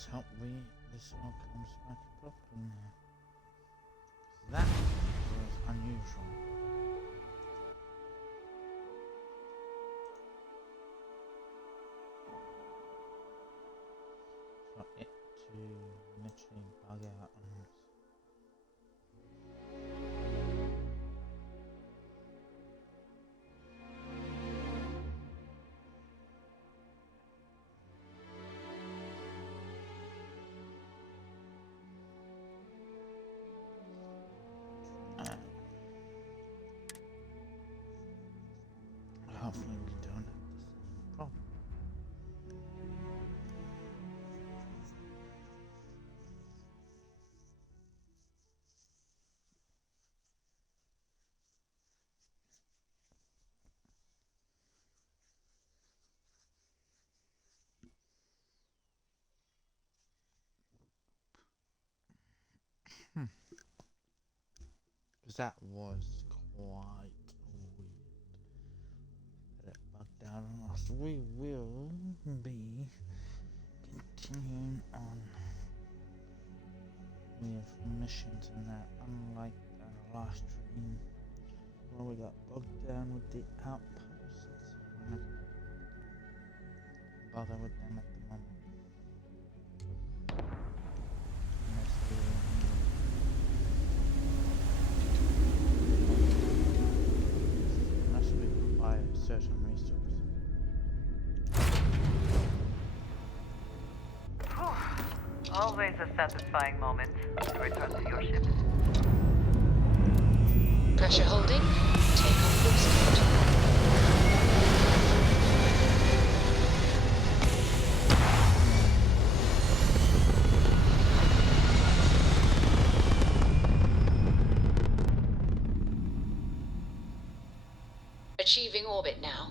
let's hope this all comes back properly now. That was unusual. For it to literally bug out on us. Hopefully we don't have the same problem. Because that was quite weird. That it bugged out on us. We will be continuing on with missions and that, unlike our last stream where we got bogged down with the outposts. We're not bother with them at the moment. Unless we require certain resources. Always a satisfying moment to return to your ship. Pressure holding. Take off looks good. Achieving orbit now.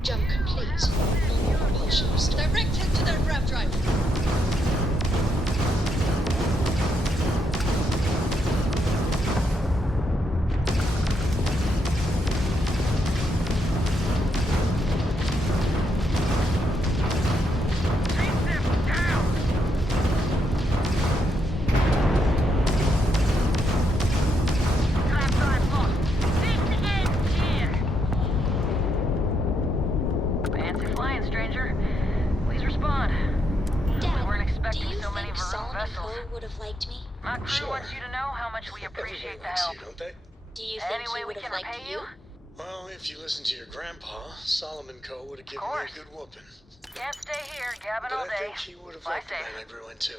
Jump complete. Normal propulsion restored. Directed to their rev drive. My crew wants you to know how much we appreciate the help. Don't they? Do you think Any way he we would can have liked repay you? you? Well, if you listen to your grandpa, Solomon Co. would have given me a good whooping. Can't stay here gabbing But all I day. think he would have Fly liked the safe. man I grew into.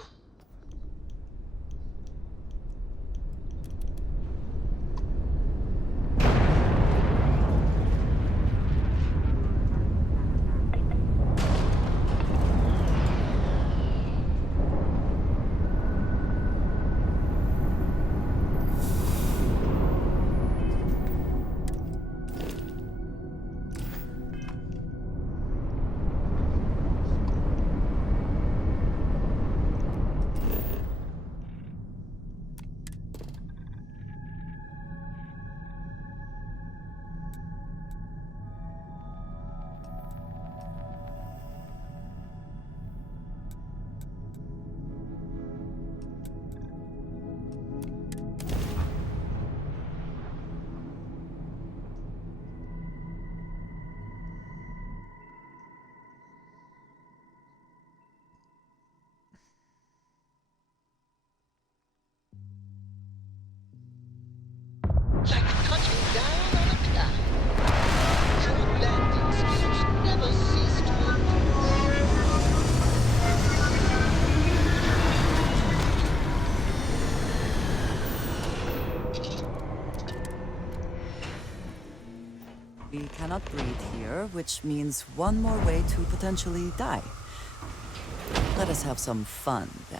cannot breathe here, which means one more way to potentially die. Let us have some fun, then.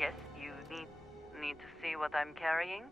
Yes, you need to see what I'm carrying?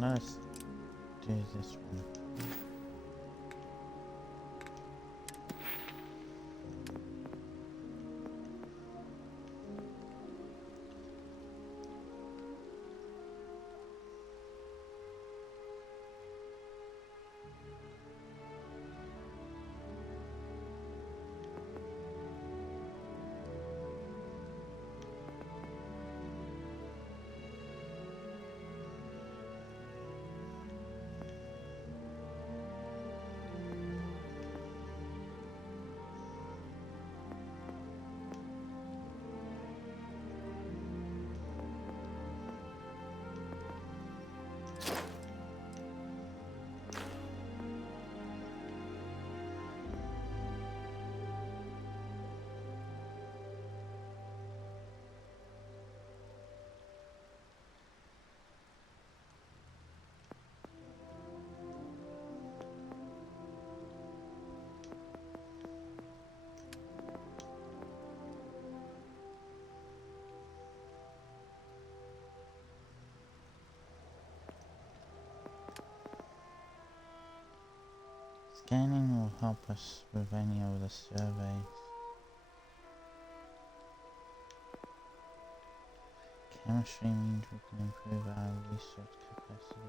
Let's do this one. Scanning will help us with any of the surveys. Chemistry means we can improve our research capacity.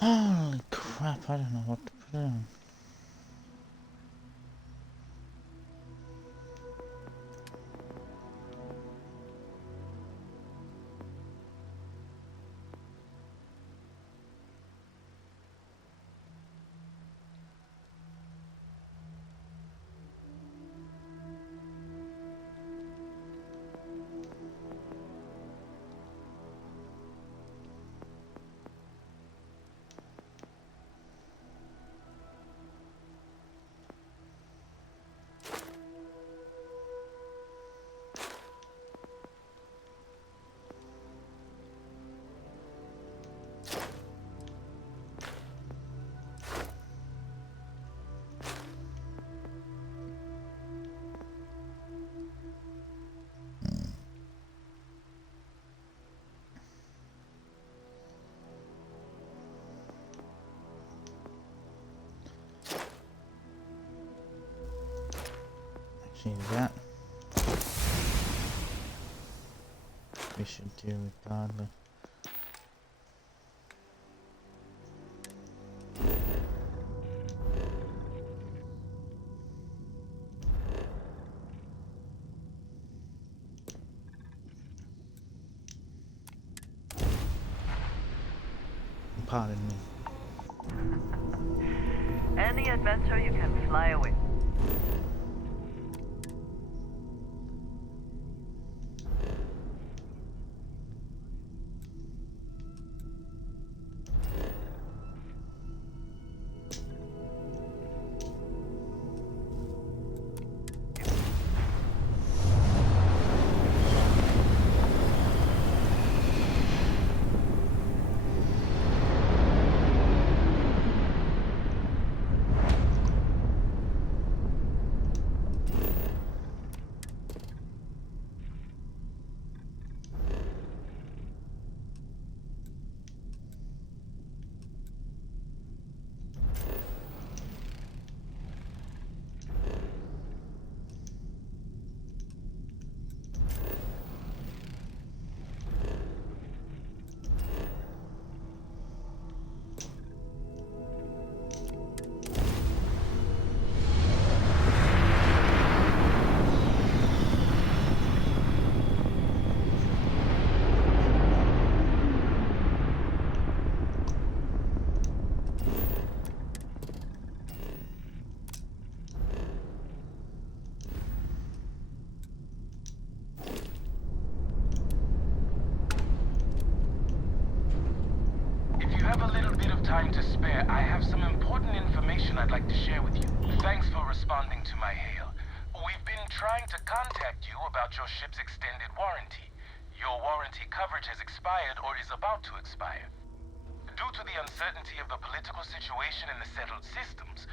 Holy crap, I don't know what to put in. Actually, that we should do regardless. Pardon me. Any adventure you can fly away. bit of time to spare, I have some important information I'd like to share with you. Thanks for responding to my hail. We've been trying to contact you about your ship's extended warranty. Your warranty coverage has expired or is about to expire. Due to the uncertainty of the political situation in the settled systems,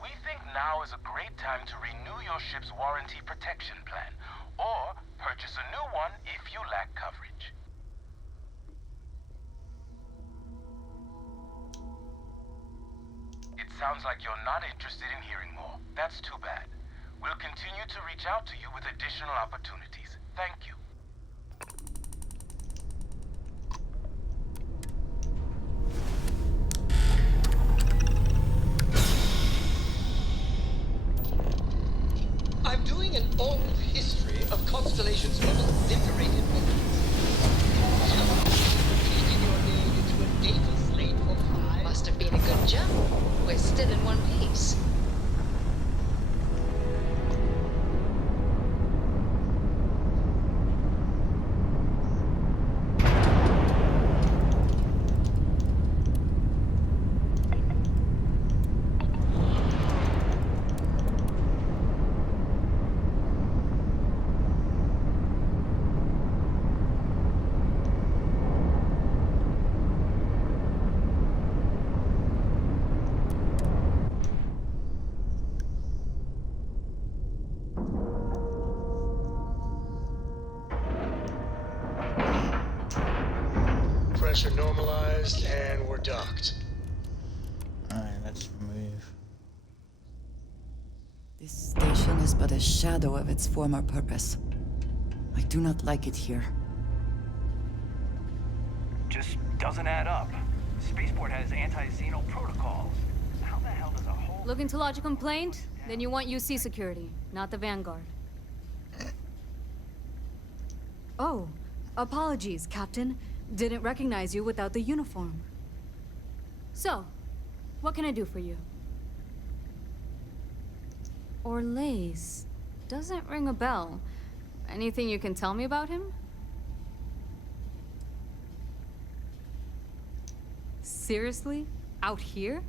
we think now is a great time to renew your ship's warranty protection plan, or purchase a new one if you lack coverage. It sounds like you're not interested in hearing more. That's too bad. We'll continue to reach out to you with additional opportunities. Thank you. I'm doing an oral history of Constellation's most decorated weapons. Repeating your name into a data slate for 5. Must have been a good jump. We're still in one piece. Pressure normalized, and we're docked. Alright, let's move. This station is but a shadow of its former purpose. I do not like it here. Just doesn't add up. Spaceport has anti-xeno protocols. How the hell does a whole... Looking to lodge a complaint? Then you want UC security, not the Vanguard. Oh, apologies, Captain. Didn't recognize you without the uniform. So, what can I do for you? Orlaise. Doesn't ring a bell. Anything you can tell me about him? Seriously? Out here?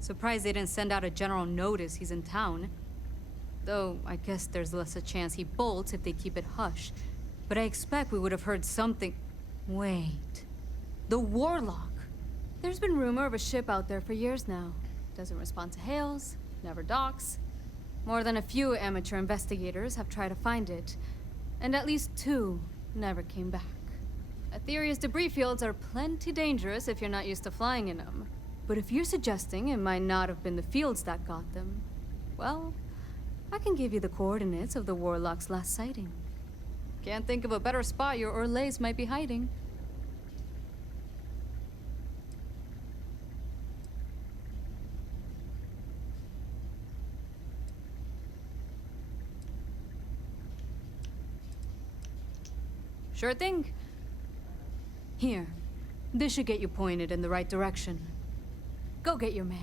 Surprised they didn't send out a general notice he's in town. Though, I guess there's less a chance he bolts if they keep it hush. But I expect we would have heard something... Wait. The Warlock. There's been rumor of a ship out there for years now. Doesn't respond to hails, never docks. More than a few amateur investigators have tried to find it. And at least 2 never came back. Aetherius debris fields are plenty dangerous if you're not used to flying in them. But if you're suggesting it might not have been the fields that got them, well, I can give you the coordinates of the Warlock's last sighting. Can't think of a better spot your Orlaise might be hiding. Sure thing. Here, this should get you pointed in the right direction. Go get your man.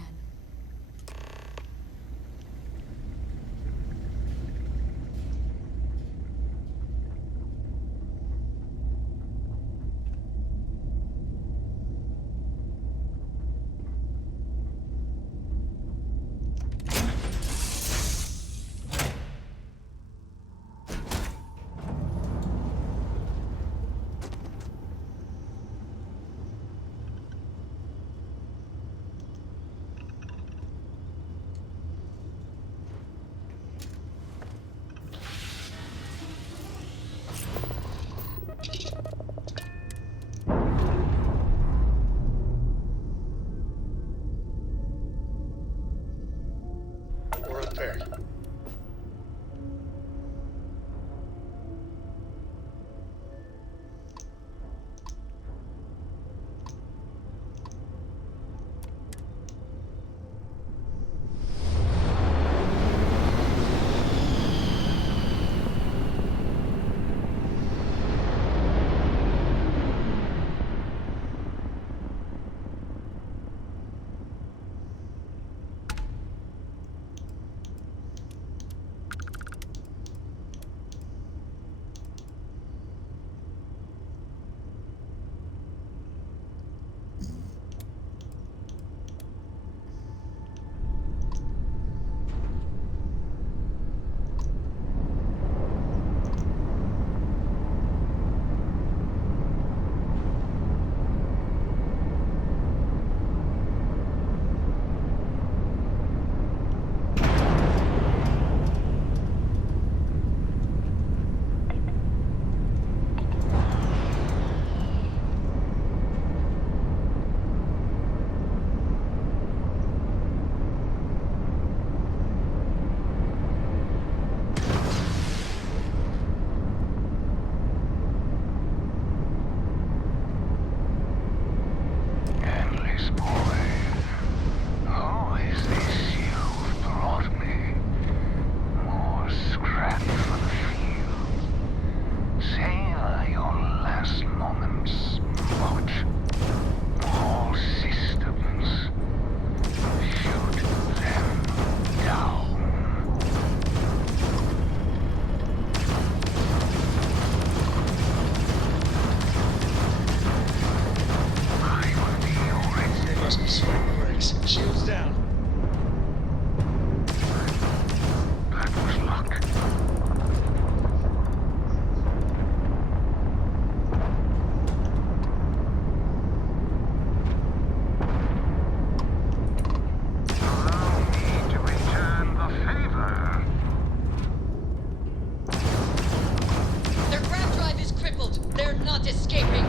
not escaping!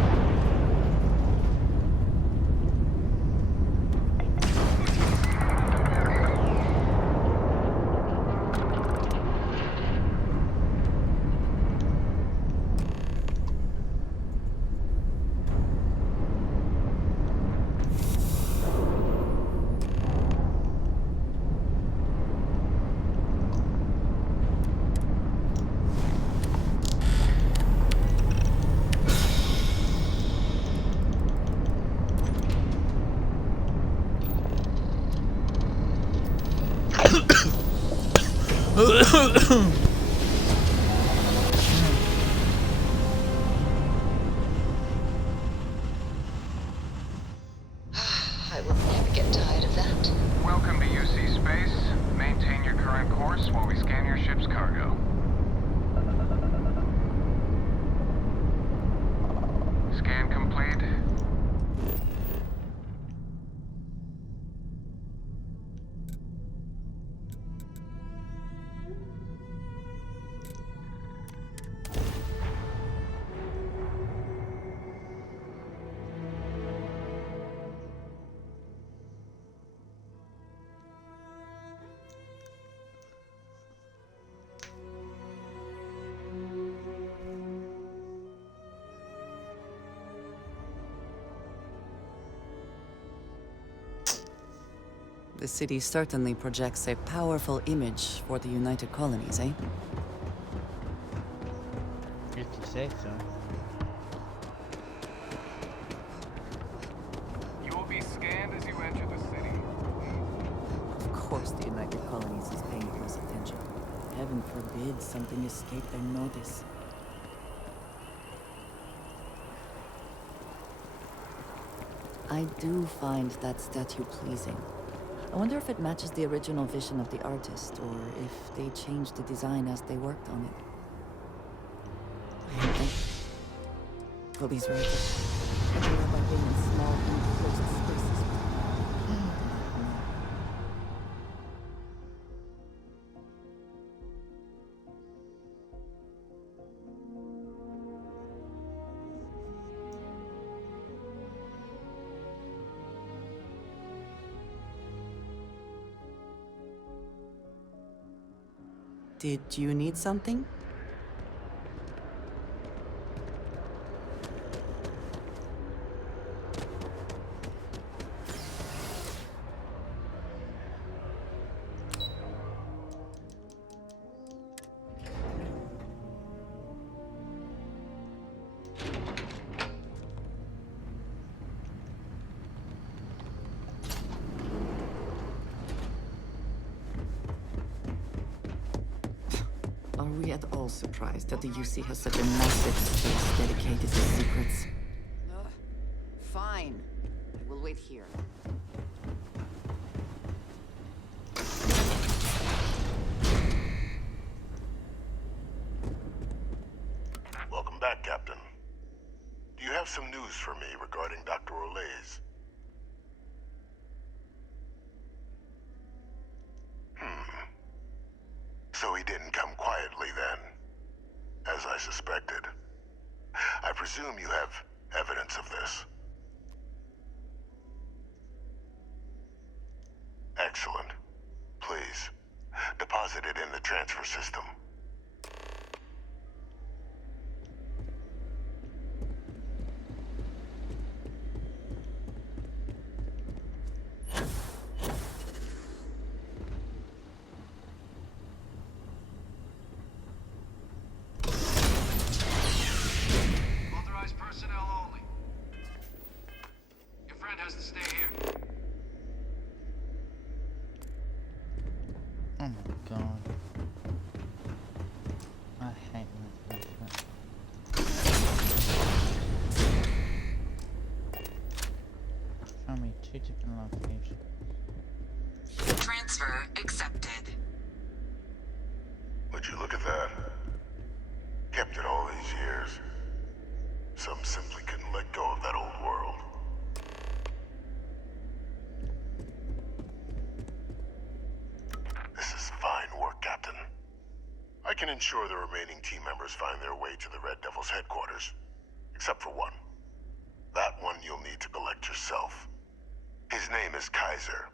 I will never get tired of that. Welcome to UC Space. Maintain your current course while we scan your ship's cargo. Scan complete. The city certainly projects a powerful image for the United Colonies, eh? If you say so. You will be scanned as you enter the city. Of course the United Colonies is paying close attention. Heaven forbid something escape their notice. I do find that statue pleasing. I wonder if it matches the original vision of the artist, or if they changed the design as they worked on it. I hate them. Police rifles. Everywhere by being in small, enclosed spaces. Did you need something? Are we at all surprised that the UC has such a massive space dedicated to secrets? Fine. I will wait here. Welcome back, Captain. Do you have some news for me regarding Dr. Olays? So he didn't come quietly then, as I suspected. I presume you have evidence of this. Excellent. Please, deposit it in the transfer system. Oh my god. I hate when it does that. Show me 2 different locations. Transfer accepted. Would you look at that? Kept it all these years. Some simply couldn't let go of that old world. This is fine work, Captain. I can ensure the remaining team members find their way to the Red Devil's headquarters. except for one. That one you'll need to collect yourself. His name is Kaiser.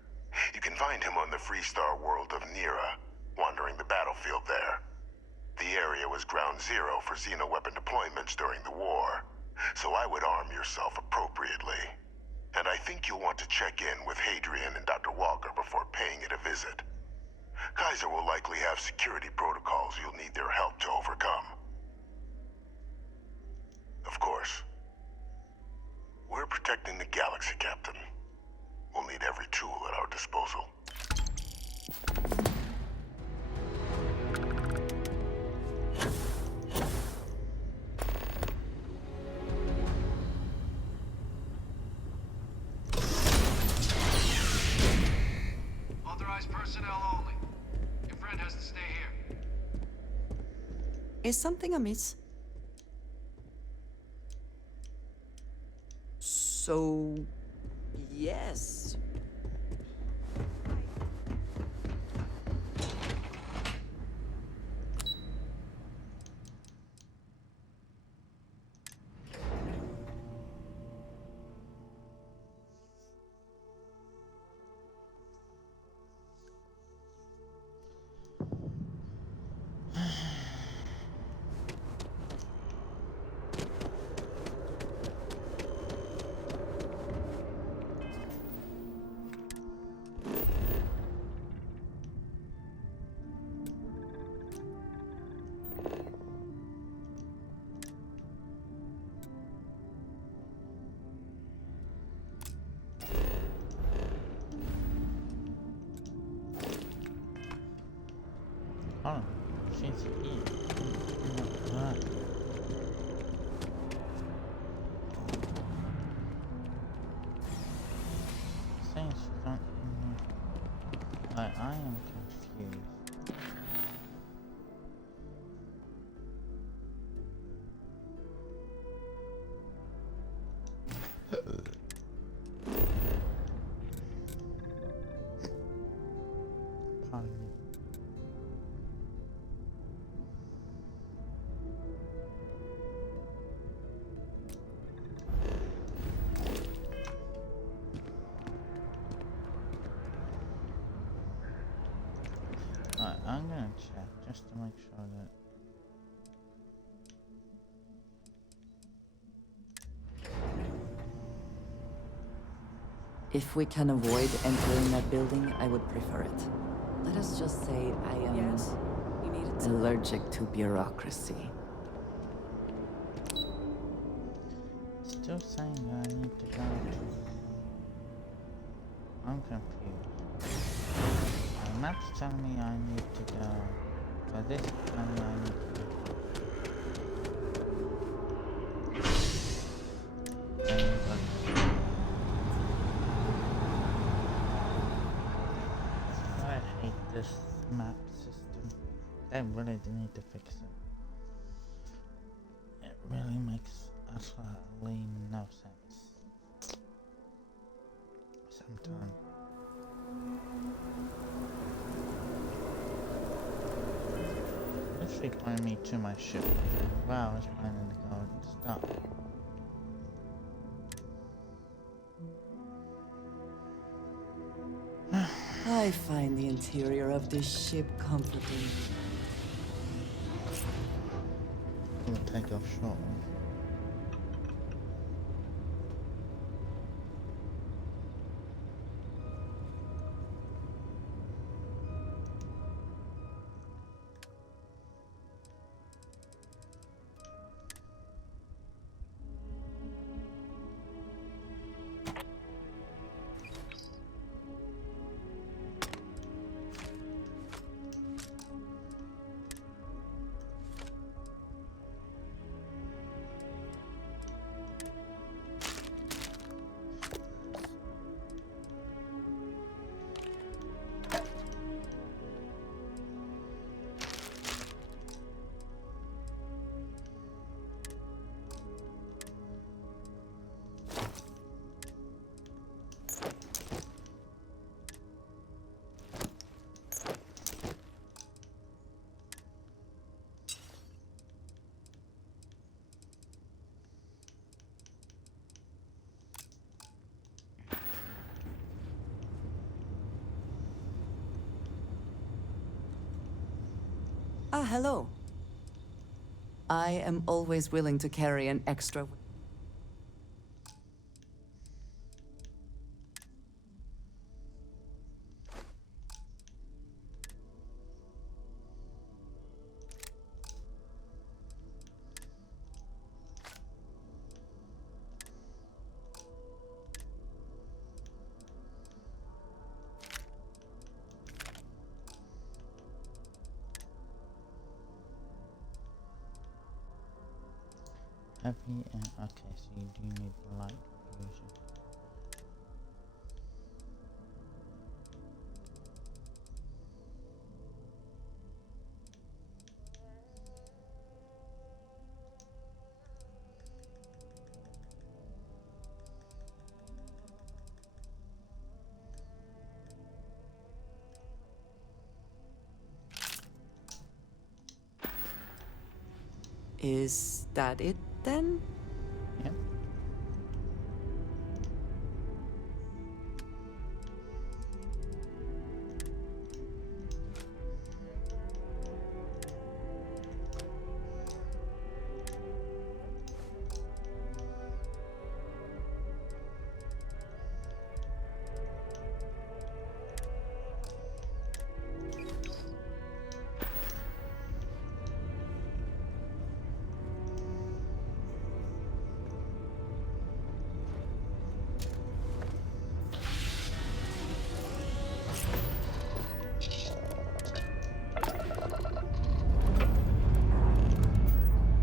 You can find him on the Freestar world of Nira, wandering the battlefield there. The area was ground zero for xeno-weapon deployments during the war, so I would arm yourself appropriately. And I think you'll want to check in with Hadrian and Dr. Walker before paying it a visit. Kaiser will likely have security protocols you'll need their help to overcome. Of course, we're protecting the galaxy, Captain. We'll need every tool at our disposal. Authorized personnel only. Your friend has to stay here. Is something amiss? So, yes. Oh, she's here. Right. Saying she's not in here. Like, I am confused. Pardon me. Alright, I'm gonna check just to make sure that If we can avoid entering that building, I would prefer it. Let us just say I am Yes? You needed some. allergic to bureaucracy. still saying that I need to go to. I'm confused. My map's telling me I need to go, but this is telling me I need to go. I hate this map system. They really need to fix it. It really makes absolutely no sense. Sometimes. Literally pointing me to my ship. Wow, I was planning to go and stop. I find the interior of this ship comforting. We'll take off shortly. Ah, hello. I am always willing to carry an extra... Heavy and okay, so you do need light fusion. Is that it, then? Yep.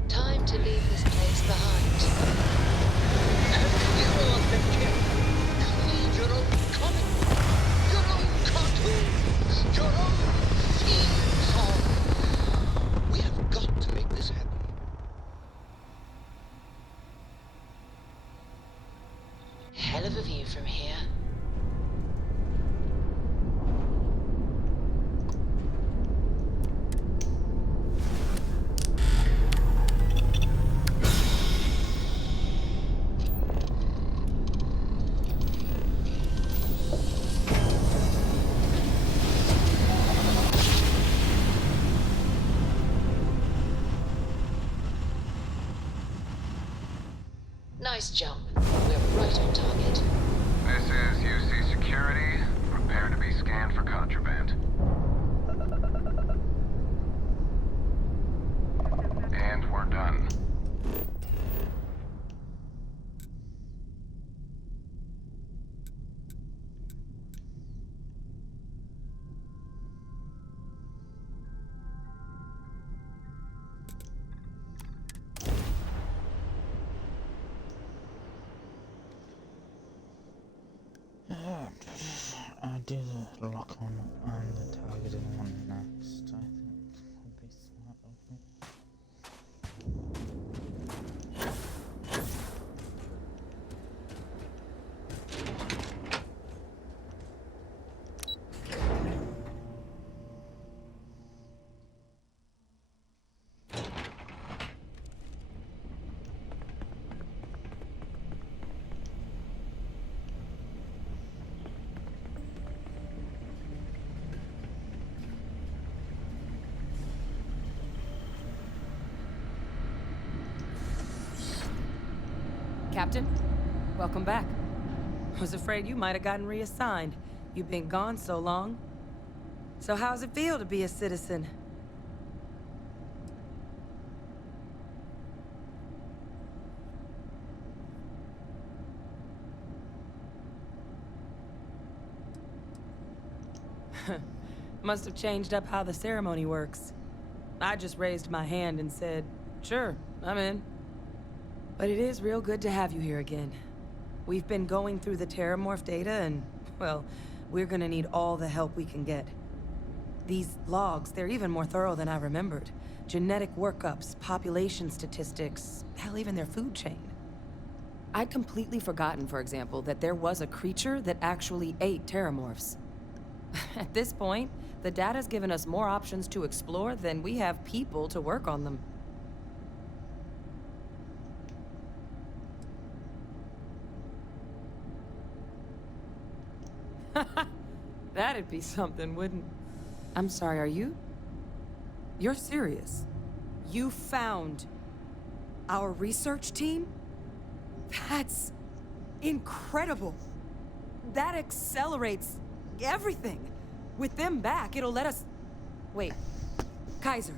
Time to leave this place behind. And you are thinking, create your own comic book, your own cartoons, your own theme song. We have got to make this happen. Hell of a view from here. Nice jump. We're right on target. This is UC Security. Prepare to be scanned for contraband. And we're done. I'll do the lock on and the targeting one next. I think would be smart of me. Captain, welcome back. Was afraid you might have gotten reassigned. You've been gone so long. So how's it feel to be a citizen? Must have changed up how the ceremony works. I just raised my hand and said, sure, I'm in. But it is real good to have you here again. We've been going through the Terramorph data and, well, we're gonna need all the help we can get. These logs, they're even more thorough than I remembered. Genetic workups, population statistics, hell, even their food chain. I'd completely forgotten, for example, that there was a creature that actually ate Terramorphs. At this point, the data's given us more options to explore than we have people to work on them. That'd be something, wouldn't... I'm sorry, are you? You're serious? You found our research team? That's incredible. That accelerates everything. With them back, it'll let us... Wait. Kaiser.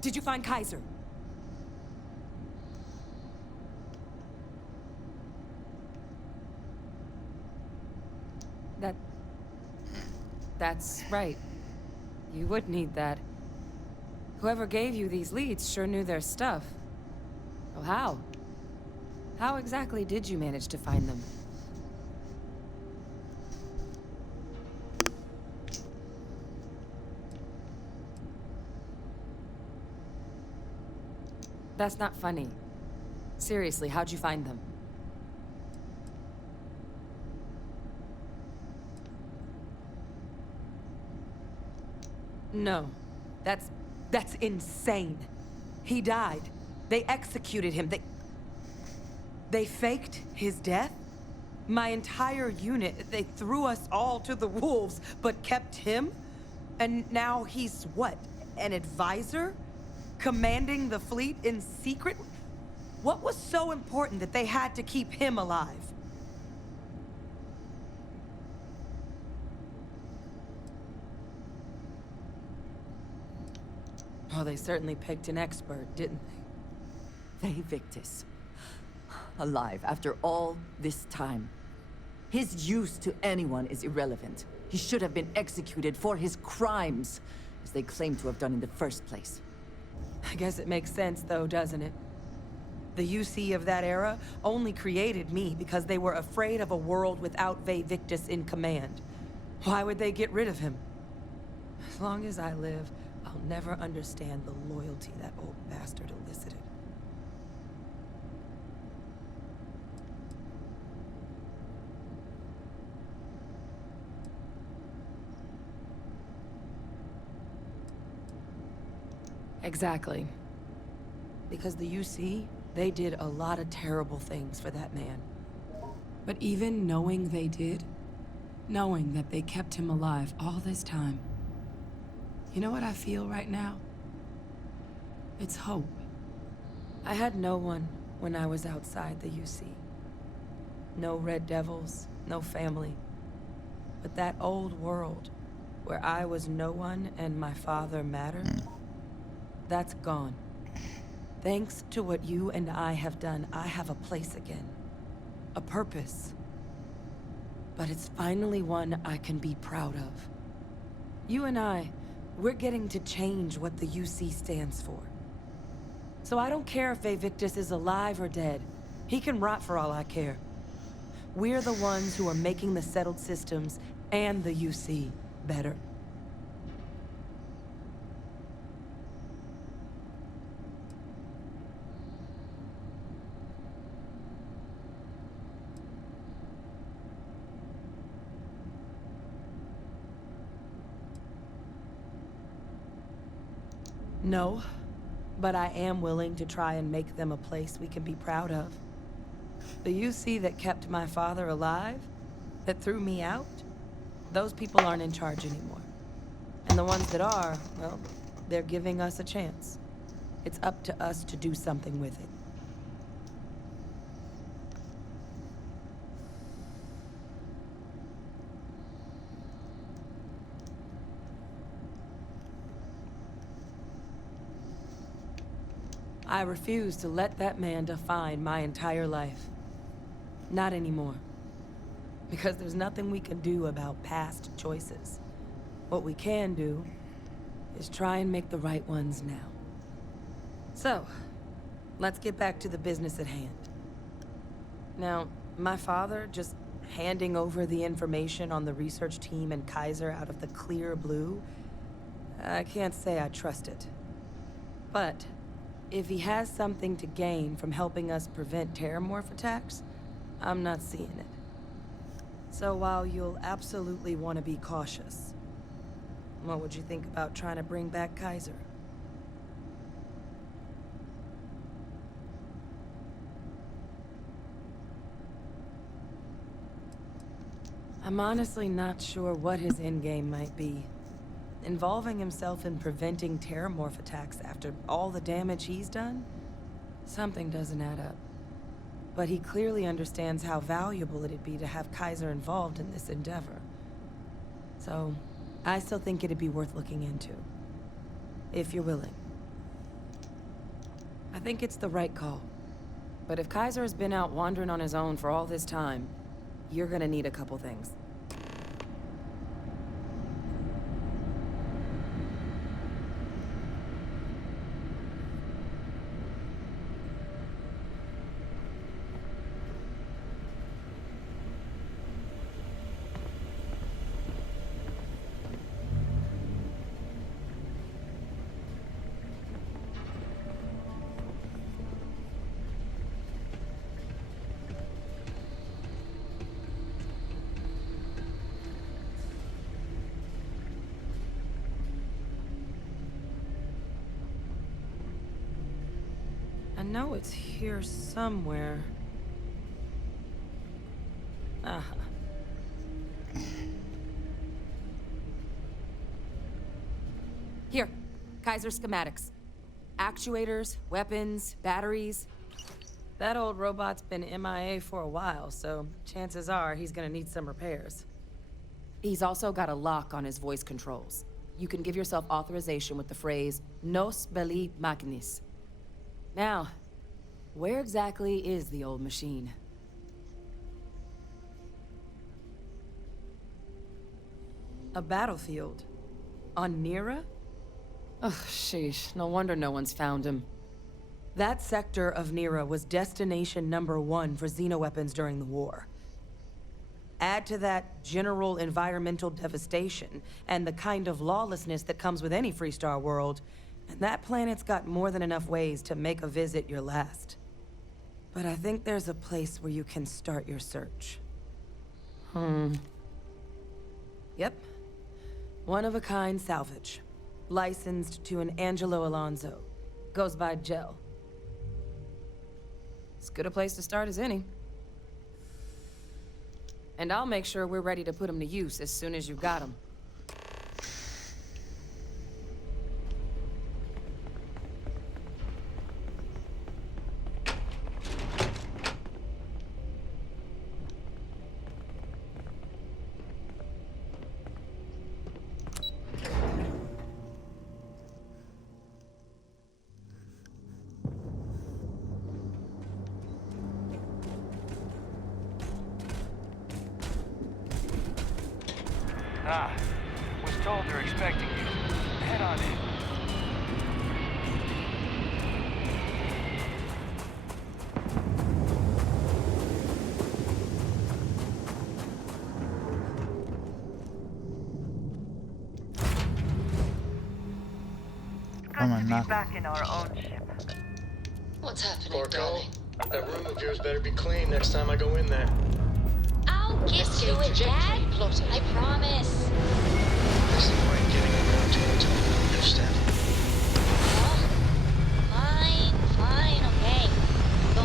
Did you find Kaiser? That's right. You would need that. Whoever gave you these leads sure knew their stuff. Oh, how? How exactly did you manage to find them? That's not funny. Seriously, how'd you find them? No. That's insane. He died. They executed him. They faked his death? My entire unit, they threw us all to the wolves, but kept him? And now he's what? An advisor? Commanding the fleet in secret? What was so important that they had to keep him alive? Oh, they certainly picked an expert, didn't they? Victus. Alive after all this time. His use to anyone is irrelevant. He should have been executed for his crimes, as they claim to have done in the first place. I guess it makes sense, though, doesn't it? The UC of that era only created me because they were afraid of a world without Victus in command. Why would they get rid of him? As long as I live, I'll never understand the loyalty that old bastard elicited. Exactly. Because the UC, they did a lot of terrible things for that man. But even knowing they did, knowing that they kept him alive all this time, you know what I feel right now? It's hope. I had no one when I was outside the UC. No Red Devils, no family. But that old world, where I was no one and my father mattered, that's gone. Thanks to what you and I have done, I have a place again. A purpose. But it's finally one I can be proud of. You and I, we're getting to change what the UC stands for. So I don't care if Victus is alive or dead. He can rot for all I care. We're the ones who are making the settled systems and the UC better. No, but I am willing to try and make them a place we can be proud of. The UC that kept my father alive, that threw me out, those people aren't in charge anymore. And the ones that are, well, they're giving us a chance. It's up to us to do something with it. I refuse to let that man define my entire life. Not anymore. Because there's nothing we can do about past choices. What we can do is try and make the right ones now. So, let's get back to the business at hand. Now, my father just handing over the information on the research team and Kaiser out of the clear blue, I can't say I trust it. But if he has something to gain from helping us prevent terramorph attacks, I'm not seeing it. So while you'll absolutely want to be cautious, what would you think about trying to bring back Kaiser? I'm honestly not sure what his endgame might be. involving himself in preventing terramorph attacks after all the damage he's done? Something doesn't add up. But he clearly understands how valuable it'd be to have Kaiser involved in this endeavor. So, I still think it'd be worth looking into. If you're willing. I think it's the right call. But if Kaiser has been out wandering on his own for all this time, you're gonna need a couple things. I know it's here somewhere. Ah. Here, Kaiser schematics. Actuators, weapons, batteries. That old robot's been MIA for a while, so chances are he's gonna need some repairs. He's also got a lock on his voice controls. You can give yourself authorization with the phrase, Nos belli machinis. Now, where exactly is the old machine? A battlefield? On Nira? Ugh, sheesh. No wonder no one's found him. That sector of Nira was destination #1 for xenoweapons during the war. Add to that general environmental devastation and the kind of lawlessness that comes with any Freestar world, and that planet's got more than enough ways to make a visit your last. But I think there's a place where you can start your search. Yep. One-of-a-kind salvage. Licensed to an Angelo Alonso. Goes by Gel. As good a place to start as any. And I'll make sure we're ready to put him to use as soon as you got him. Ah, was told they're expecting you. Head on in. Good to be back in our own ship. What's happening, Porco, darling? that room of yours better be clean next time I go in there. I'll get to it, Dad. I promise. There's no point in getting around to it, you understand? Oh, fine, okay. Go.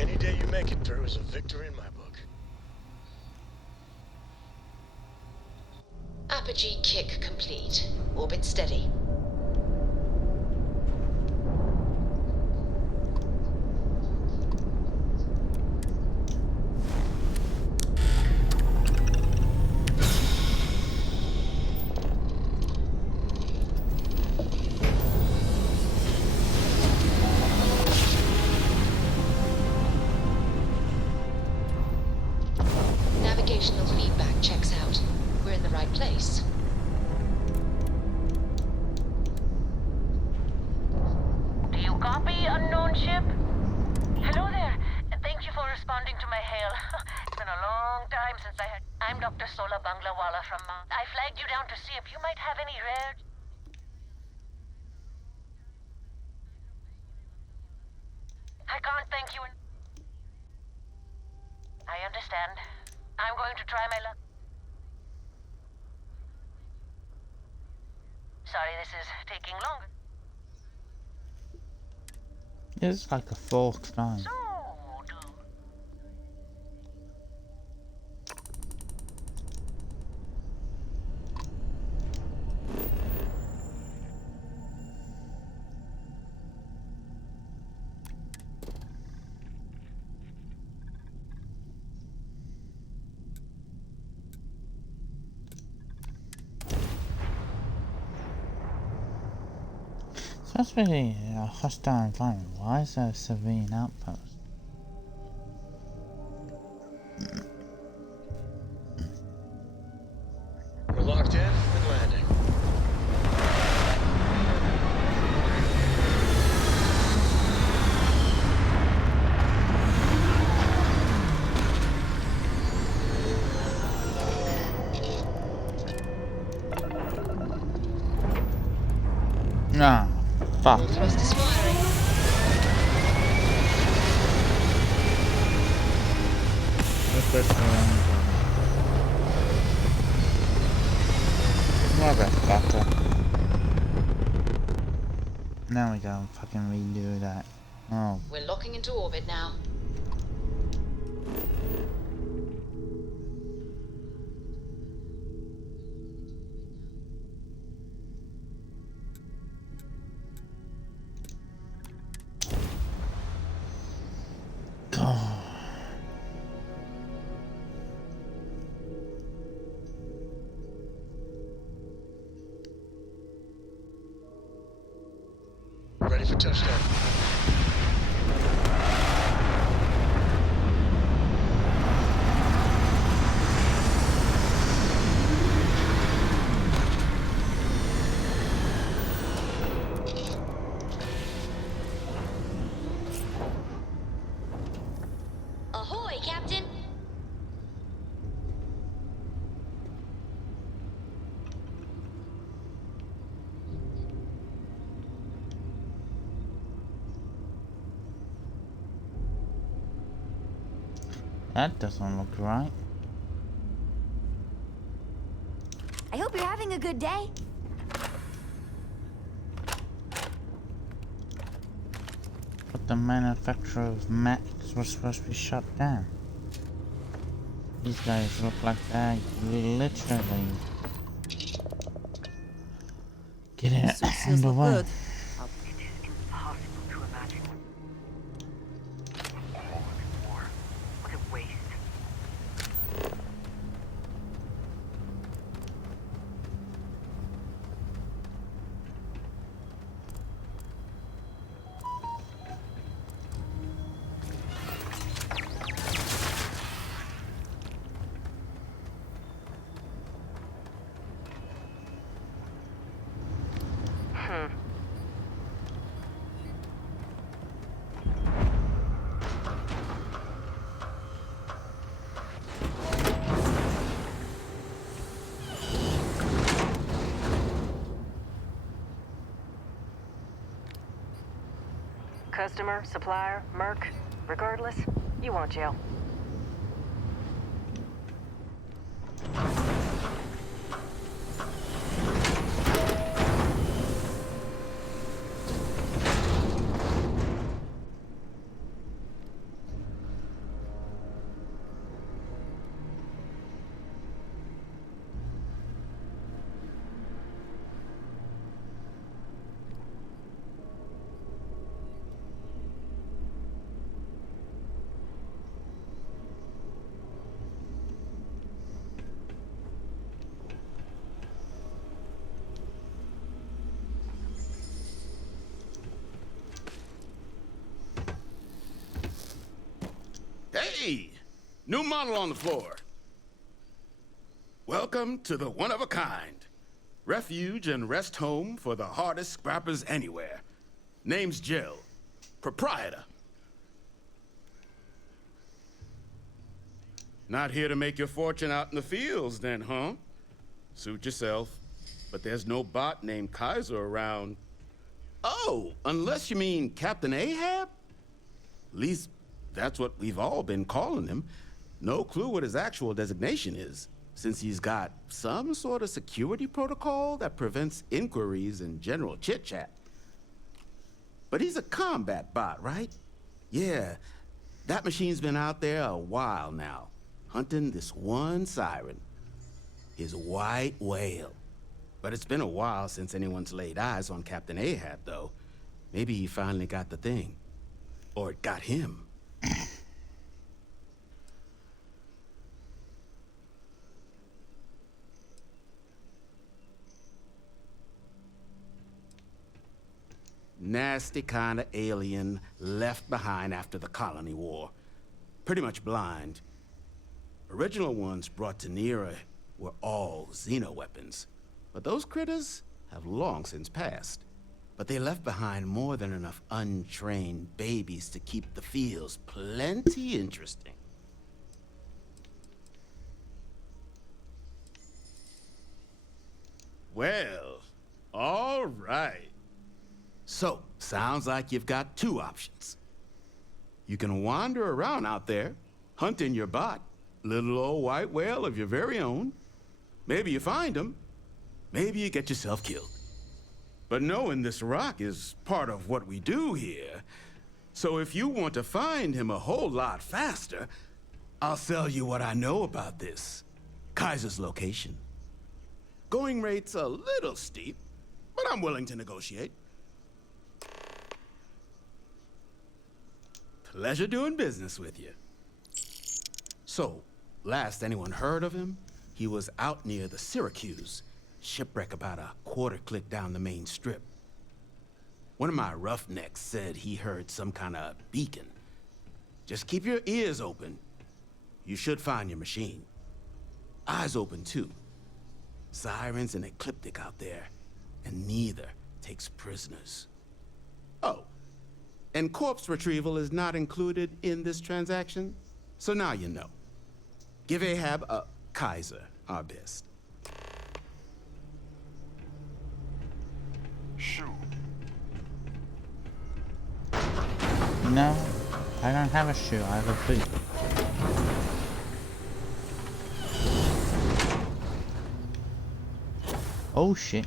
Any day you make it through is a victory in my book. Apogee kick complete. Orbit steady. Navigational feedback checks out. We're in the right place. Do you copy, unknown ship? Hello there. Thank you for responding to my hail. It's been a long time since I'm Dr. Sola Banglawala from I flagged you down to see if you might have any rare... I can't thank you. I understand. I'm going to try my luck. Sorry, this is taking longer. It's like a fourth time. So, That's really a hostile environment. Why is there a civilian outpost? We're locked in and landing. Ah, fuck. Thrusters firing. Motherfucker. Now we go fucking redo that. Oh. We're locking into orbit now. God. Ready for touchdown. Ahoy, Captain! That doesn't look right. I hope you're having a good day. But the manufacturer of Max was supposed to be shut down. These guys look like they're literally getting it underway. It is impossible to imagine. All of this war. What a waste. Customer, supplier, merc, regardless, you want jail. Hey! New model on the floor. Welcome to the one-of-a-kind. Refuge and rest home for the hardest scrappers anywhere. Name's Jill. Proprietor. Not here to make your fortune out in the fields then, huh? Suit yourself. But there's no bot named Kaiser around. Oh, unless you mean Captain Ahab? At least that's what we've all been calling him. No clue what his actual designation is, since he's got some sort of security protocol that prevents inquiries and general chit-chat. But he's a combat bot, right? Yeah, that machine's been out there a while now, hunting this one siren, his white whale. But it's been a while since anyone's laid eyes on Captain Ahab, though. Maybe he finally got the thing. Or it got him. nasty kind of alien left behind after the Colony War. Pretty much blind. Original ones brought to Nira were all xeno-weapons. But those critters have long since passed. But they left behind more than enough untrained babies to keep the fields plenty interesting. Well, all right. So, sounds like you've got two options. You can wander around out there, hunting your bot, little old white whale of your very own. Maybe you find him, maybe you get yourself killed. But knowing this rock is part of what we do here, so if you want to find him a whole lot faster, I'll sell you what I know about this. Kaiser's location. Going rate's a little steep, but I'm willing to negotiate. Pleasure doing business with you. So, last anyone heard of him, he was out near the Syracuse, shipwreck about a quarter click down the main strip. One of my roughnecks said he heard some kind of beacon. Just keep your ears open. You should find your machine. Eyes open too. Sirens and ecliptic out there, and neither takes prisoners. Oh, and corpse retrieval is not included in this transaction, so now you know. Give Ahab a Kaiser our best. Shoot. No, I don't have a shoe, I have a boot. Oh shit.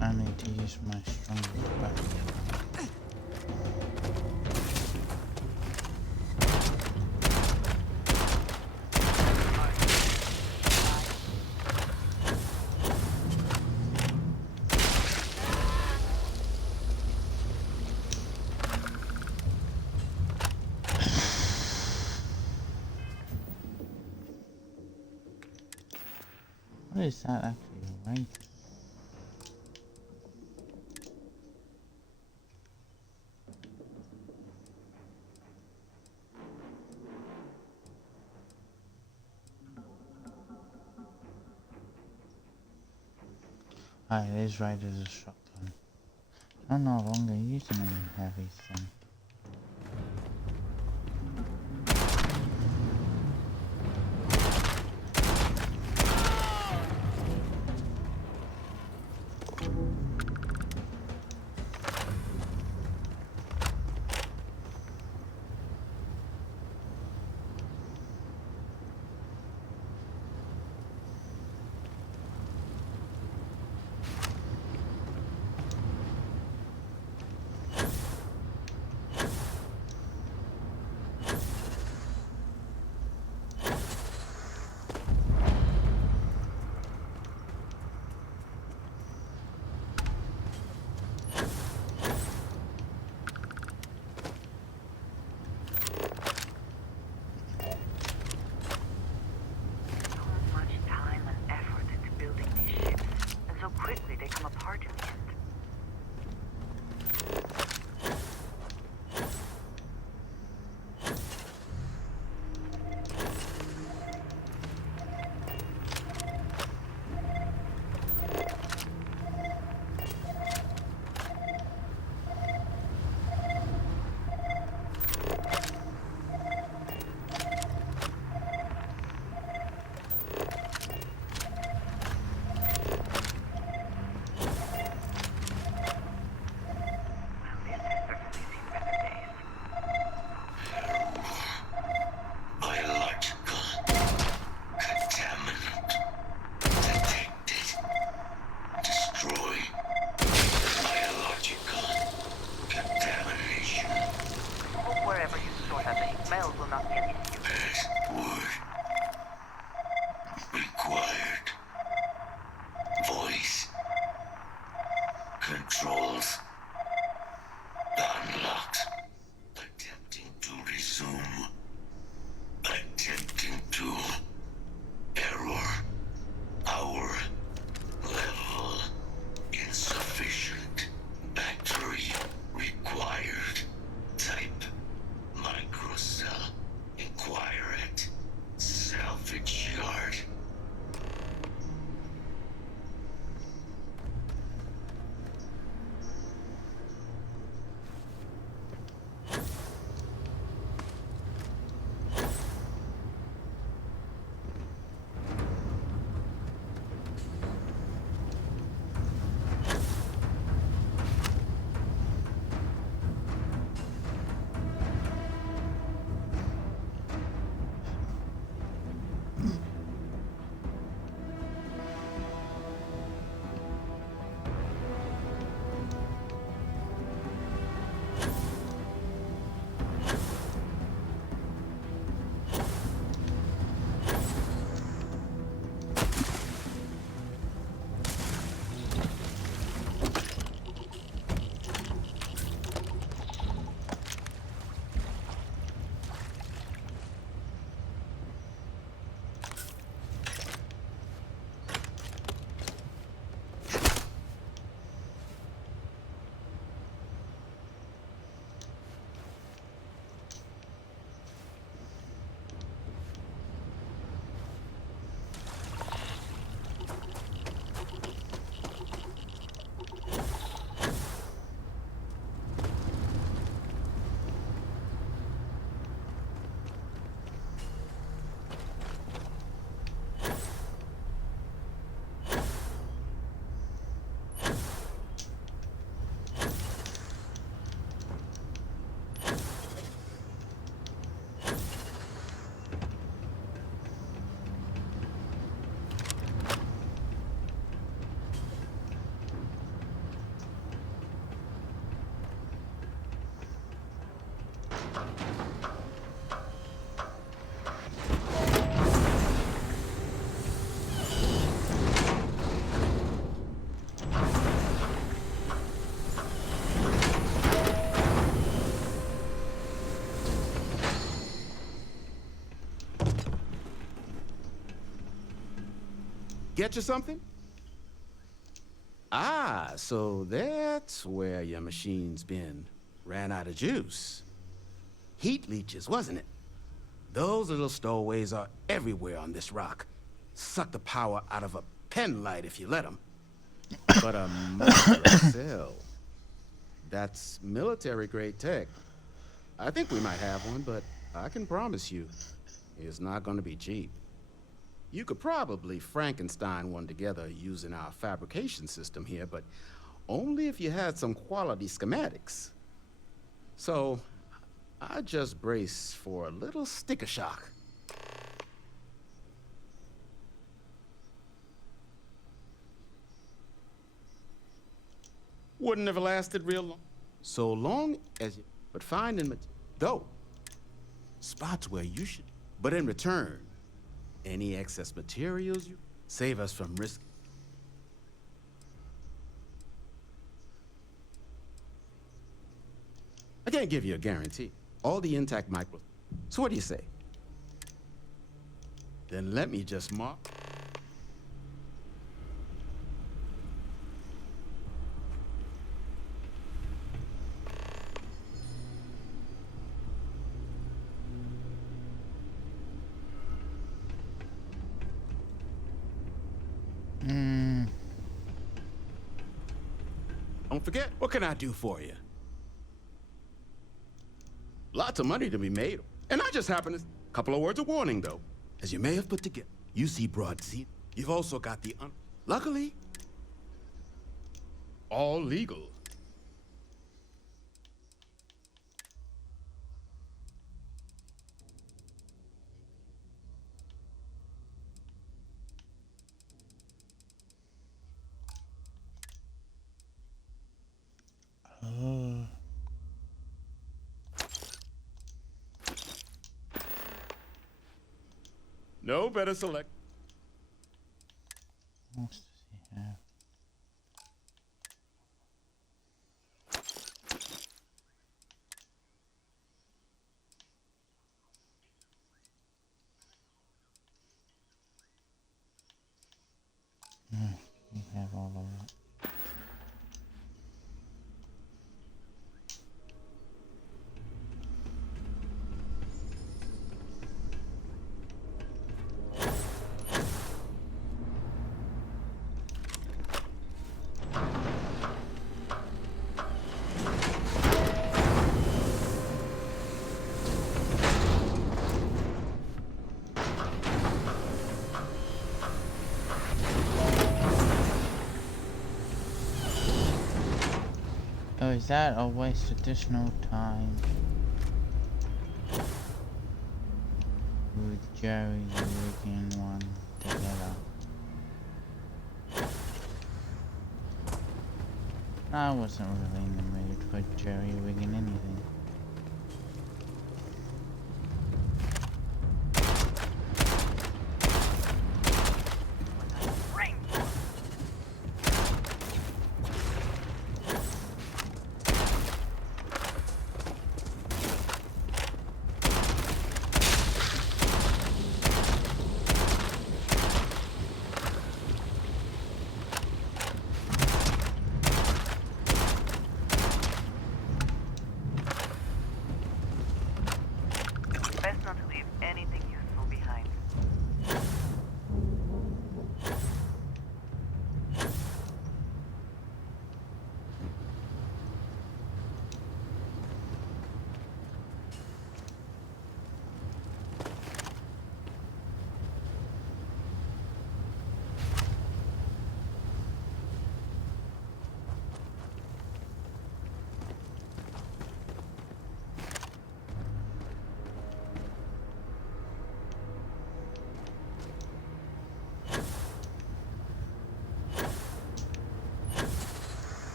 I need to use my strongest weapon. What is that actually, right? Ah, it is right as a shotgun. I'm no longer using any heavy thing. Get you something? Ah, so that's where your machine's been. Ran out of juice. Heat leeches, wasn't it? Those little stowaways are everywhere on this rock. Suck the power out of a pen light if you let them. But a micro cell. That's military-grade tech. I think we might have one, but I can promise you, it's not going to be cheap. You could probably Frankenstein one together using our fabrication system here, but only if you had some quality schematics. So, I just brace for a little sticker shock. Wouldn't have lasted real long. So long as you... But finding... Though, spots where you should... But in return, any excess materials you... Save us from risk. I can't give you a guarantee. All the intact micro... So what do you say? Then let me just mark... Don't forget, what can I do for you? Lots of money to be made. And I just happen to... Couple of words of warning, though. As you may have put together, you see broad sea. You've also got the Luckily, all legal. No better select. What does he have? We have all of that. Oh, is that a waste additional time? With Jerry rigging one together. I wasn't really in the mood for Jerry rigging anything.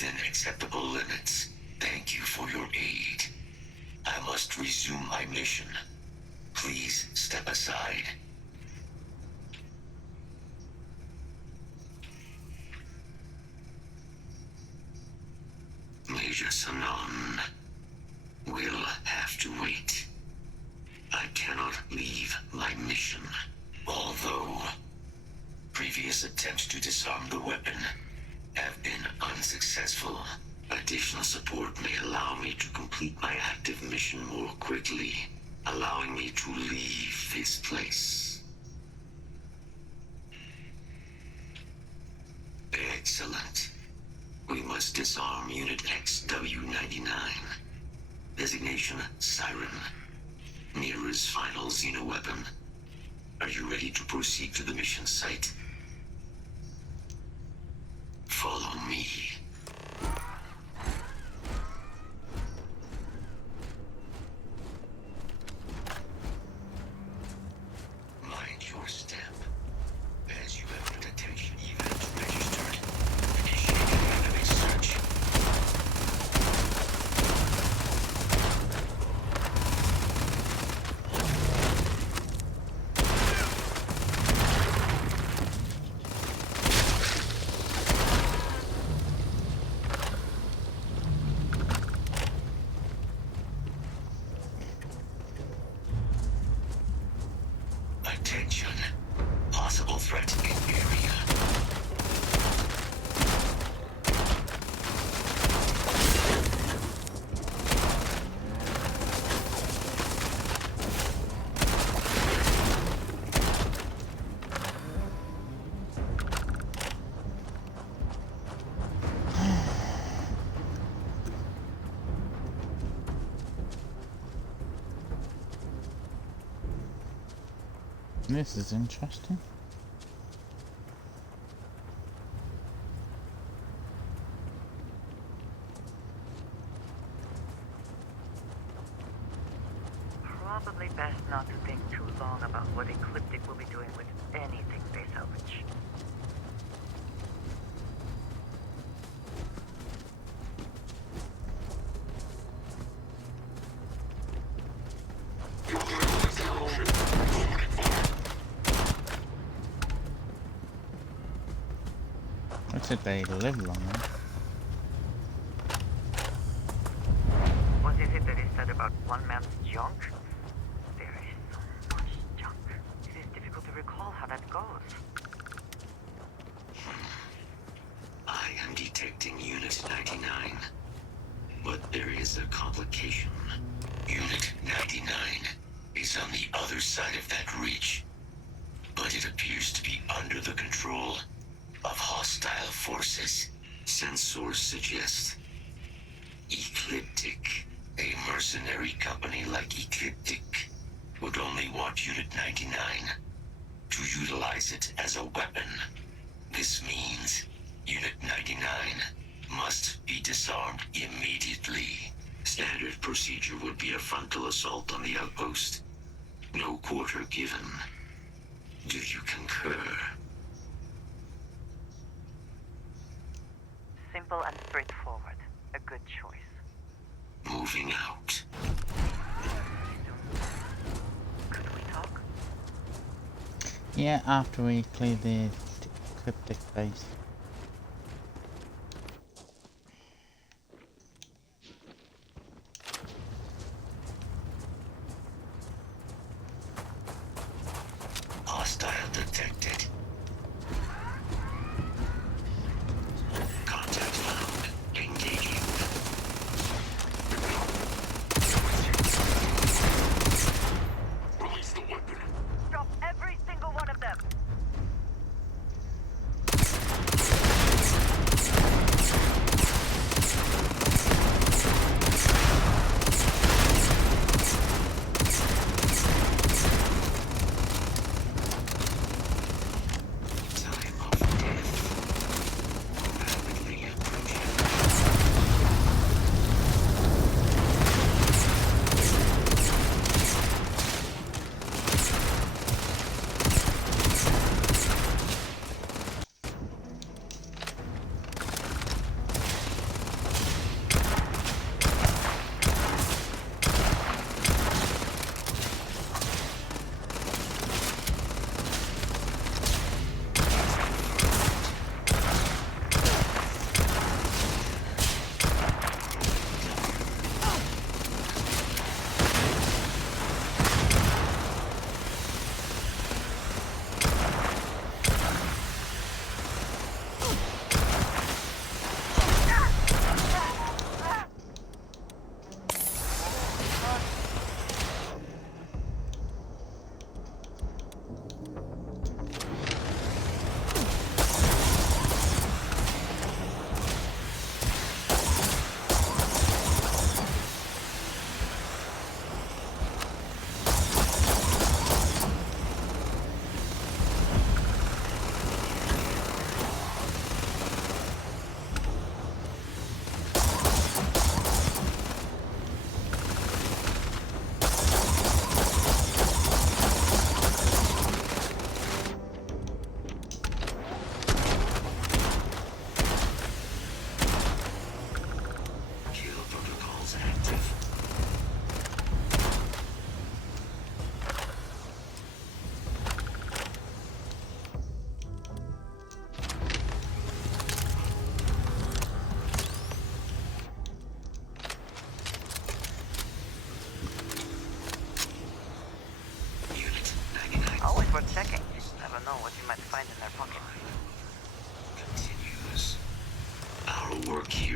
within acceptable limits. Thank you for your aid. I must resume my mission. Please step aside. Major Sanon will have to wait. I cannot leave my mission. Although previous attempts to disarm the weapon have been unsuccessful, additional support may allow me to complete my active mission more quickly, allowing me to leave this place. Excellent. We must disarm Unit XW99. Designation Siren. Nearest final xenoweapon. Are you ready to proceed to the mission site? Follow me. Mind your step. As you have a detection event registered, initiate a database search. Attention. Possible threat in area. This is interesting. Probably best not to think too long about what Ecliptic will be doing with anything they salvage. Looks like they live longer. What is it that is said about one man's junk? There is so much junk. It is difficult to recall how that goes. I am detecting Unit 99. But there is a complication. Unit 99 is on the other side of that ridge. But it appears to be under the control of hostile forces. Sensors suggest Ecliptic, a mercenary company like Ecliptic, would only want Unit 99 to utilize it as a weapon. This means Unit 99 must be disarmed immediately. Standard procedure would be a frontal assault on the outpost. No quarter given. Do you concur? Simple and straightforward. A good choice. Moving out. Could we talk? Yeah, after we clear the cryptic base. Hostile detected. Contact found. Engaging. Release the weapon. Drop every single one of them.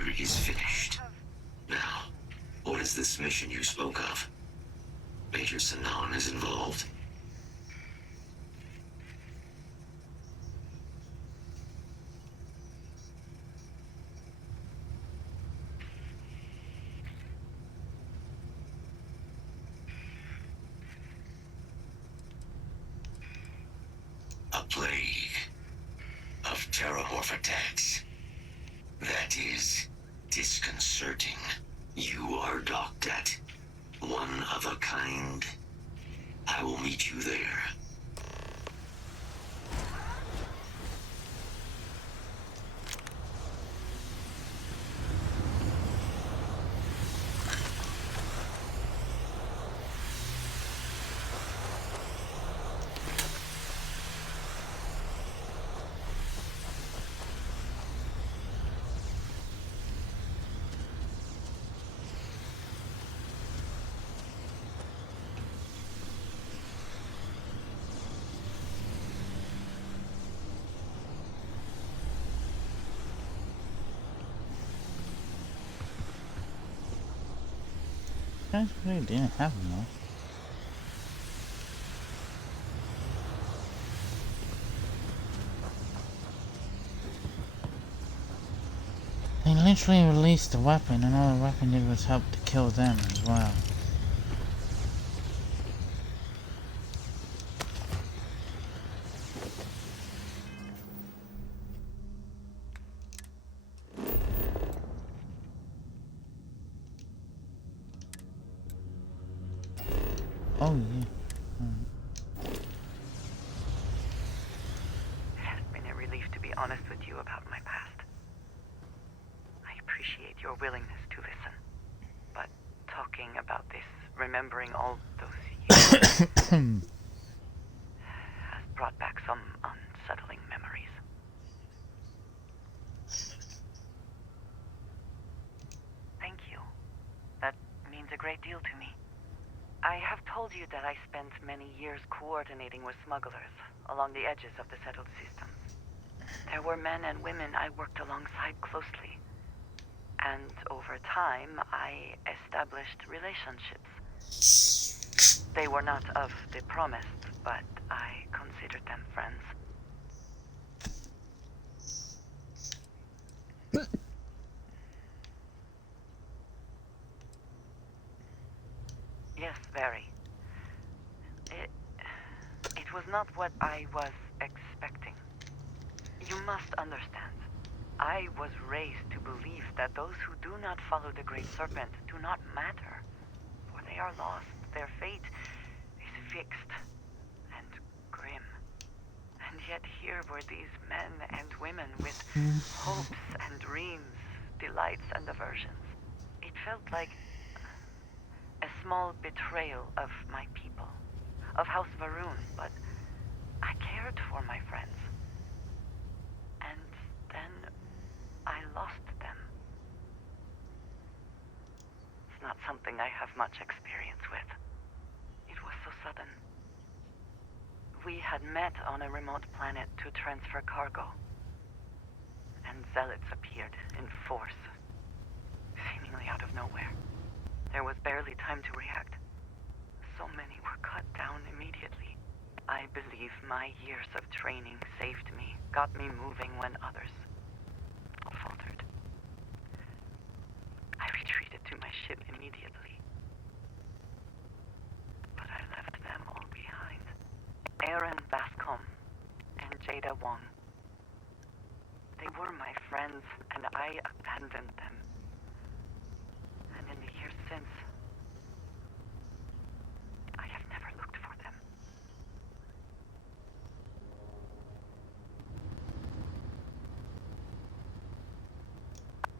chapter is finished. Now, what is this mission you spoke of? Major Sanan is involved? A plague of terramorph attacks. That is disconcerting. You are docked at one of a kind. I will meet you there. Guys really didn't have enough. They literally released the weapon, and all the weapon did was help to kill them as well. Oh yeah. It has been a relief to be honest with you about my past. I appreciate your willingness to listen. But talking about this, remembering all those years, has brought back some unsettling memories. Thank you. That means a great deal to me. I have told you that I spent many years coordinating with smugglers along the edges of the settled systems. There were men and women I worked alongside closely. And over time, I established relationships. They were not of the promised, but I considered them friends. Yes, very. It was not what I was expecting. You must understand. I was raised to believe that those who do not follow the Great Serpent do not matter, for they are lost. Their fate is fixed and grim. And yet here were these men and women with hopes and dreams, delights and aversions. It felt like a small betrayal of my people, of House Varun, but I cared for my friends. And then I lost them. It's not something I have much experience with. It was so sudden. We had met on a remote planet to transfer cargo. And zealots appeared in force, seemingly out of nowhere. There was barely time to react. So many were cut down immediately. I believe my years of training saved me, got me moving when others faltered. I retreated to my ship immediately. But I left them all behind. Aaron Bascom and Jada Wong. They were my friends, and I abandoned them. And in the years since, I have never looked for them.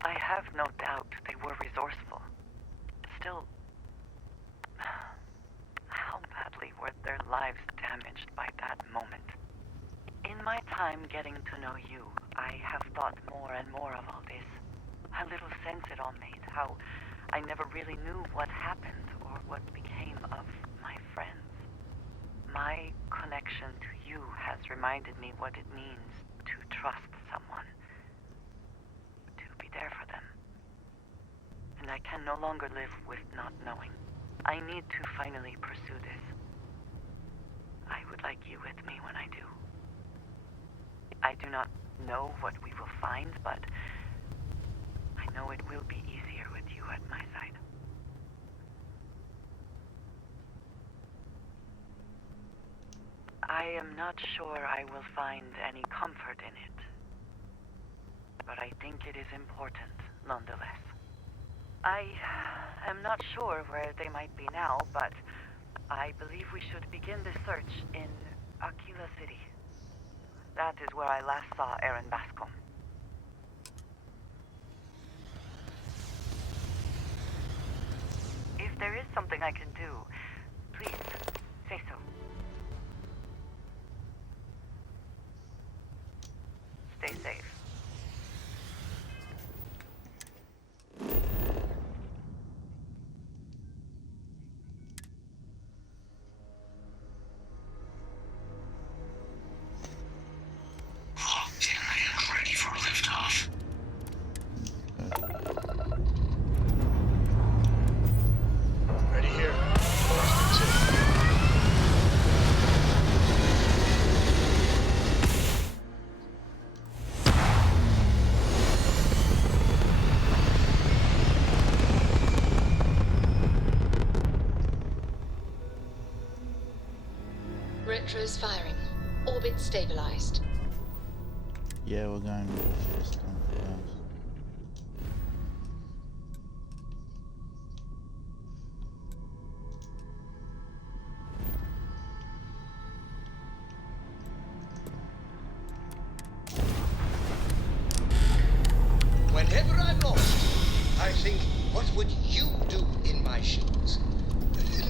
I have no doubt they were resourceful. Still, how badly were their lives damaged by that moment? In my time getting to know you, I have thought more and more of all this. How little sense it all made, how I never really knew what happened or what became of my friends. My connection to you has reminded me what it means to trust someone, to be there for them. can no longer live with not knowing. I need to finally pursue this. I would like you with me when I do. I do not know what we will find, but I know it will be easier with you at my side. I am not sure I will find any comfort in it, but I think it is important nonetheless. I am not sure where they might be now, but I believe we should begin the search in Aquila City. That is where I last saw Aaron Bascom. If there is something I can do, please say so. Stay safe. Locked in and ready for liftoff. Ready here. Boston 2. Retros firing. Orbit stabilized. Yeah, we're going to the system first. Whenever I'm lost, I think, what would you do in my shoes?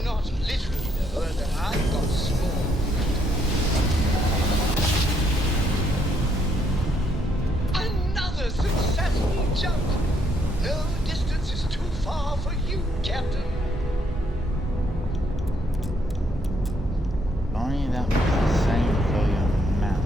Not literally, though, that I've got small. Another successful jump! No distance is too far for you, Captain. Only that was the same for your mouth.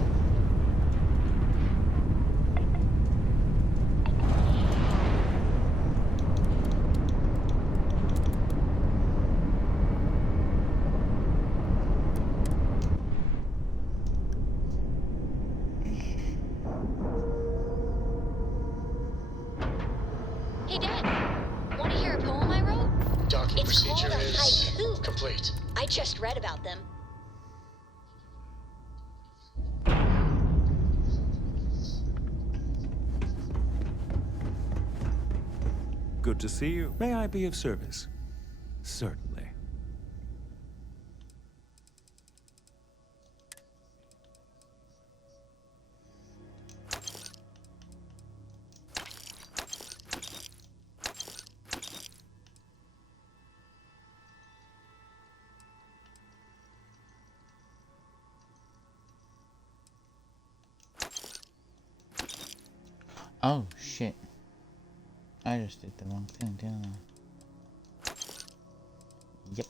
Hey, Dad. Want to hear a poem I wrote? Docking It's called procedure a is haiku. complete. I just read about them. Good to see you. May I be of service? Certainly. Oh shit. I just did the wrong thing, didn't I? Yep.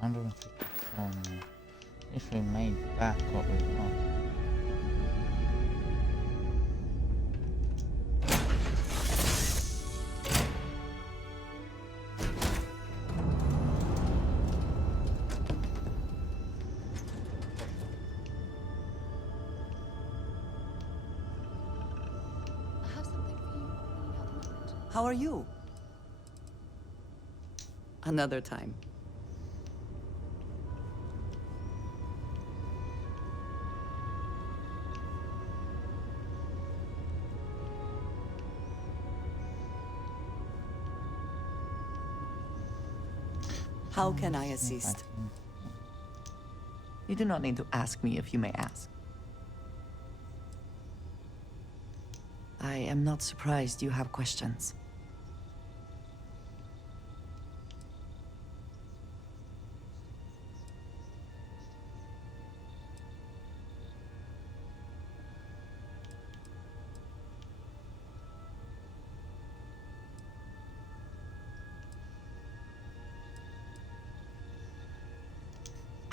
154 now. If we made back what we want. How are you? Another time. How can I assist? You do not need to ask me if you may ask. I am not surprised you have questions.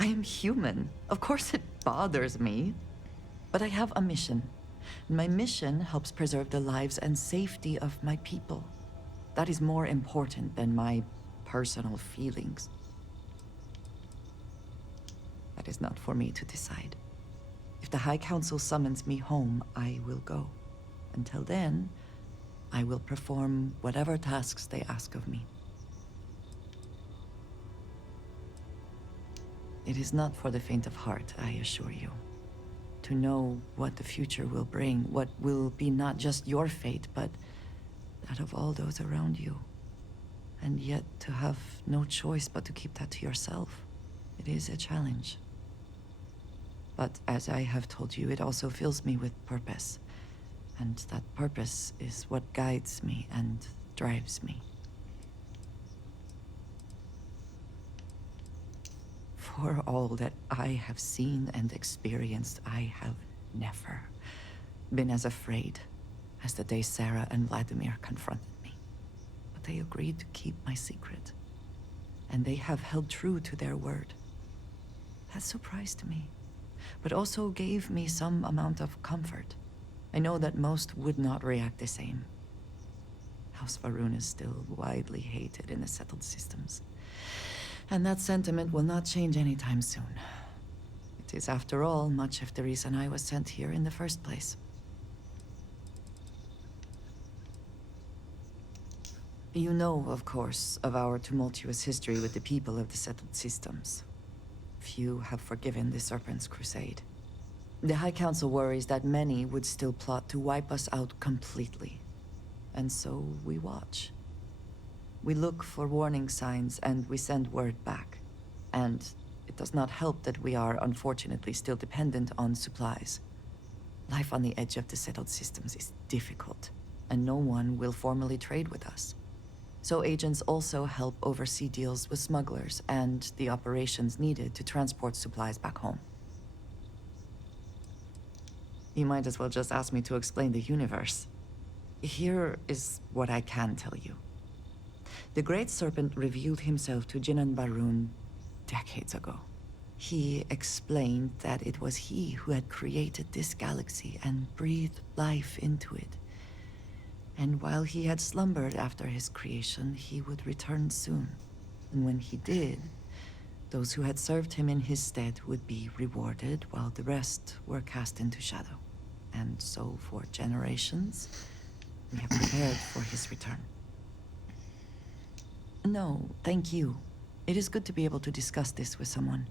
I am human. Of course it bothers me. But I have a mission. My mission helps preserve the lives and safety of my people. That is more important than my personal feelings. That is not for me to decide. If the High Council summons me home, I will go. Until then, I will perform whatever tasks they ask of me. It is not for the faint of heart, I assure you. To know what the future will bring, what will be not just your fate, but that of all those around you. And yet to have no choice but to keep that to yourself. It is a challenge. But as I have told you, it also fills me with purpose. And that purpose is what guides me and drives me. For all that I have seen and experienced, I have never been as afraid as the day Sarah and Vladimir confronted me. But they agreed to keep my secret. And they have held true to their word. That surprised me, but also gave me some amount of comfort. I know that most would not react the same. House Varun is still widely hated in the settled systems. And that sentiment will not change anytime soon. It is, after all, much of the reason I was sent here in the first place. You know, of course, of our tumultuous history with the people of the settled systems. Few have forgiven the Serpent's crusade. The High Council worries that many would still plot to wipe us out completely. And so we watch. We look for warning signs and we send word back. And it does not help that we are unfortunately still dependent on supplies. Life on the edge of the settled systems is difficult, and no one will formally trade with us. So agents also help oversee deals with smugglers and the operations needed to transport supplies back home. You might as well just ask me to explain the universe. Here is what I can tell you. The Great Serpent revealed himself to Jinan Barun decades ago. He explained that it was he who had created this galaxy and breathed life into it. And while he had slumbered after his creation, he would return soon. And when he did, those who had served him in his stead would be rewarded, while the rest were cast into shadow. And so for generations, we have prepared for his return. No, thank you. It is good to be able to discuss this with someone.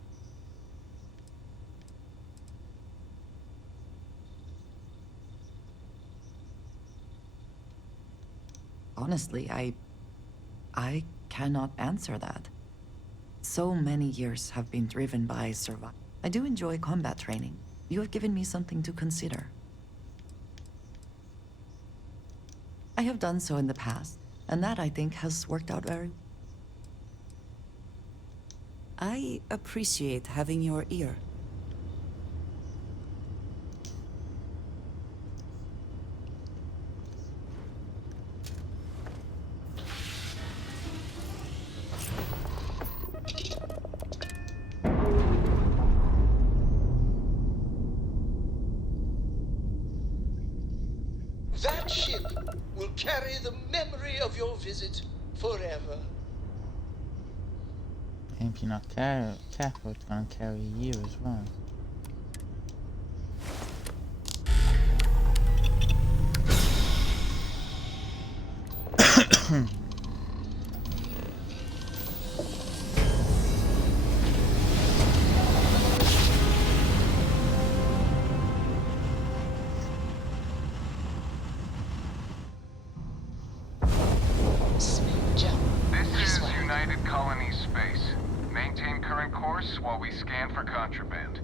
Honestly, I cannot answer that. So many years have been driven by survival. I do enjoy combat training. You have given me something to consider. I have done so in the past, and that, I think, has worked out very well. I appreciate having your ear. carry the memory of your visit forever. And if you're not careful, it's gonna carry you as well. This is United Colony Space. Maintain current course while we scan for contraband.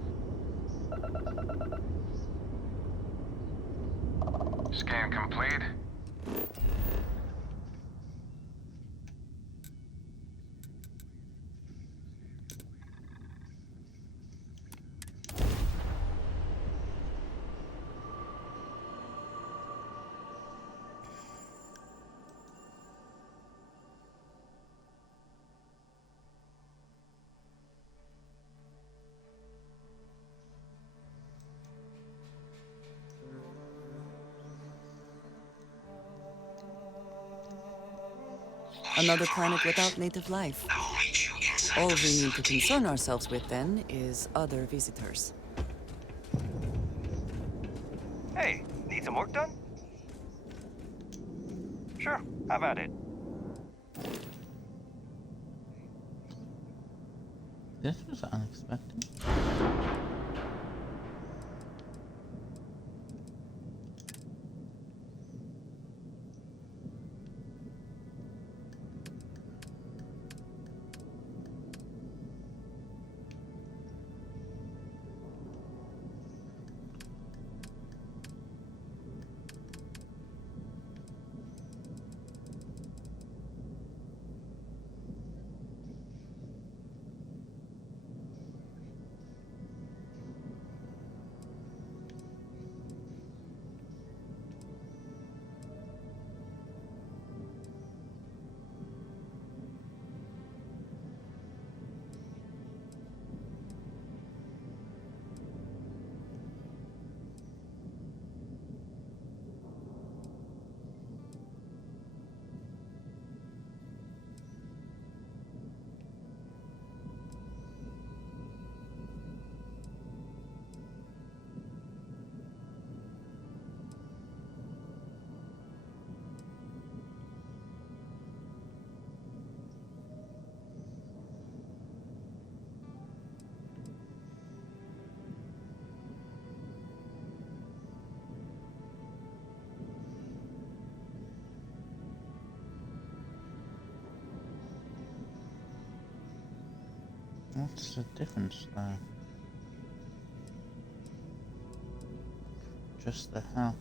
Scan complete. Another planet without native life. All we need to concern ourselves with, then, is other visitors. Hey, need some work done? Sure, have at it. This was unexpected. What's the difference there? Just the hell.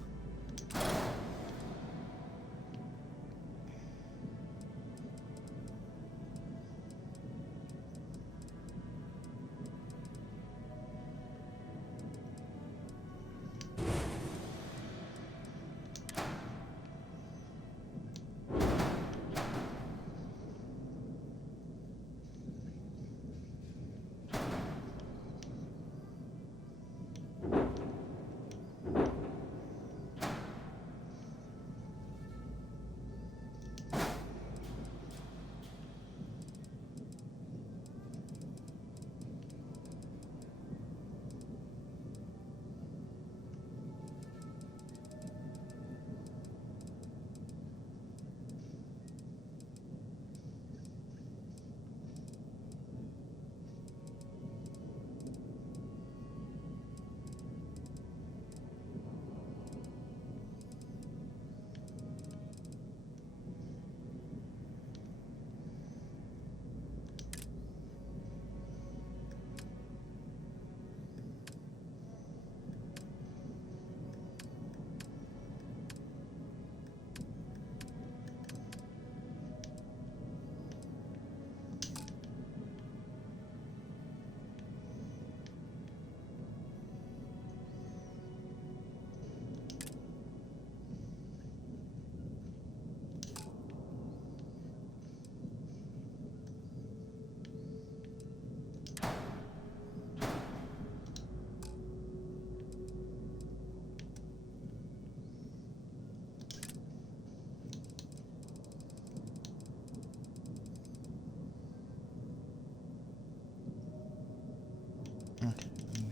Okay,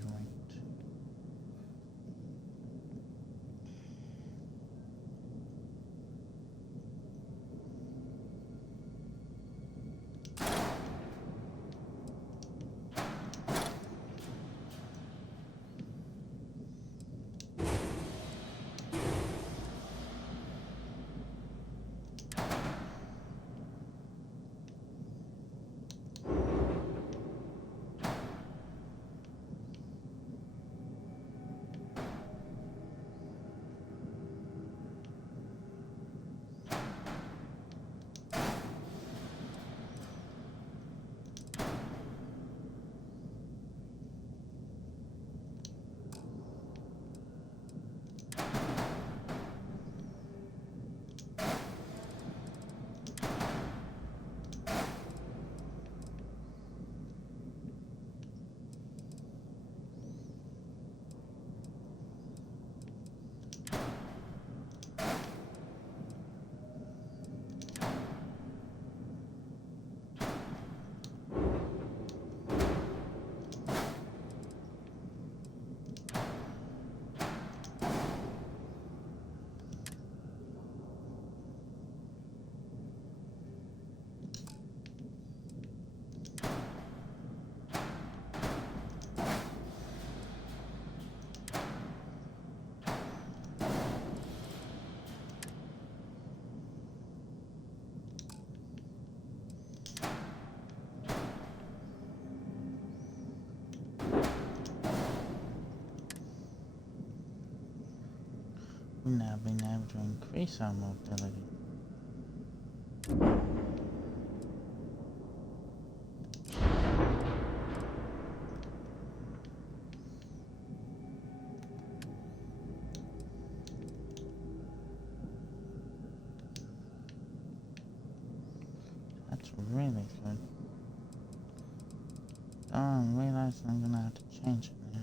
right. We've now been able to increase our mobility. That's really good. Oh, I realize I'm gonna have to change it now.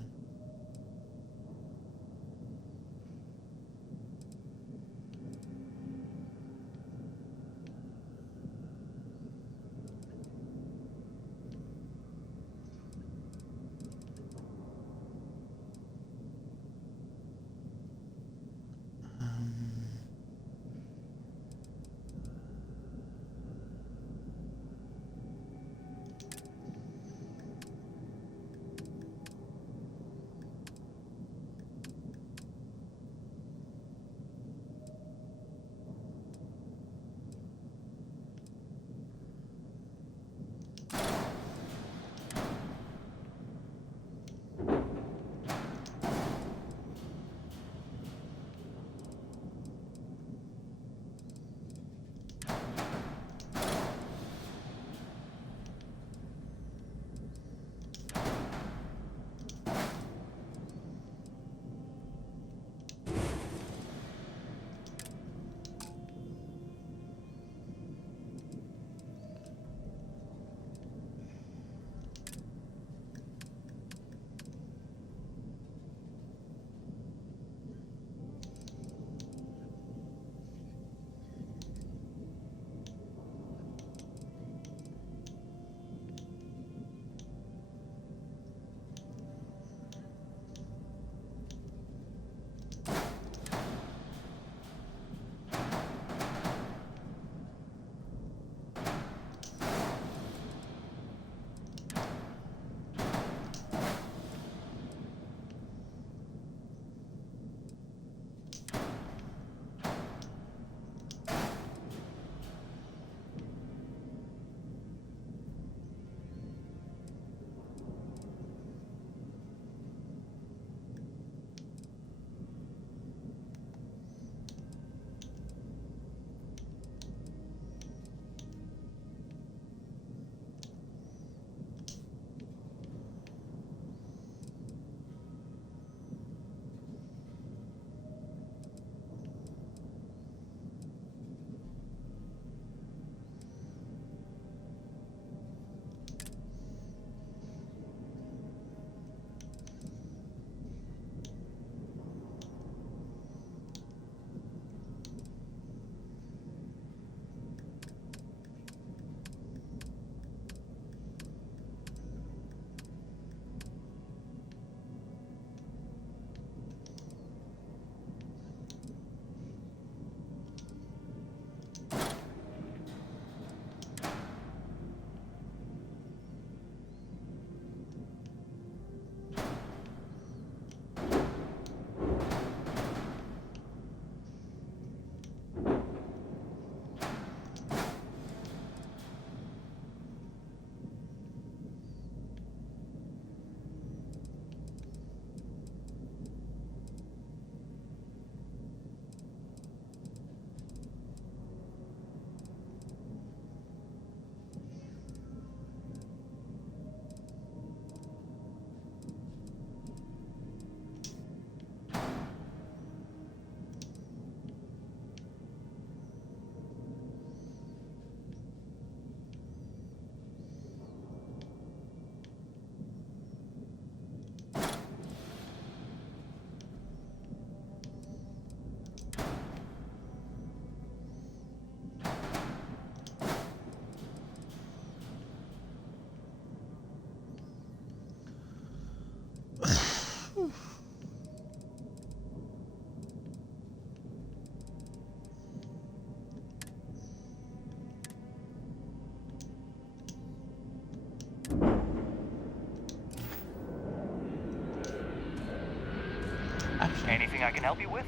action. Anything I can help you with?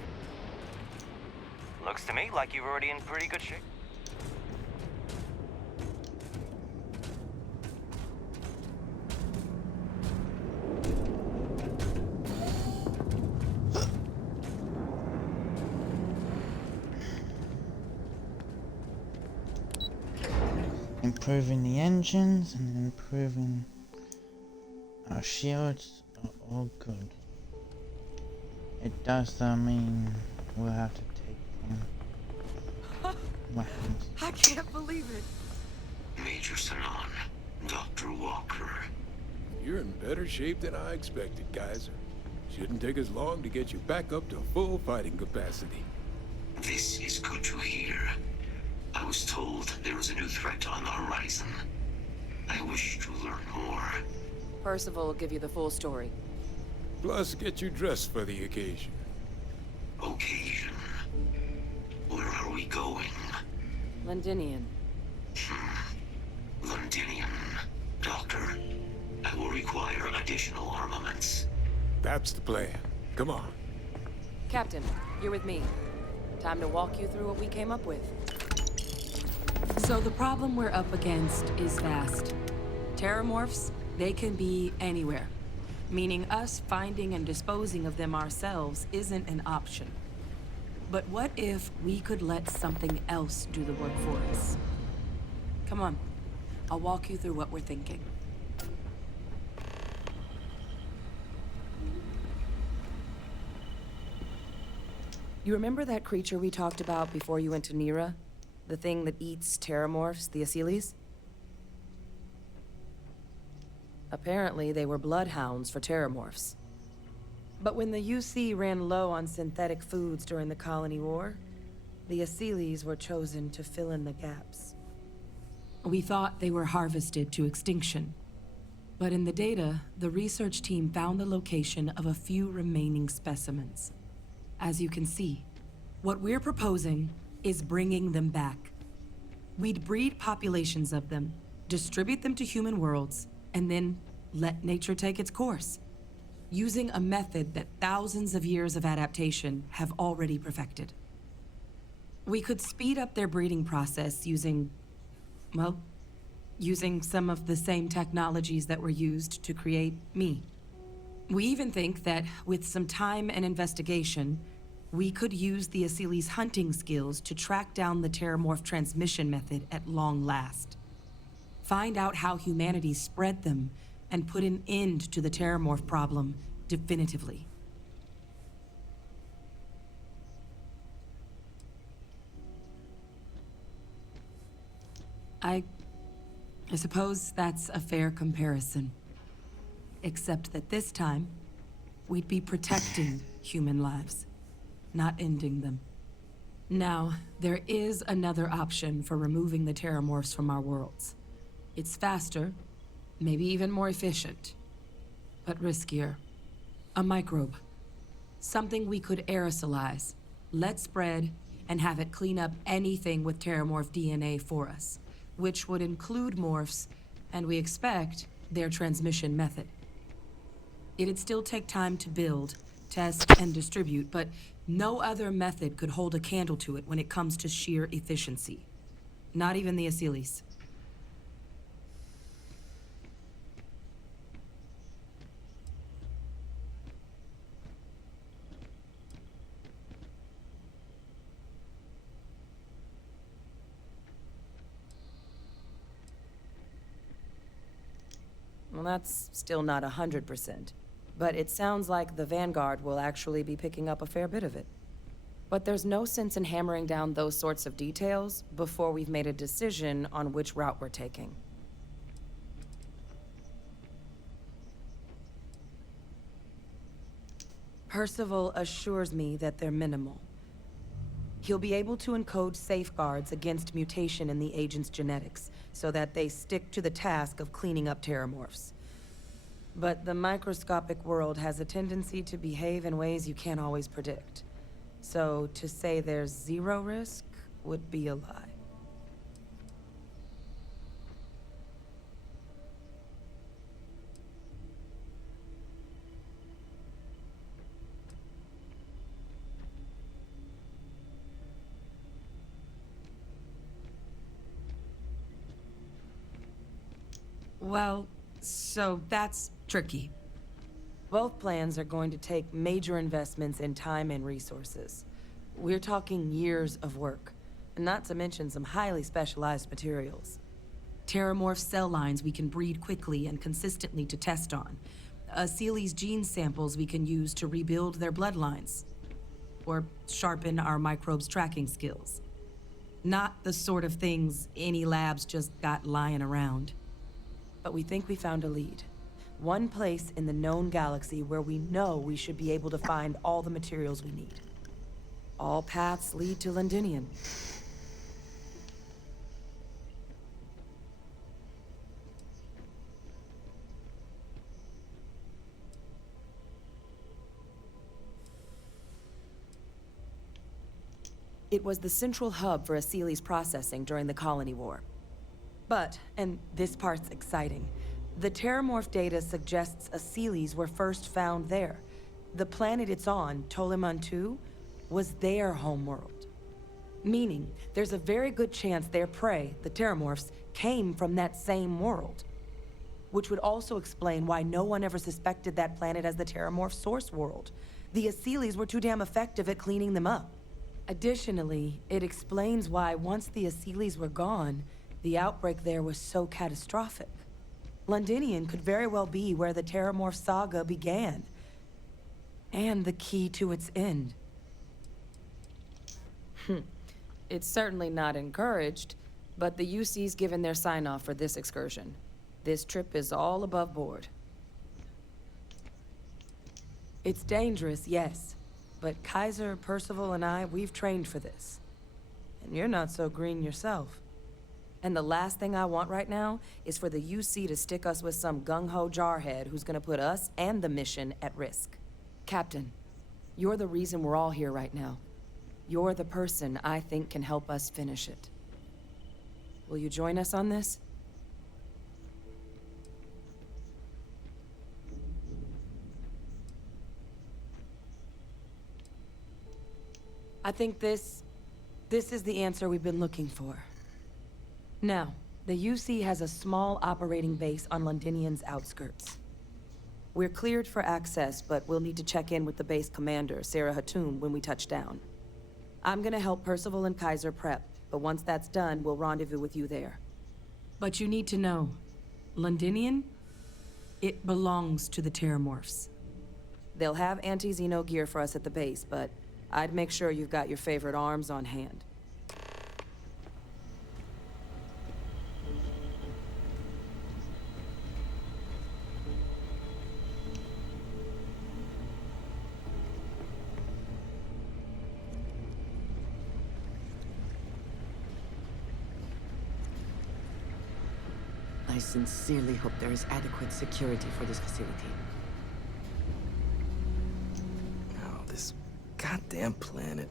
Looks to me like you're already in pretty good shape. Improving the engines and improving our shields are all good. It does mean we'll have to take some weapons. I can't believe it. Major Sanon, Dr. Walker. You're in better shape than I expected, Kaiser. Shouldn't take us long to get you back up to full fighting capacity. This is good to hear. I was told there was a new threat on the horizon. I wish to learn more. Percival will give you the full story. Plus, get you dressed for the occasion. Occasion? Where are we going? Londinian. Londinian. Doctor, I will require additional armaments. That's the plan. Come on. Captain, you're with me. Time to walk you through what we came up with. So the problem we're up against is vast. Terramorphs, they can be anywhere. Meaning us finding and disposing of them ourselves isn't an option. But what if we could let something else do the work for us? Come on, I'll walk you through what we're thinking. You remember that creature we talked about before you went to Nira? The thing that eats terramorphs, the Asyles? Apparently, they were bloodhounds for terramorphs. But when the UC ran low on synthetic foods during the Colony War, the Asyles were chosen to fill in the gaps. We thought they were harvested to extinction. But in the data, the research team found the location of a few remaining specimens. As you can see, what we're proposing is bringing them back. We'd breed populations of them, distribute them to human worlds, and then let nature take its course, using a method that thousands of years of adaptation have already perfected. We could speed up their breeding process using some of the same technologies that were used to create me. We even think that with some time and investigation, we could use the Asyles' hunting skills to track down the Terramorph transmission method at long last. Find out how humanity spread them and put an end to the Terramorph problem definitively. I suppose that's a fair comparison. Except that this time, we'd be protecting human lives, not ending them. Now, there is another option for removing the Terramorphs from our worlds. It's faster, maybe even more efficient, but riskier. A microbe. Something we could aerosolize, let spread, and have it clean up anything with Terramorph DNA for us, which would include morphs, and we expect their transmission method. It'd still take time to build, test, and distribute, but no other method could hold a candle to it when it comes to sheer efficiency. Not even the Asyles. Well, that's still not 100%. But it sounds like the Vanguard will actually be picking up a fair bit of it. But there's no sense in hammering down those sorts of details before we've made a decision on which route we're taking. Percival assures me that they're minimal. He'll be able to encode safeguards against mutation in the agent's genetics, so that they stick to the task of cleaning up Terramorphs. But the microscopic world has a tendency to behave in ways you can't always predict. So to say there's zero risk would be a lie. Well, so that's tricky. Both plans are going to take major investments in time and resources. We're talking years of work, and not to mention some highly specialized materials. Terramorph cell lines we can breed quickly and consistently to test on. Seeley's gene samples we can use to rebuild their bloodlines. Or sharpen our microbes tracking skills. Not the sort of things any labs just got lying around. But we think we found a lead. One place in the known galaxy where we know we should be able to find all the materials we need. All paths lead to Londinium. It was the central hub for Asili's processing during the Colony War. But, and this part's exciting, the Terramorph data suggests Asilis were first found there. The planet it's on, Toliman 2, was their homeworld. Meaning, there's a very good chance their prey, the Terramorphs, came from that same world. Which would also explain why no one ever suspected that planet as the Terramorph source world. The Asilis were too damn effective at cleaning them up. Additionally, it explains why once the Asilis were gone, the outbreak there was so catastrophic. Londinium could very well be where the Terramorph saga began. And the key to its end. It's certainly not encouraged, but the UC's given their sign-off for this excursion. This trip is all above board. It's dangerous, yes. But Kaiser, Percival, and I, we've trained for this. And you're not so green yourself. And the last thing I want right now is for the UC to stick us with some gung-ho jarhead who's gonna put us and the mission at risk. Captain, you're the reason we're all here right now. You're the person I think can help us finish it. Will you join us on this? I think this is the answer we've been looking for. Now, the UC has a small operating base on Londinium's outskirts. We're cleared for access, but we'll need to check in with the base commander, Sarah Hatoum, when we touch down. I'm gonna help Percival and Kaiser prep, but once that's done, we'll rendezvous with you there. But you need to know, Londinium, it belongs to the Terramorphs. They'll have anti-Xeno gear for us at the base, but I'd make sure you've got your favorite arms on hand. I sincerely hope there is adequate security for this facility. Oh, this goddamn planet.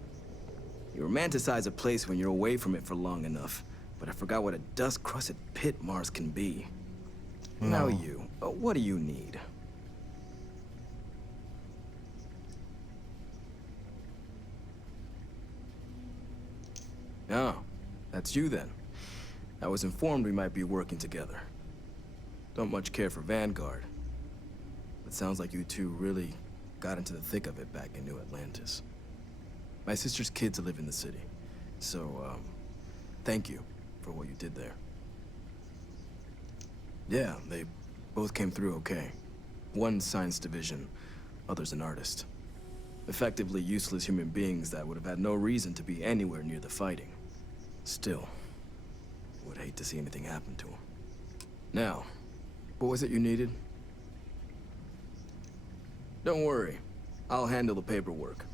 You romanticize a place when you're away from it for long enough, but I forgot what a dust-crusted pit Mars can be. Now you, what do you need? Oh, that's you then. I was informed we might be working together. Don't much care for Vanguard. But sounds like you two really got into the thick of it back in New Atlantis. My sister's kids live in the city, so, thank you for what you did there. Yeah, they both came through okay. One science division, other's an artist. Effectively useless human beings that would have had no reason to be anywhere near the fighting. Still, would hate to see anything happen to them. Now, what was it you needed? Don't worry, I'll handle the paperwork.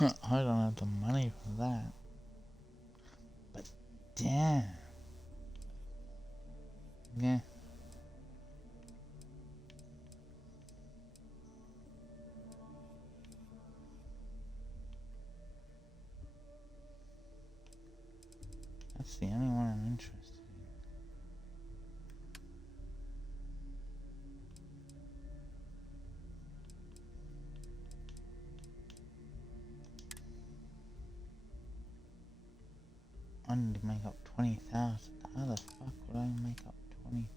I don't have the money for that. But damn. Yeah. That's the only one I'm interested in. I need to make up 20,000. How the fuck would I make up 20,000?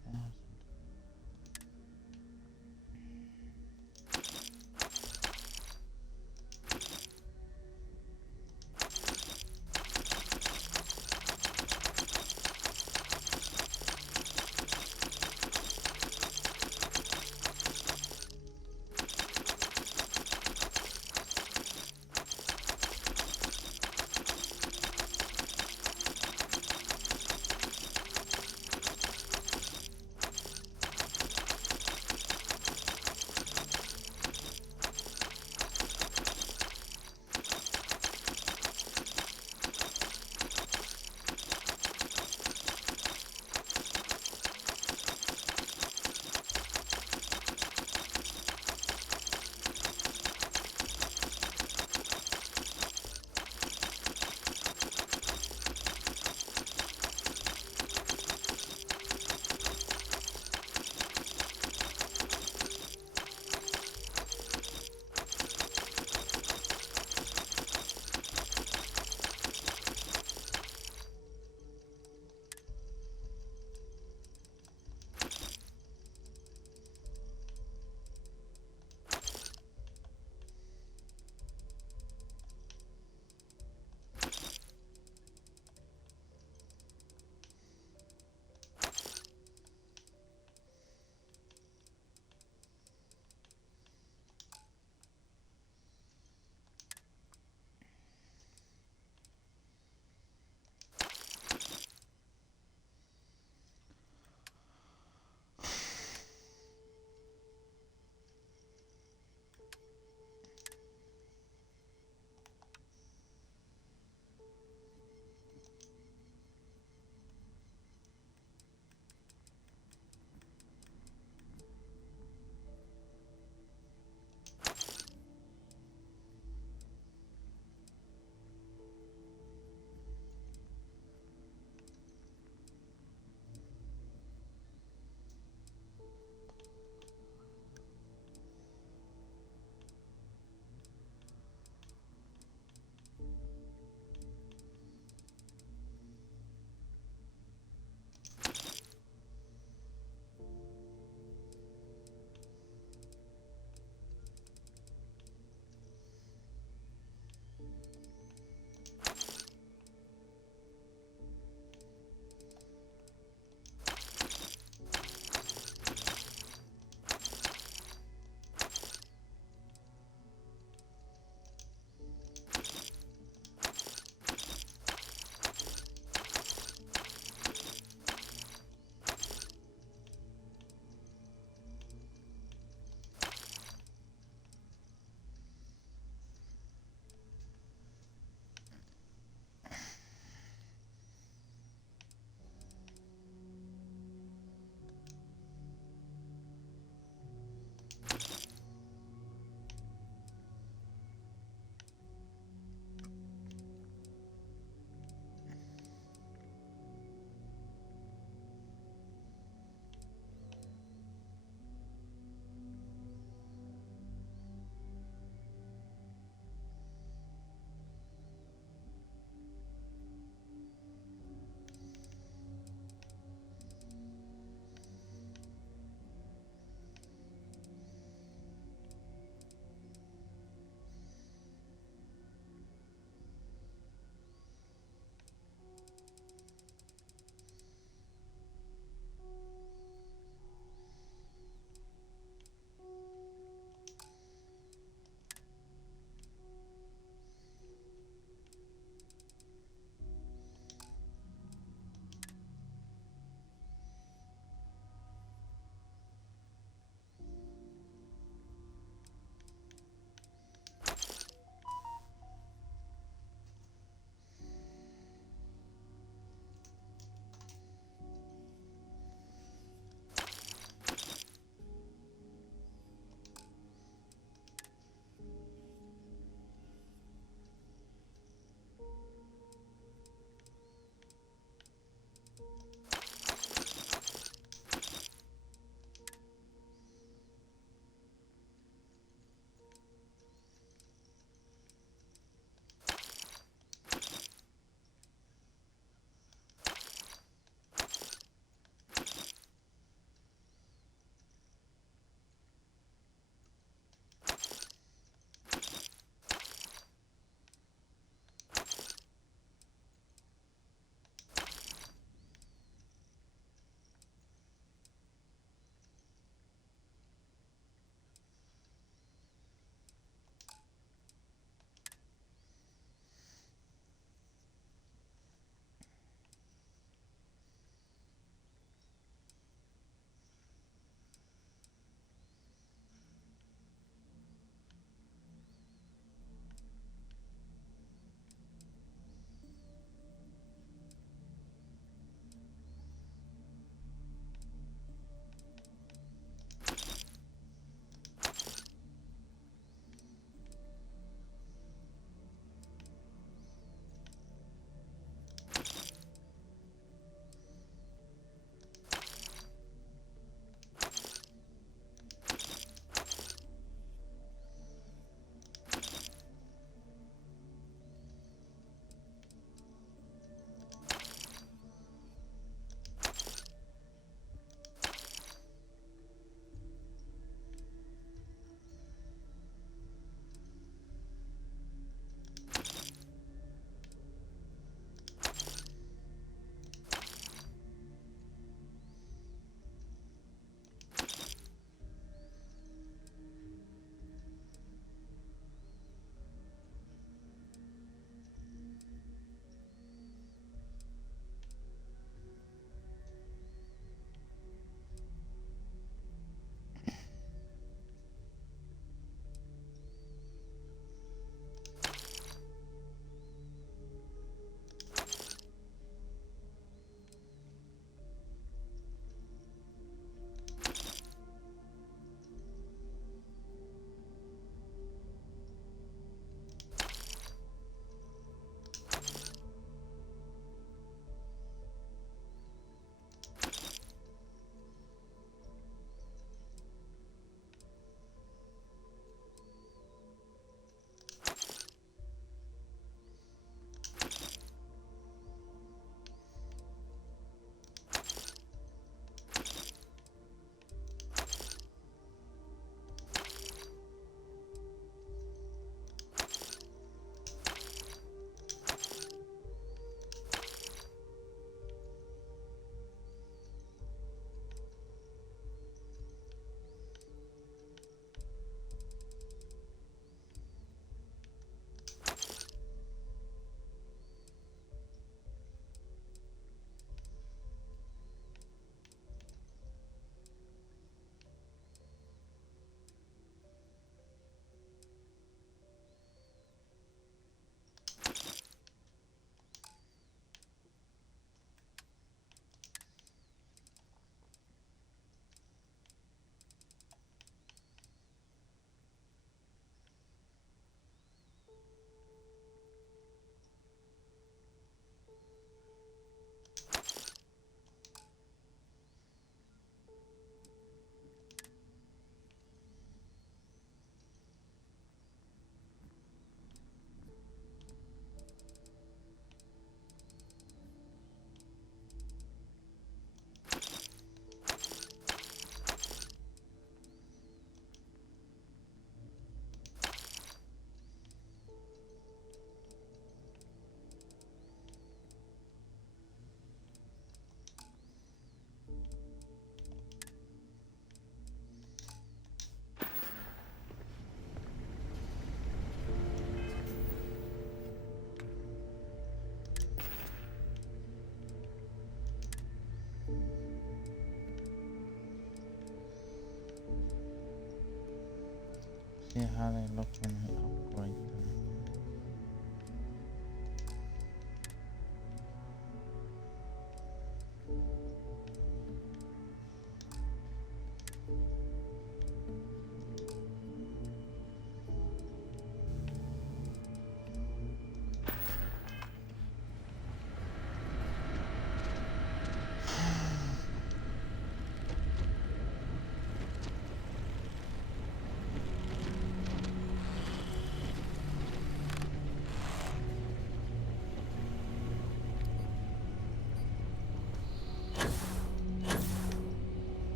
see how they look when we upgrade them.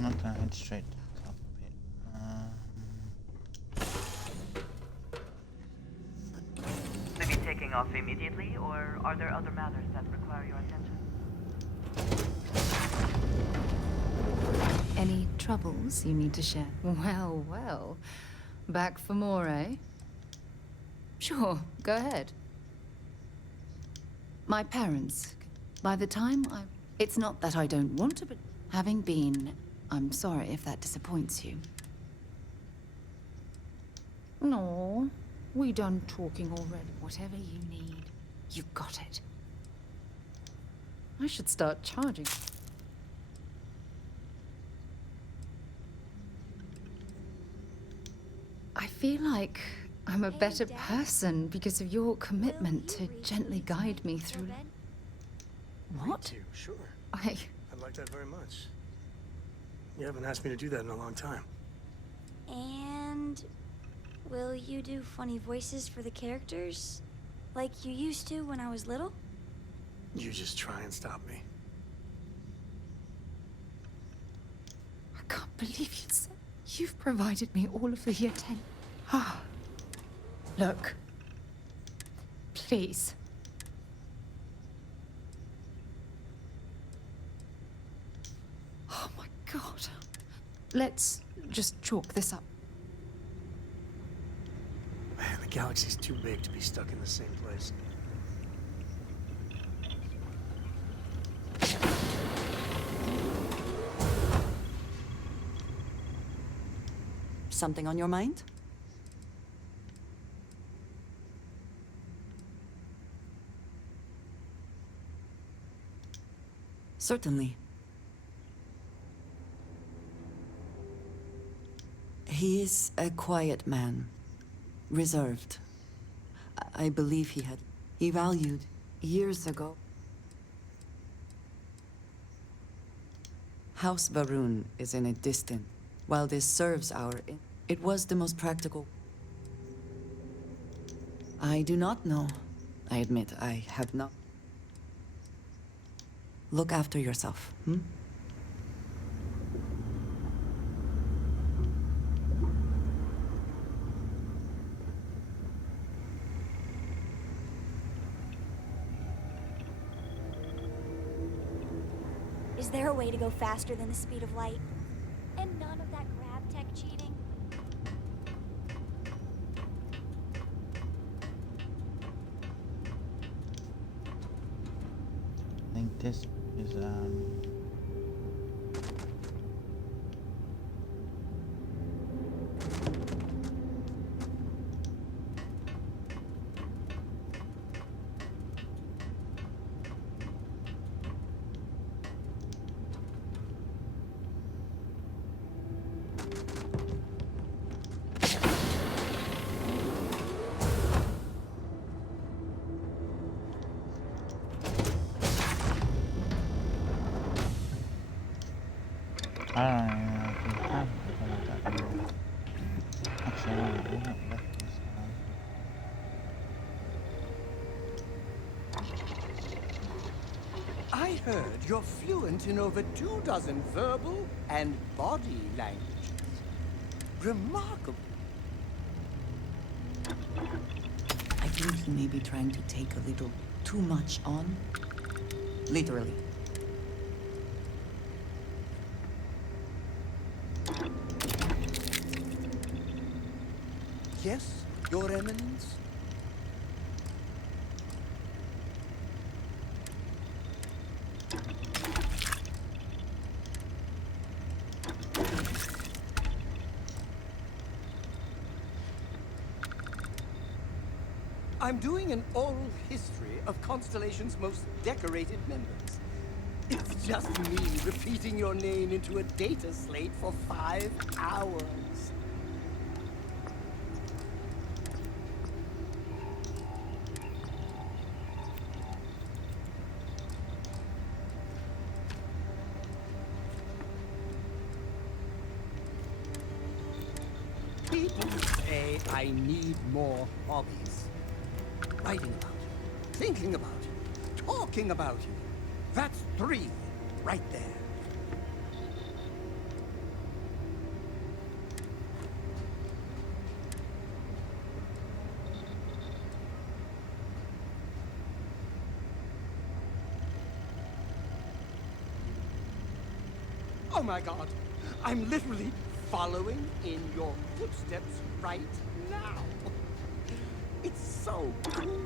Not gonna head straight to the cockpit. Will you be taking off immediately, or are there other matters that require your attention? Any troubles you need to share? Well, well. Back for more, eh? Sure, go ahead. My parents, by the time I... It's not that I don't want to, but having been... I'm sorry if that disappoints you. No, we done talking already. Whatever you need, you got it. I should start charging. I feel like I'm a better person because of your commitment to gently guide me through... What? Me too, sure. I'd like that very much. You haven't asked me to do that in a long time. And will you do funny voices for the characters? Like you used to when I was little? You just try and stop me. I can't believe you said... You've provided me all of the attention. Ah. Look. Please. Oh my God. Let's just chalk this up. Man, the galaxy's too big to be stuck in the same place. Something on your mind? Certainly. He is a quiet man, reserved. I believe he valued years ago. House Varun is in a distant. While this serves it was the most practical. I do not know. I admit I have not. Look after yourself, hmm? Is there a way to go faster than the speed of light? And none of that grab tech cheating? I think this is I don't even know if we have that anymore. Actually, no, we haven't left this side. I heard you're fluent in over 24 verbal and body languages. Remarkable. I think he may be trying to take a little too much on. Literally. Yes, Your Eminence? I'm doing an oral history of Constellation's most decorated members. It's just me repeating your name into a data slate for 5 hours. People say I need more hobbies. Writing about you, thinking about you, talking about you. That's 3 right there. Oh my God, I'm literally following in your footsteps right now. It's so cool.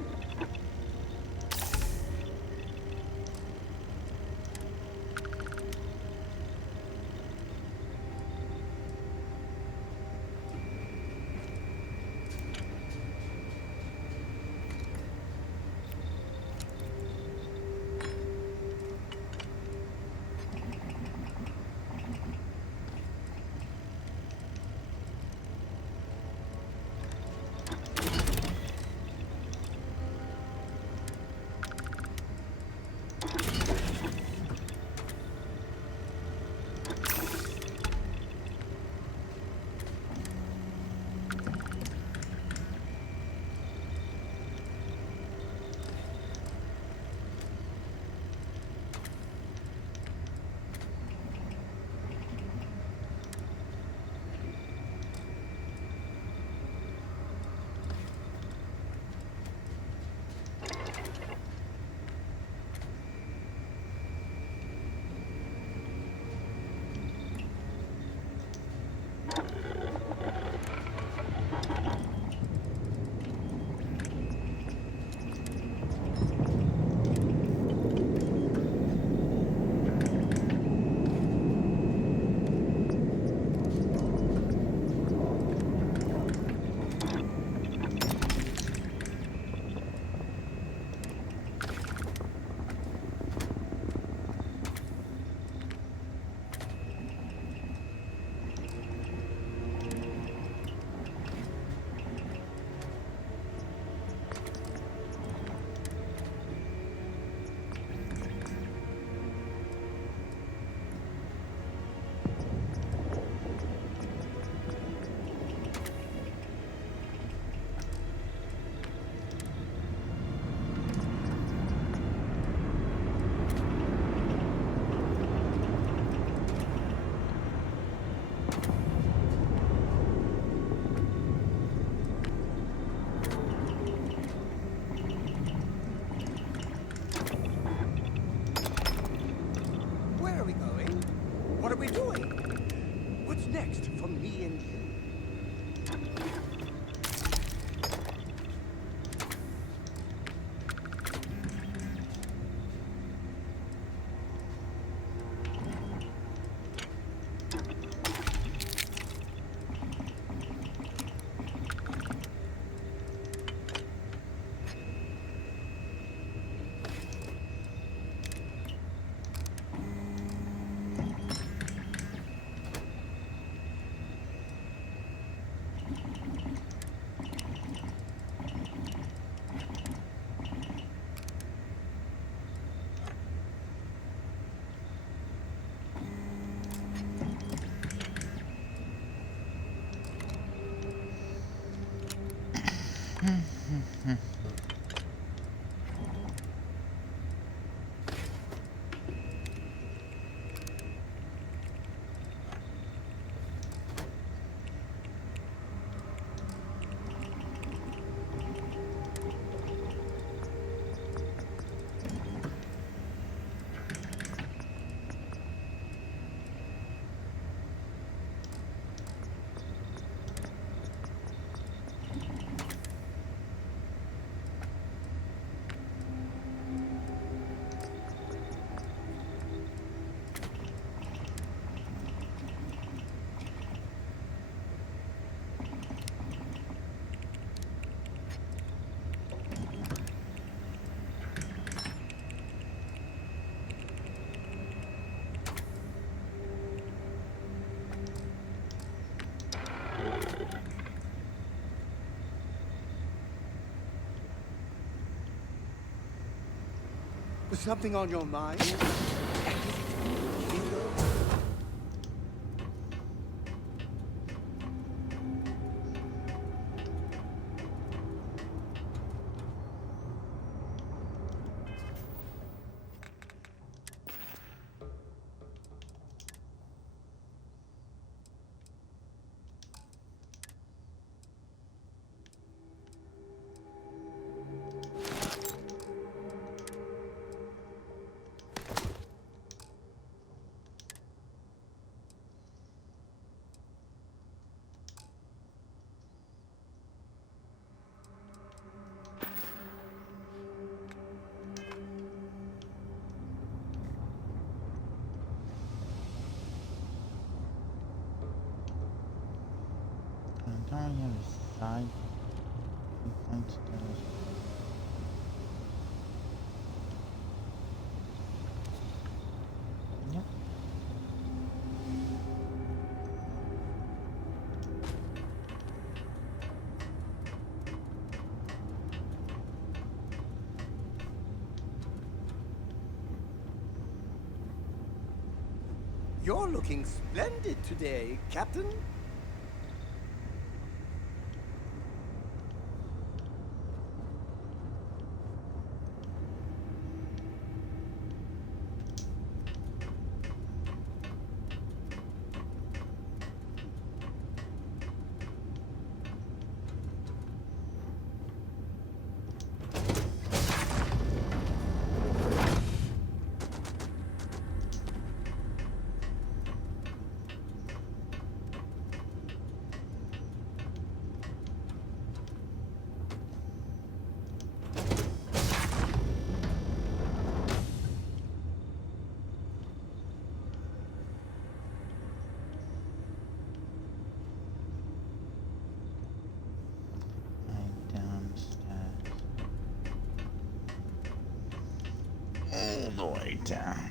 Something on your mind? Don't we have a side point to do it? Yep. You're looking splendid today, Captain. All the way down.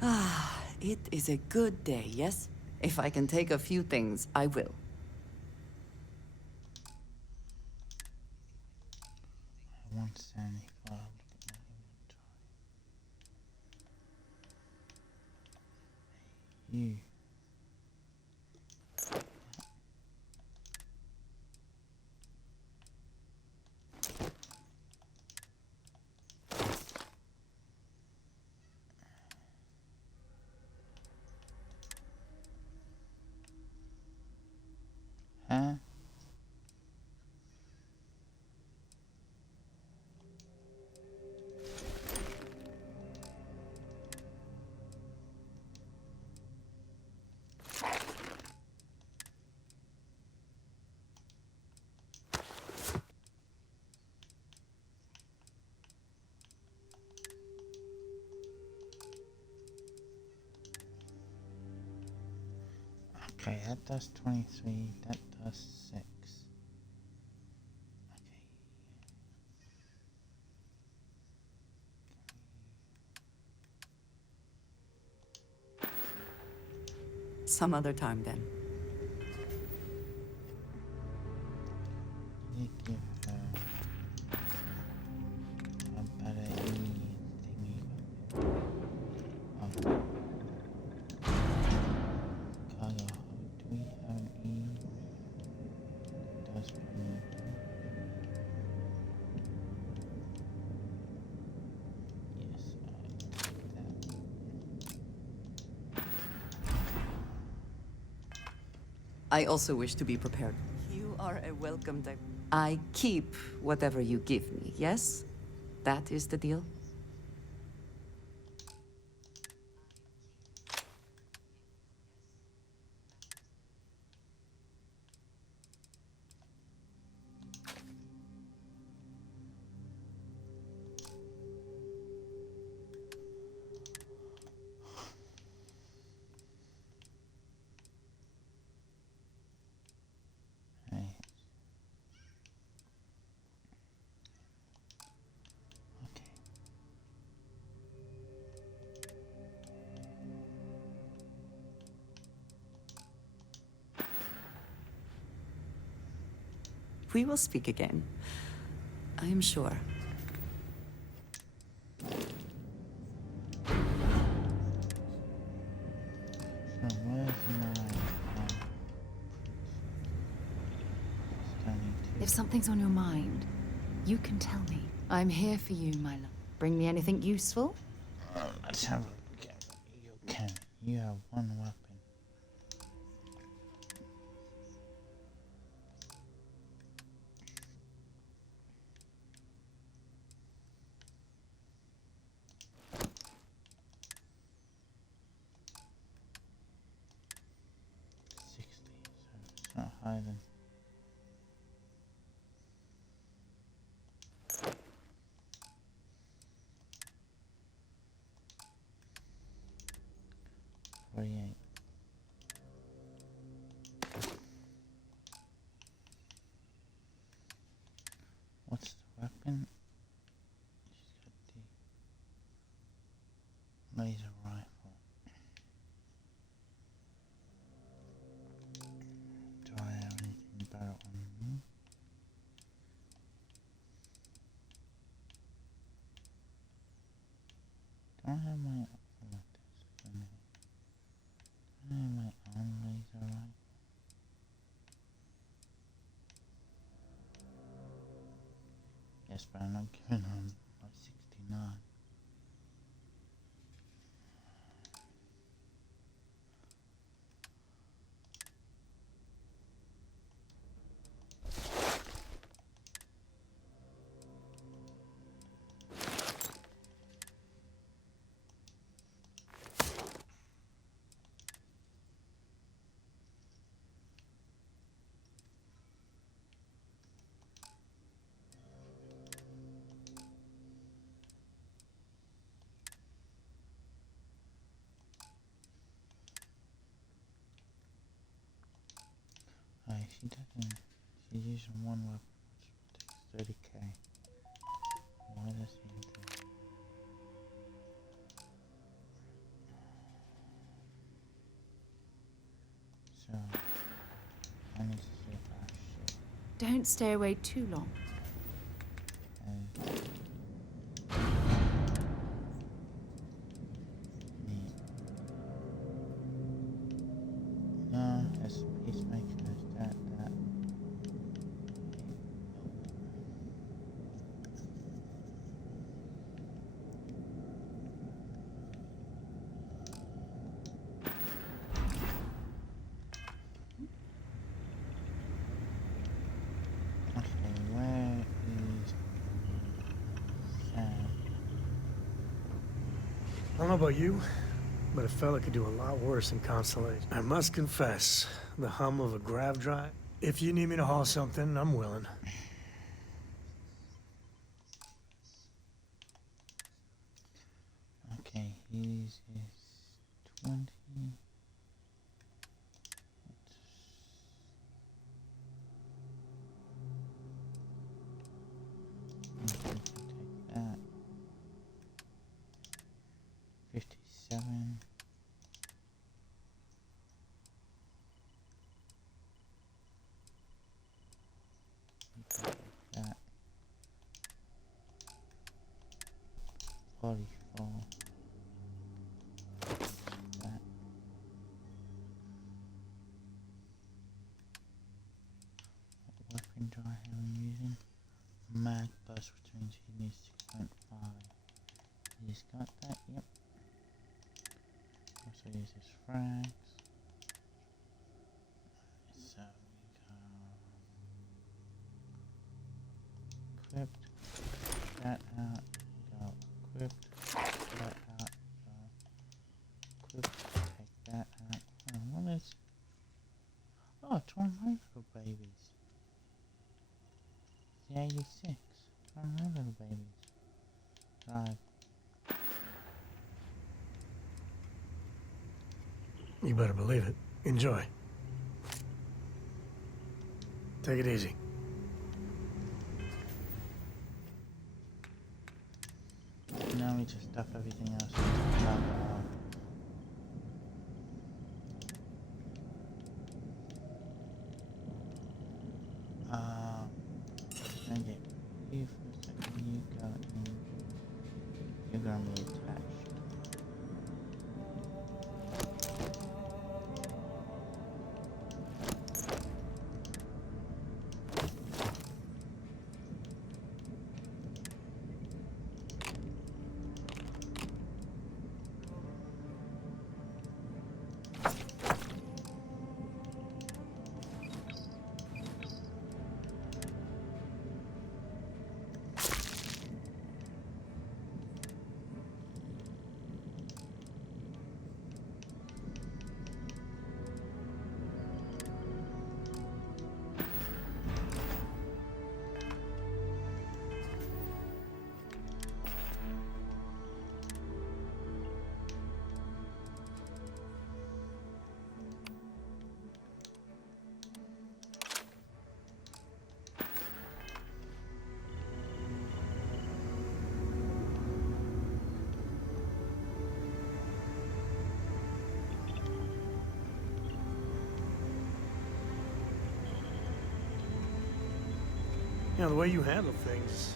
Ah, it is a good day, yes? If I can take a few things, I will. I want 75. You. Huh? Okay, that does 23, that does 6. Some other time then. You give her a better E thingy. Oh. Cargo. Do we have an E? Does promote. Yes, I take that. I also wish to be prepared. You are a welcome type. I keep whatever you give me, yes? That is the deal? We will speak again. I am sure. So where's my If something's on your mind, you can tell me. I'm here for you, my love. Bring me anything useful? Let's have a look at what you can. You have one weapon. Not higher than $48. What's the weapon? She's got the laser rifle. Do I have anything better on me? Do I have my own laser rifle? Yes, but I'm not giving them my 69. She doesn't. She's using one weapon, which takes 30k. Why does she do that? So, I need to see if I should. Don't stay away too long. No, as a peacemaker, is that. Okay, where is Sam? I don't know about you, but a fella could do a lot worse than Constellation. I must confess, the hum of a grav drive. If you need me to haul something, I'm willing. Okay, he's 20. Take that. 57. Take that. 44. That. What weapon do I have him using? Mag burst, which means he needs 6.5. He's got that, yep. Also uses frags. So we go equipped, that out, go equipped, that out, go equipped, take that out. Oh, what is? Oh, 12 little babies. The 86. 12 little babies. Right. You better believe it. Enjoy. Take it easy. Now we just stuff everything else into the cargo. Can I get you for a second? You got me. You're gonna be attached. You know, the way you handle things.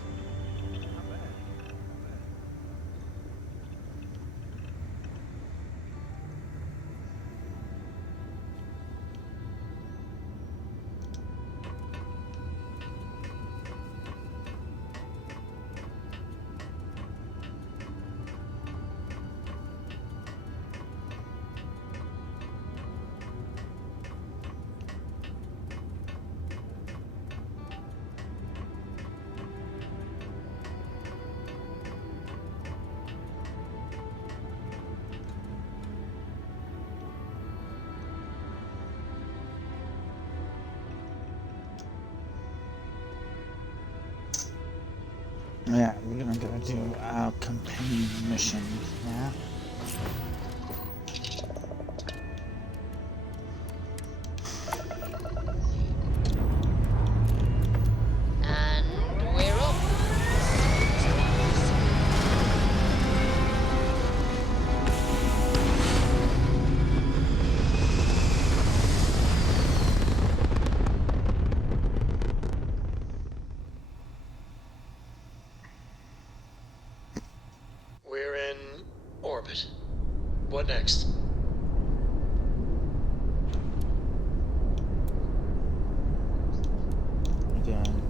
Yeah, we're gonna go do our campaign mission now. And we're off. We're in orbit. What next? Again.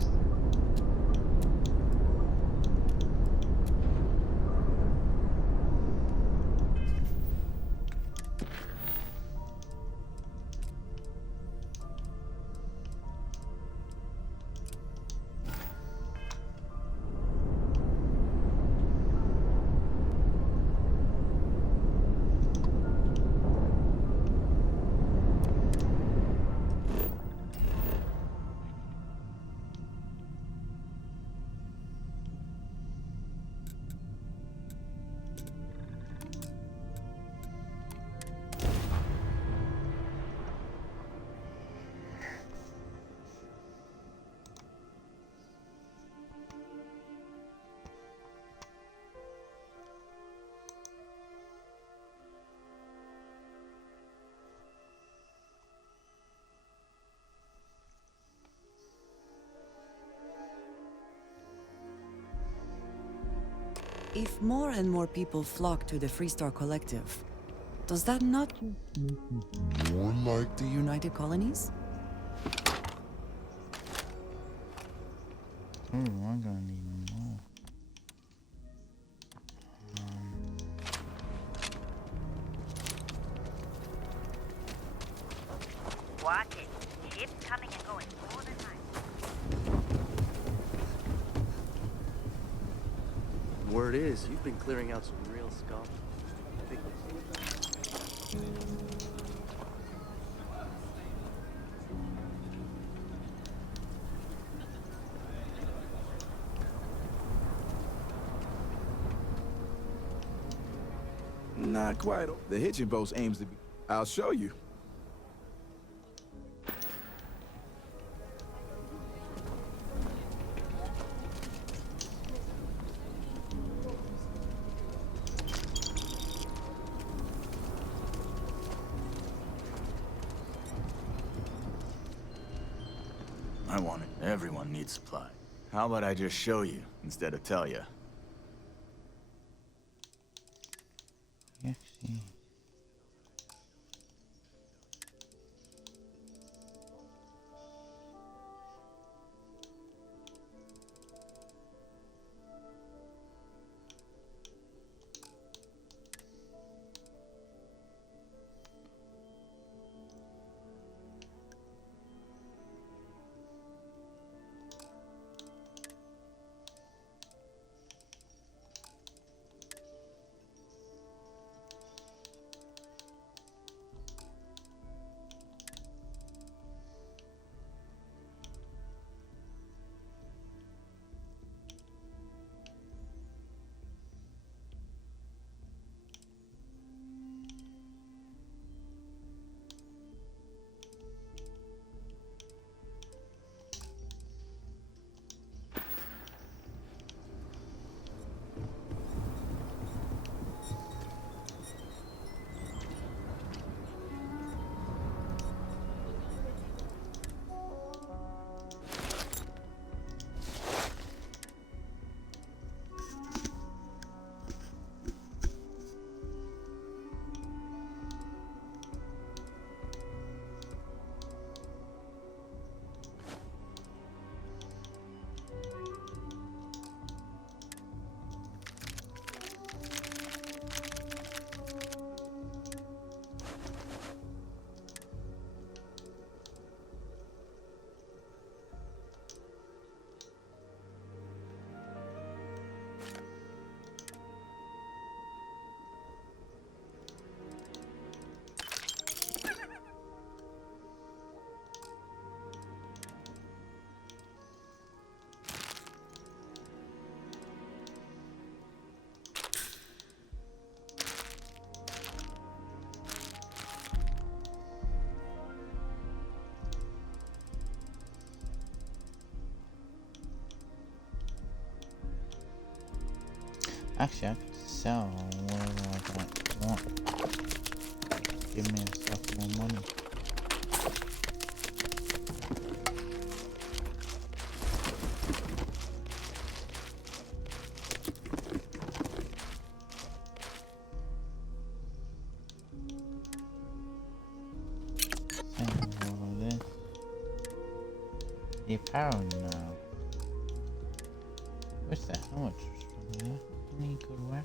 If more and more people flock to the Freestar Collective, does that not more like the United Colonies? Oh, I'm gonna need more. Watch it. Ships coming and going all the time. Word is, you've been clearing out some real scum. Not quite. The hitching post aims to be. I'll show you. I want it. Everyone needs supply. How about I just show you instead of tell you? Yes, see. Actually, I could sell whatever I want. Give me stuff more money. Send all of this. The apparel now. What's that? How much? Any good work?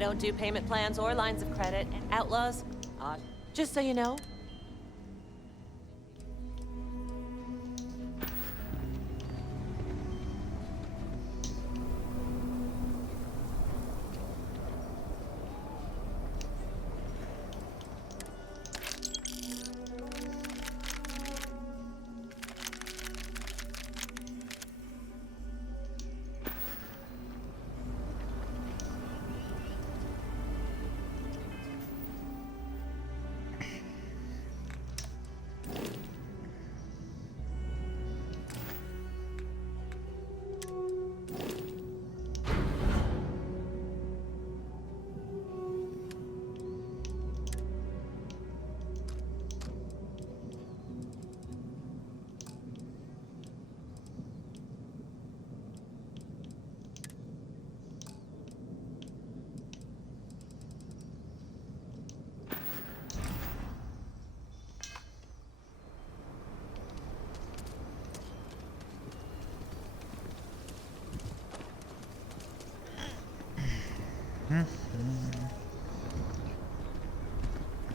don't do payment plans or lines of credit. Outlaws, just so you know.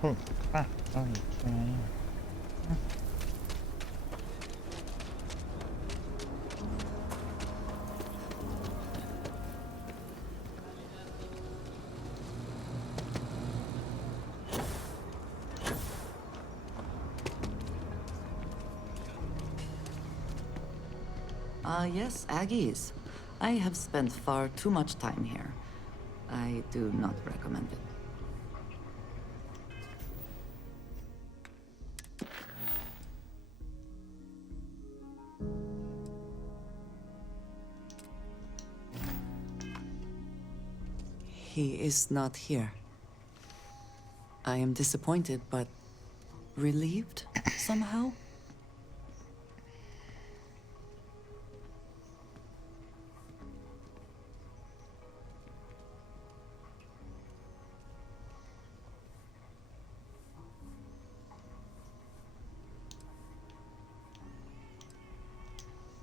Oh, ah, sorry, trying. Yes, Aggies. I have spent far too much time here. I do not recommend it. He is not here. I am disappointed, but relieved somehow.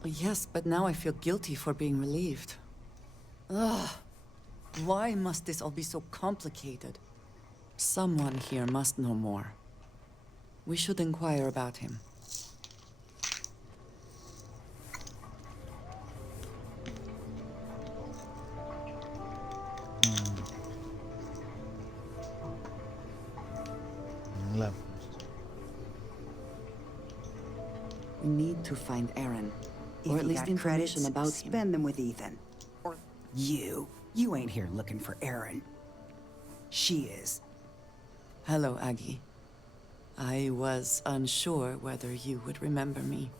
Yes, but now I feel guilty for being relieved. Ugh. Why must this all be so complicated? Someone here must know more. We should inquire about him. Love. We need to find Aaron. Or If at you least got information credits, about him. spend them with Ethan. Or you. You ain't here looking for Erin. She is. Hello, Aggie. I was unsure whether you would remember me.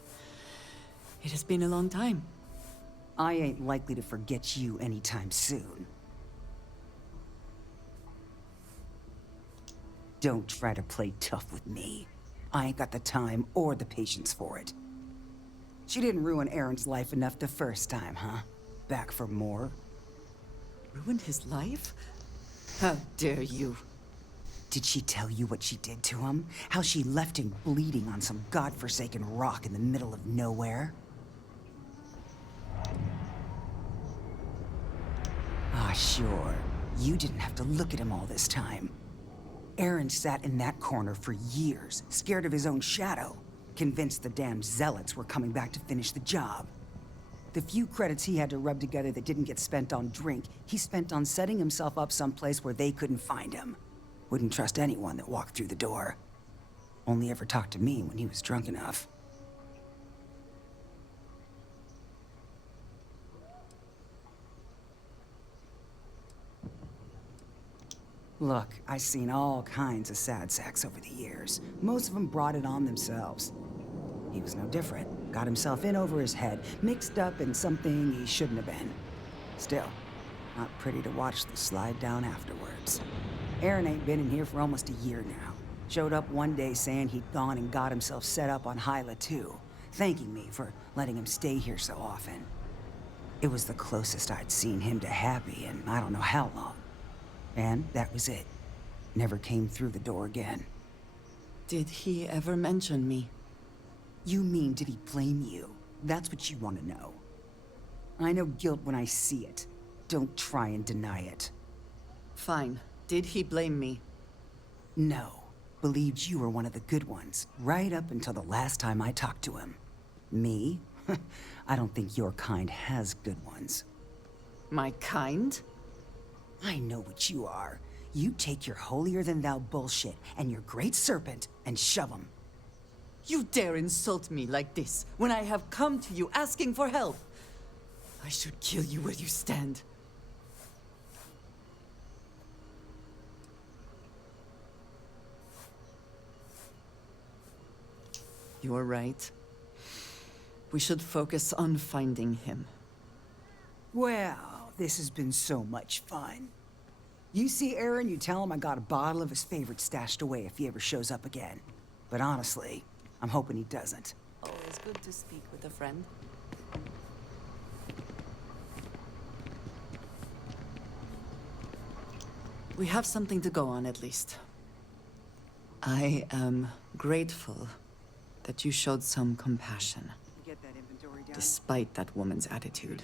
It has been a long time. I ain't likely to forget you anytime soon. Don't try to play tough with me. I ain't got the time or the patience for it. She didn't ruin Aaron's life enough the first time, huh? Back for more? Ruined his life? How dare you? Did she tell you what she did to him? How she left him bleeding on some godforsaken rock in the middle of nowhere? Ah, sure. You didn't have to look at him all this time. Aaron sat in that corner for years, scared of his own shadow, convinced the damn zealots were coming back to finish the job. The few credits he had to rub together that didn't get spent on drink, he spent on setting himself up someplace where they couldn't find him. Wouldn't trust anyone that walked through the door. Only ever talked to me when he was drunk enough. Look, I've seen all kinds of sad sacks over the years. Most of them brought it on themselves. He was no different. Got himself in over his head, mixed up in something he shouldn't have been. Still, not pretty to watch the slide down afterwards. Aaron ain't been in here for almost a year now. Showed up one day saying he'd gone and got himself set up on Hyla too, thanking me for letting him stay here so often. It was the closest I'd seen him to happy in I don't know how long. And that was it. Never came through the door again. Did he ever mention me? You mean, did he blame you? That's what you want to know. I know guilt when I see it. Don't try and deny it. Fine. Did he blame me? No. Believed you were one of the good ones, right up until the last time I talked to him. Me? I don't think your kind has good ones. My kind? I know what you are. You take your holier-than-thou bullshit and your great serpent and shove them. You dare insult me like this when I have come to you asking for help. I should kill you where you stand. You're right. We should focus on finding him. Well, this has been so much fun. You see Aaron, you tell him I got a bottle of his favorite stashed away if he ever shows up again. But honestly, I'm hoping he doesn't. Always good to speak with a friend. We have something to go on, at least. I am grateful that you showed some compassion, despite that woman's attitude.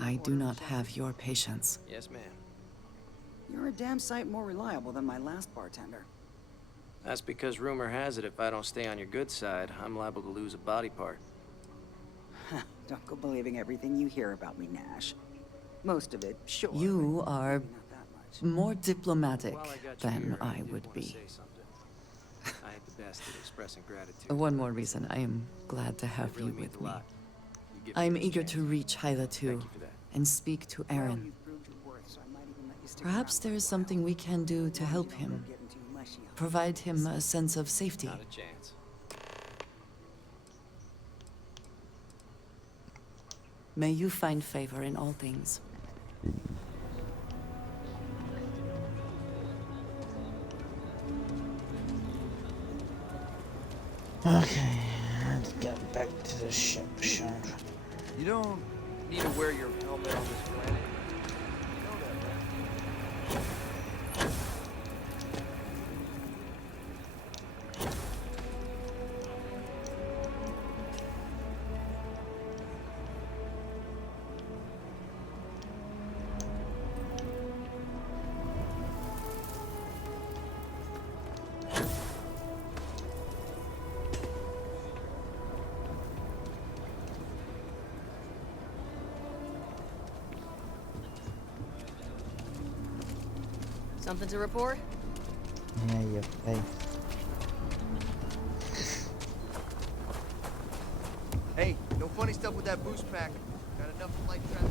I do not have your patience. Yes, ma'am. You're a damn sight more reliable than my last bartender. That's because rumor has it if I don't stay on your good side, I'm liable to lose a body part. Don't go believing everything you hear about me, Nash. Most of it, sure. You are more diplomatic While I got you than here, I did would wanna be. say something. I had the best at expressing gratitude. One more reason I am glad to have really you means with a me. lot. You give I'm me this eager chance. to reach Hyla too, Thank you for that. and speak to Aaron. Perhaps there is something we can do to help him. Provide him a sense of safety. Not a chance. May you find favor in all things. Okay, let's get back to the ship, shall You don't need to wear your helmet on this planet. You know that, right? Something to report? Yeah, your face. Hey, no funny stuff with that boost pack. Got enough flight traffic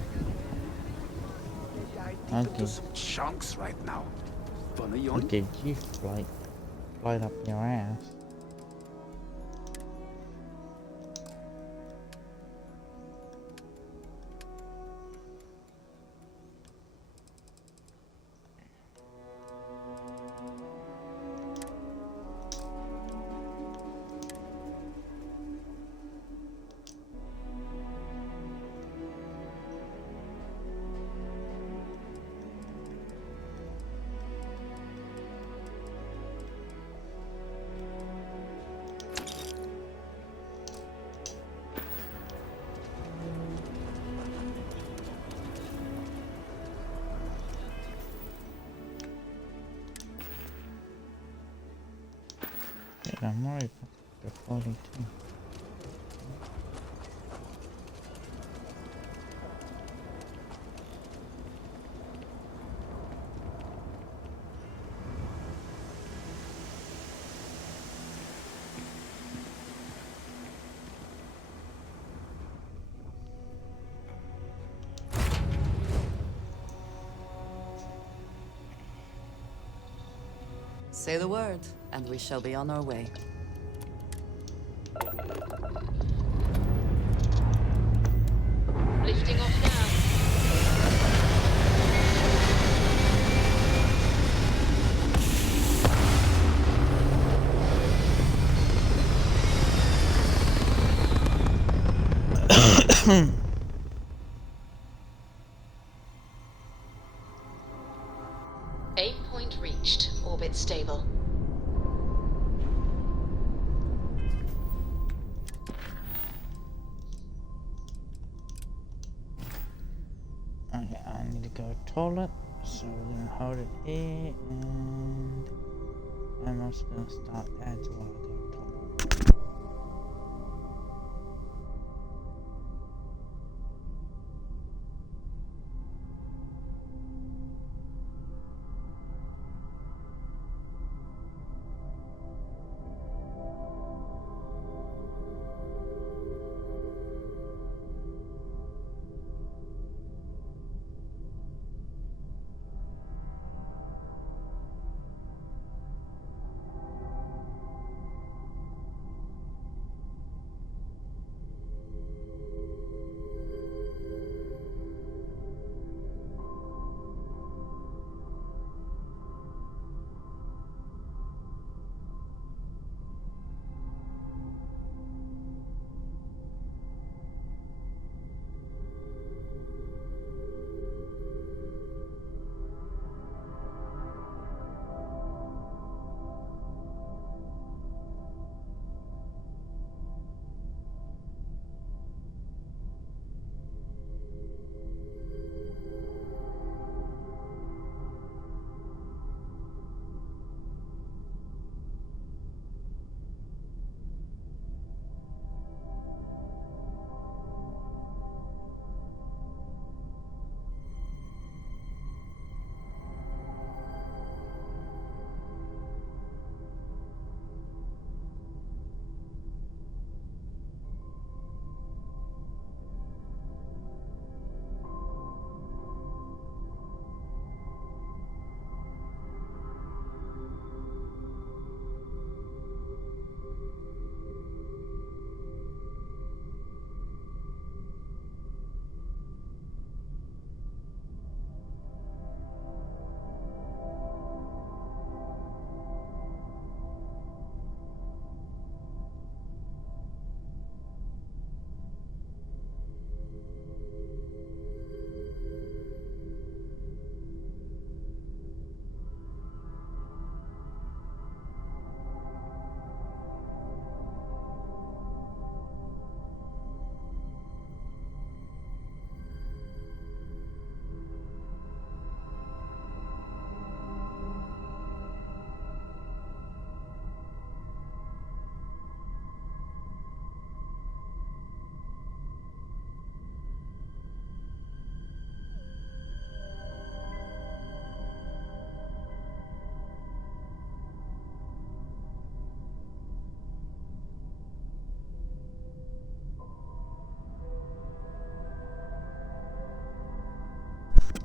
out Okay. some chunks right now. Funny I'll give you flight up your ass. Yeah, I'm worried about the 42. Say the word, and we shall be on our way. Lifting off now. Aim point reached. Orbit stable. Okay, I need to go to the toilet, so So we're gonna hold it here, and I'm also gonna start that while they're talking.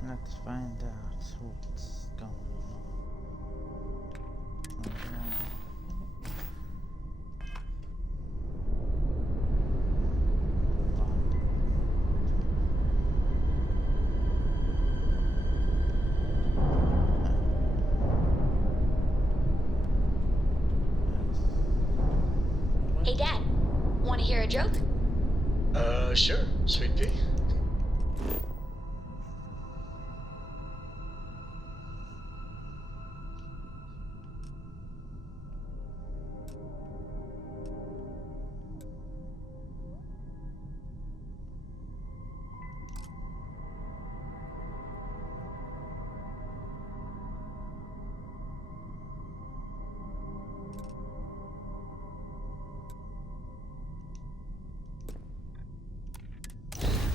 Let's find out what's going on. Hey, Dad. Want to hear a joke? Sure, Sweet Pea.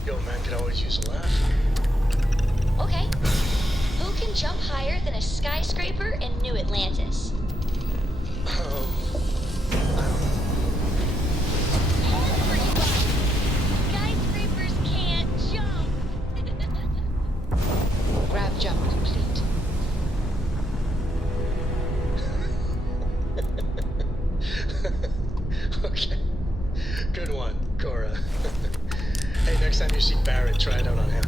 Yo, man, could always use a laugh. Okay. Who can jump higher than a skyscraper in New Atlantis? Everybody! Skyscrapers can't jump! Grab jump complete. Okay. Good one, Cora. Hey, next time you see Barrett, try it out on him.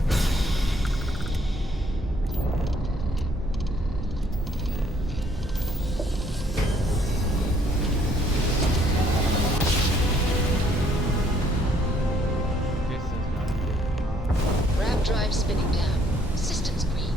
Grab drive spinning down. Systems green.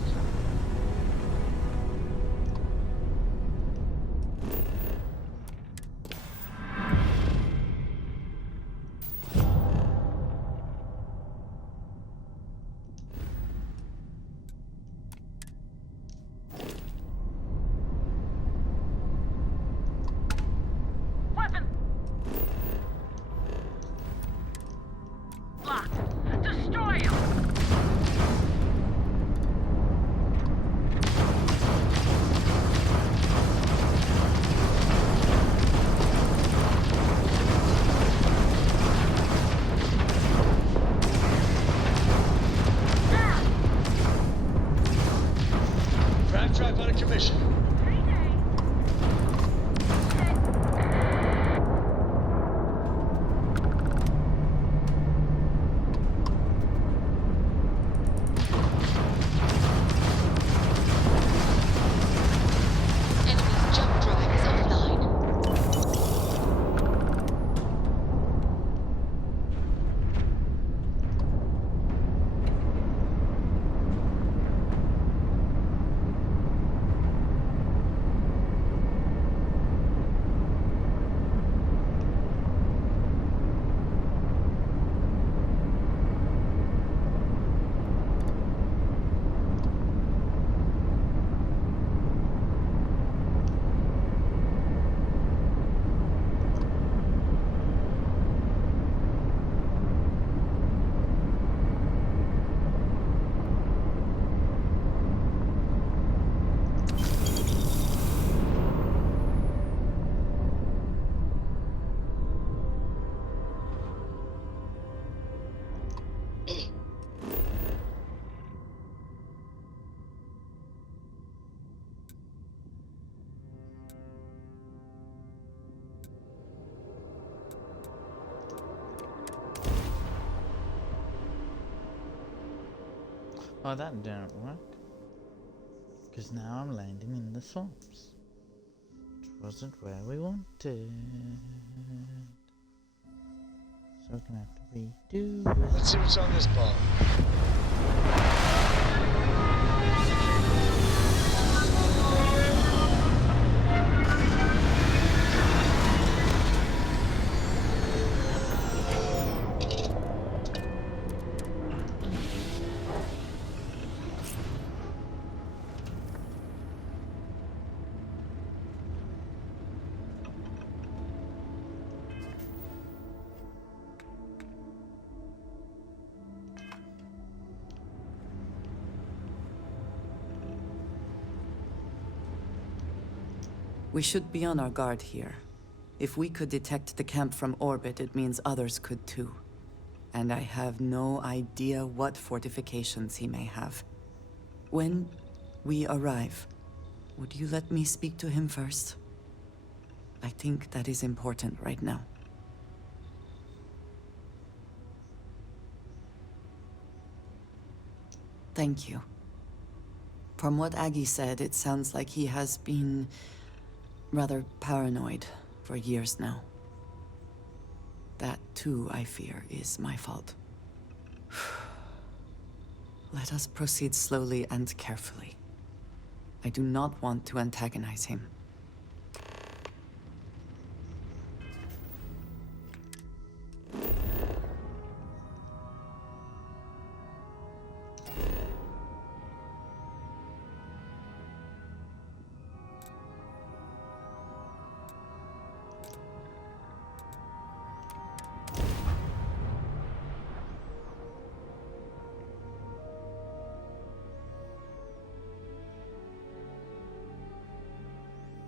Oh, that didn't work. Because now I'm landing in the swamps. Which wasn't where we wanted. So we're gonna have to redo this. Let's see what's on this ball. We should be on our guard here. If we could detect the camp from orbit, it means others could too. And I have no idea what fortifications he may have. When we arrive, would you let me speak to him first? I think that is important right now. Thank you. From what Aggie said, it sounds like he has been rather paranoid for years now. That, too, I fear, is my fault. Let us proceed slowly and carefully. I do not want to antagonize him.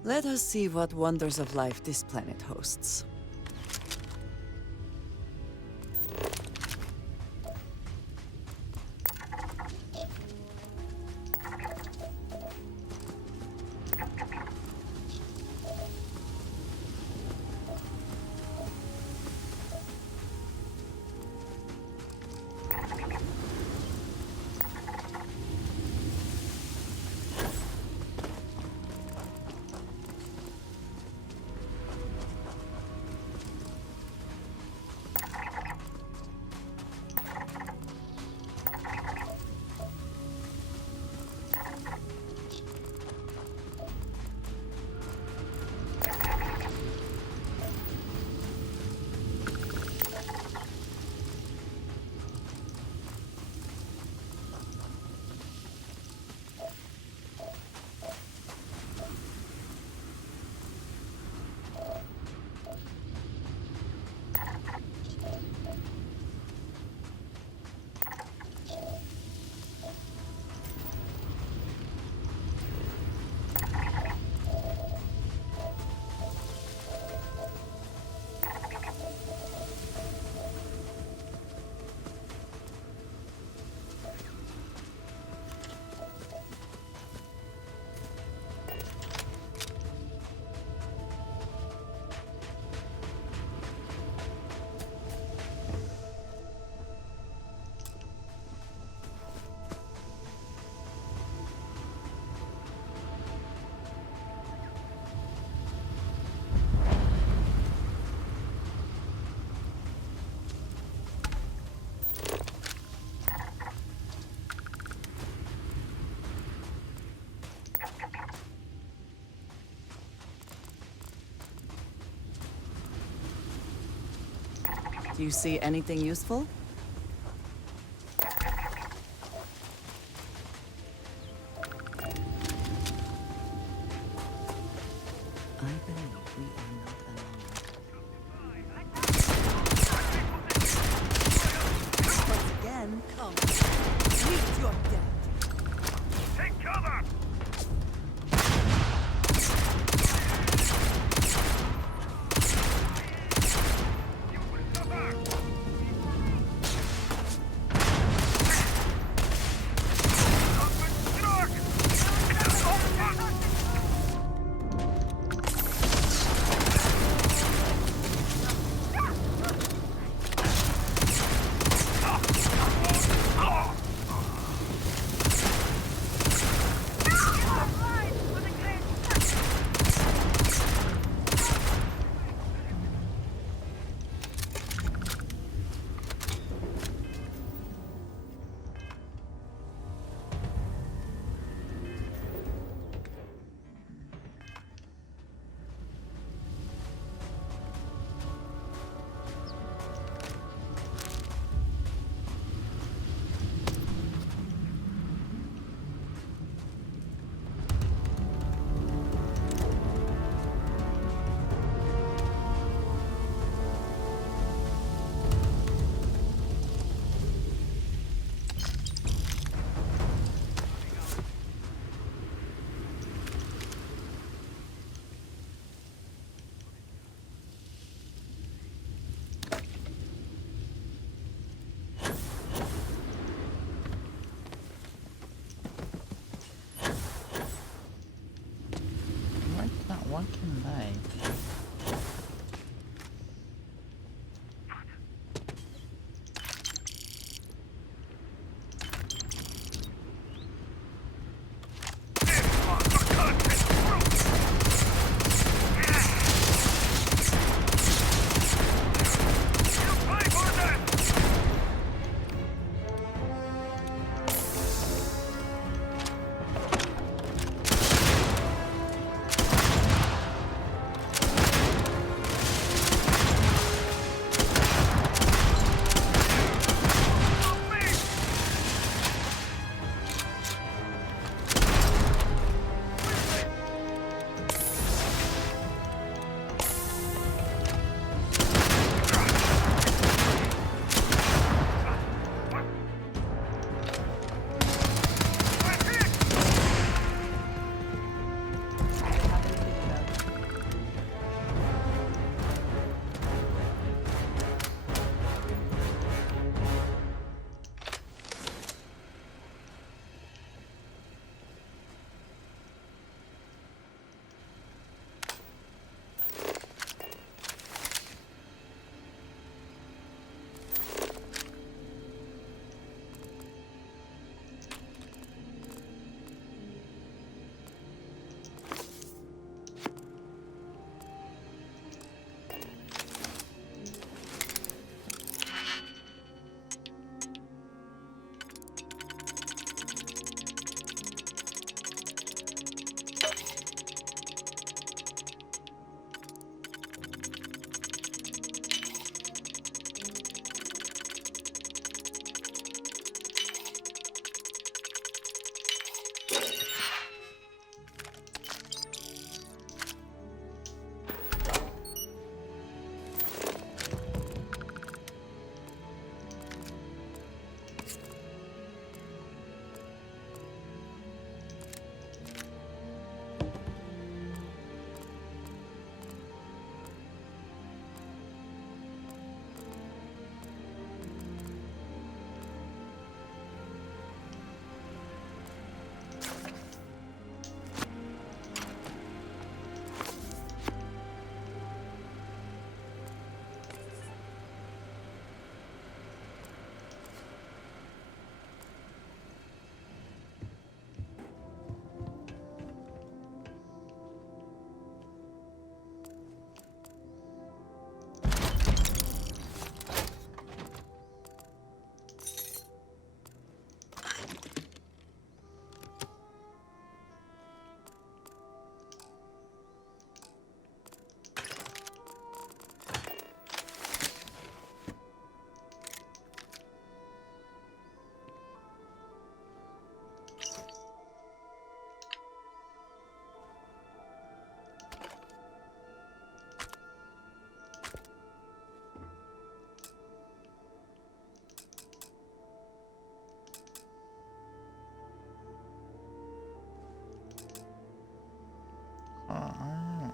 Let us see what wonders of life this planet hosts. Do you see anything useful? I believe we are not alone. Once again, come. Meet your death. Take cover! can they?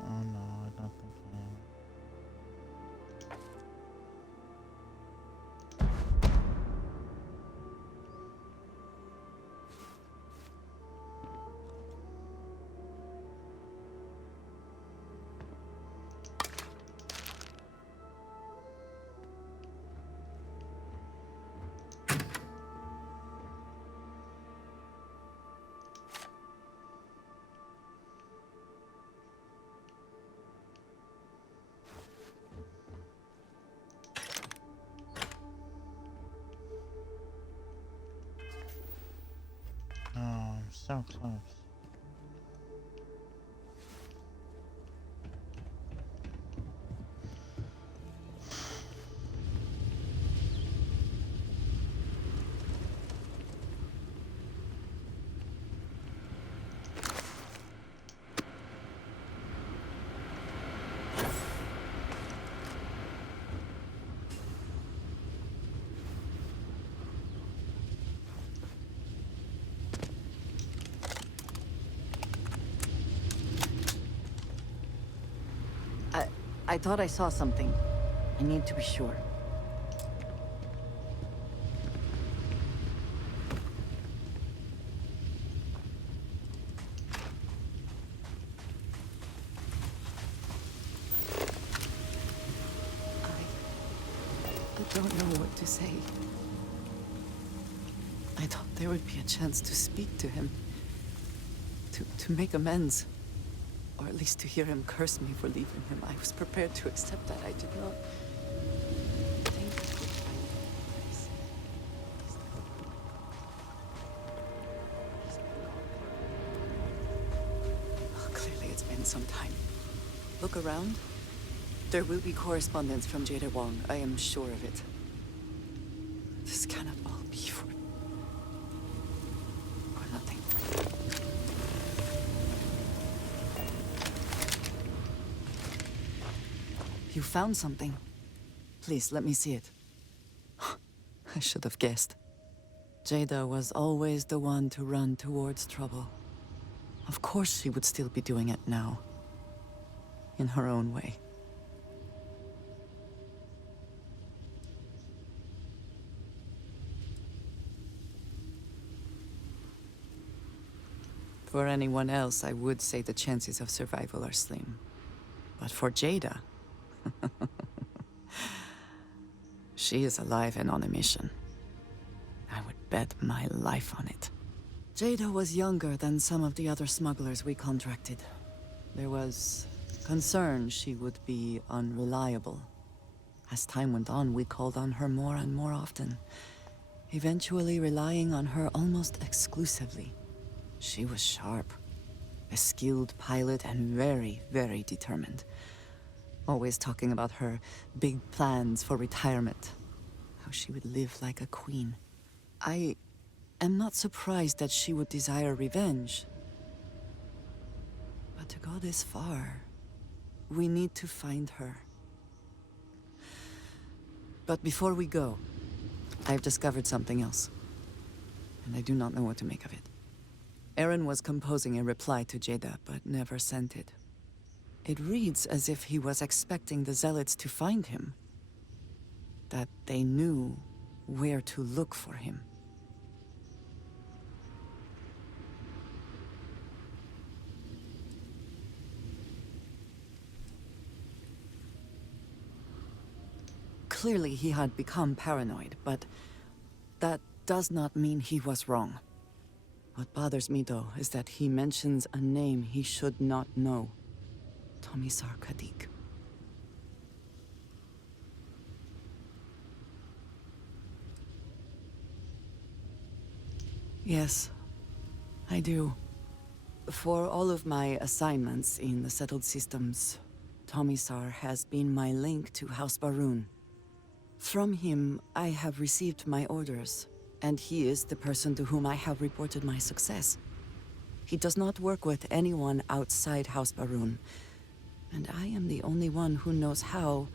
Oh no, I don't think I am. Oh, I'm so close. I thought I saw something. I need to be sure. to say. I thought there would be a chance to speak to him. To make amends. Or at least to hear him curse me for leaving him. I was prepared to accept that. I did not think it would find this. Oh, clearly it's been some time. Look around. There will be correspondence from Jada Wong. I am sure of it. This cannot all be for nothing. You found something. Please, let me see it. I should have guessed. Jada was always the one to run towards trouble. Of course she would still be doing it now. In her own way. For anyone else, I would say the chances of survival are slim. But for Jada... she is alive and on a mission. I would bet my life on it. Jada was younger than some of the other smugglers we contracted. There was concern she would be unreliable. As time went on, we called on her more and more often, eventually relying on her almost exclusively. She was sharp, a skilled pilot and very, very determined. Always talking about her big plans for retirement. How she would live like a queen. I am not surprised that she would desire revenge. But to go this far, we need to find her. But before we go, I've discovered something else. And I do not know what to make of it. Aaron was composing a reply to Jada, but never sent it. It reads as if he was expecting the Zealots to find him. That they knew where to look for him. Clearly he had become paranoid, but that does not mean he was wrong. What bothers me, though, is that he mentions a name he should not know. Tomisar Kadik. Yes, I do. For all of my assignments in the settled systems, Tomisar has been my link to House Baroon. From him, I have received my orders, and he is the person to whom I have reported my success. He does not work with anyone outside House Baroon, and I am the only one who knows how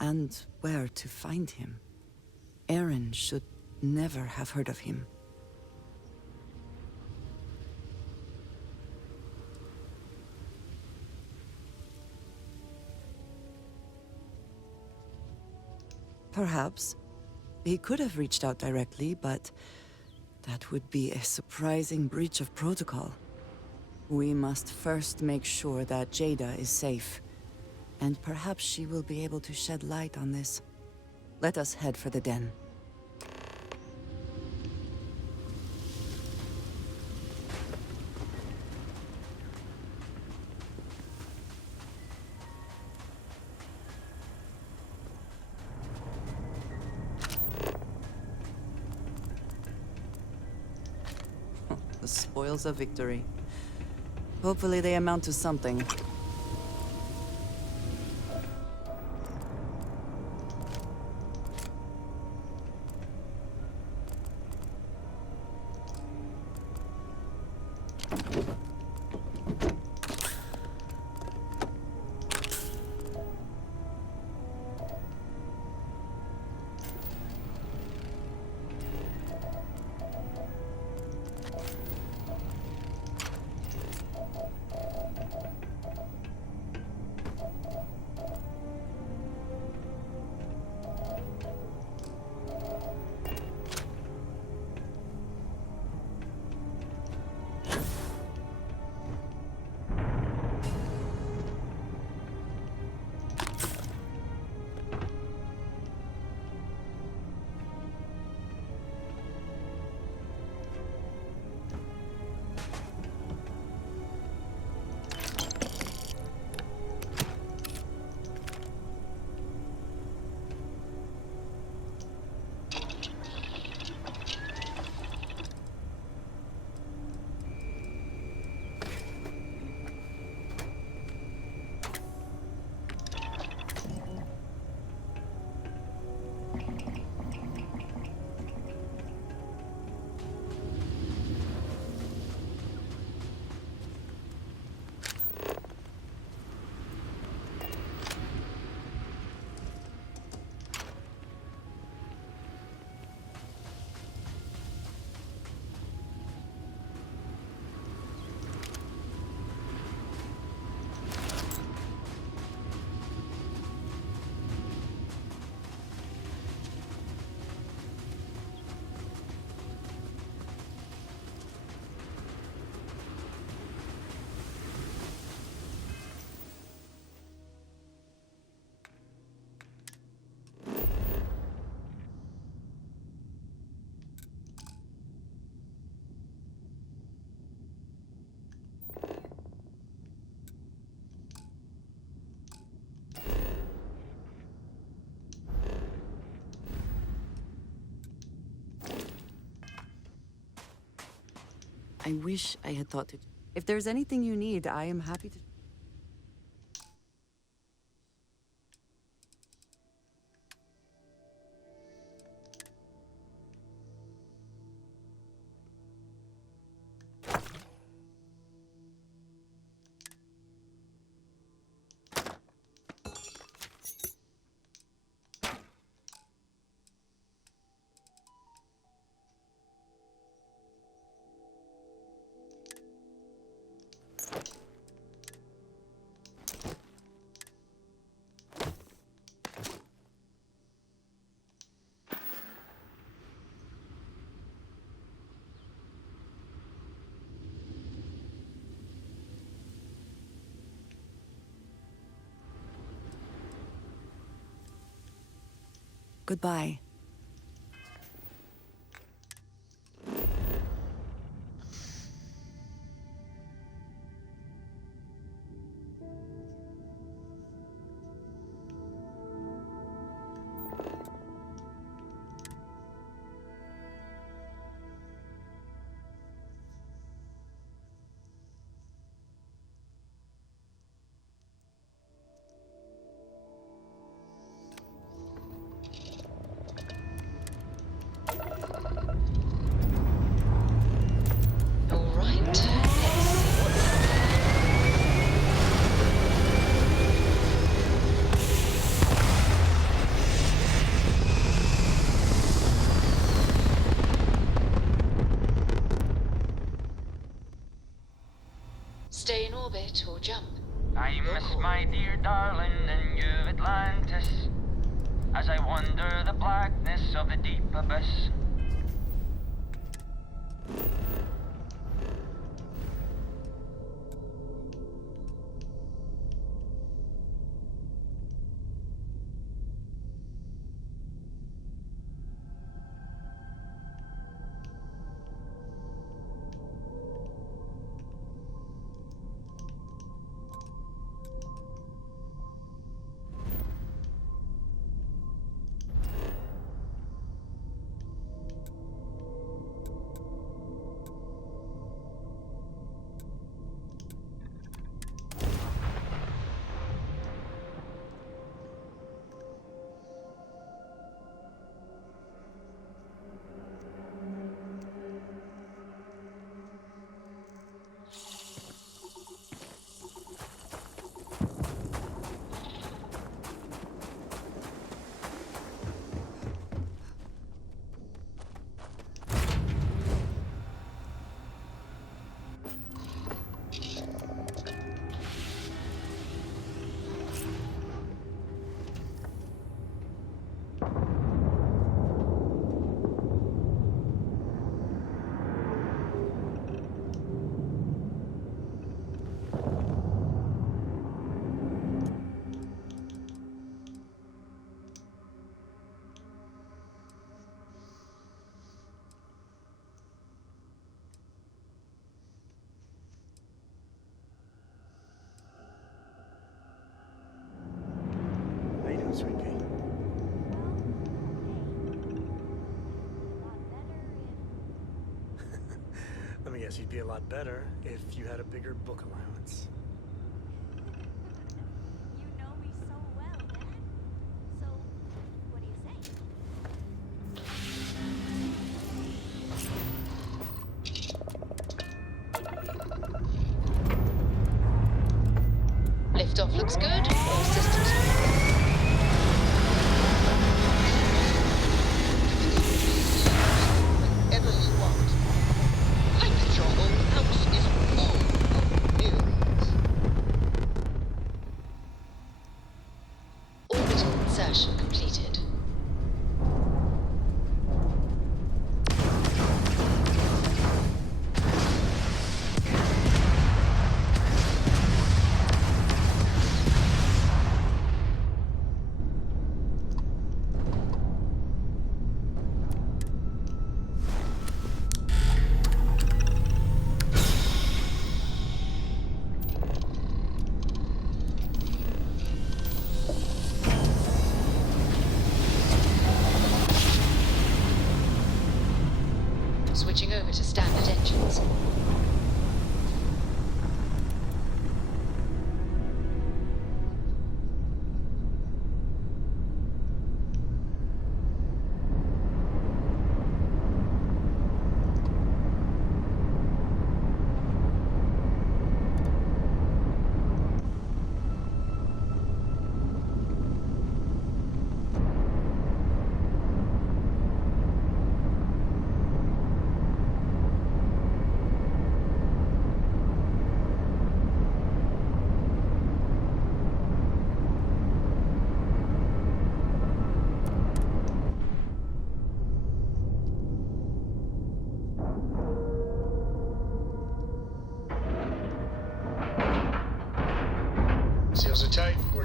and where to find him. Aaron should never have heard of him. Perhaps. He could have reached out directly, but that would be a surprising breach of protocol. We must first make sure that Jada is safe, and perhaps she will be able to shed light on this. Let us head for the den. The spoils of victory. Hopefully they amount to something. I wish I had thought to... If there's anything you need, I am happy to... Goodbye. Stay in orbit or jump. I miss my dear darling and you Atlantis, as I wander the blackness of the deep abyss. How you doing, Sweet Pea? Let me guess, you'd be a lot better if you had a bigger book allowance. You know me so well, Dad. So, what do you say? Liftoff looks good. All systems. Whatever you want. I bet your whole house is full of mirrors. Orbital insertion completed.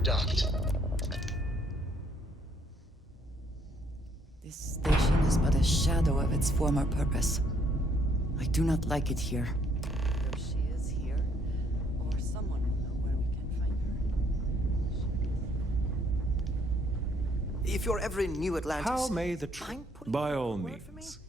docked. This station is but a shadow of its former purpose. I do not like it here. Either she is here, or someone will know where we can find her. If you're ever in New Atlantis... How may the By all means.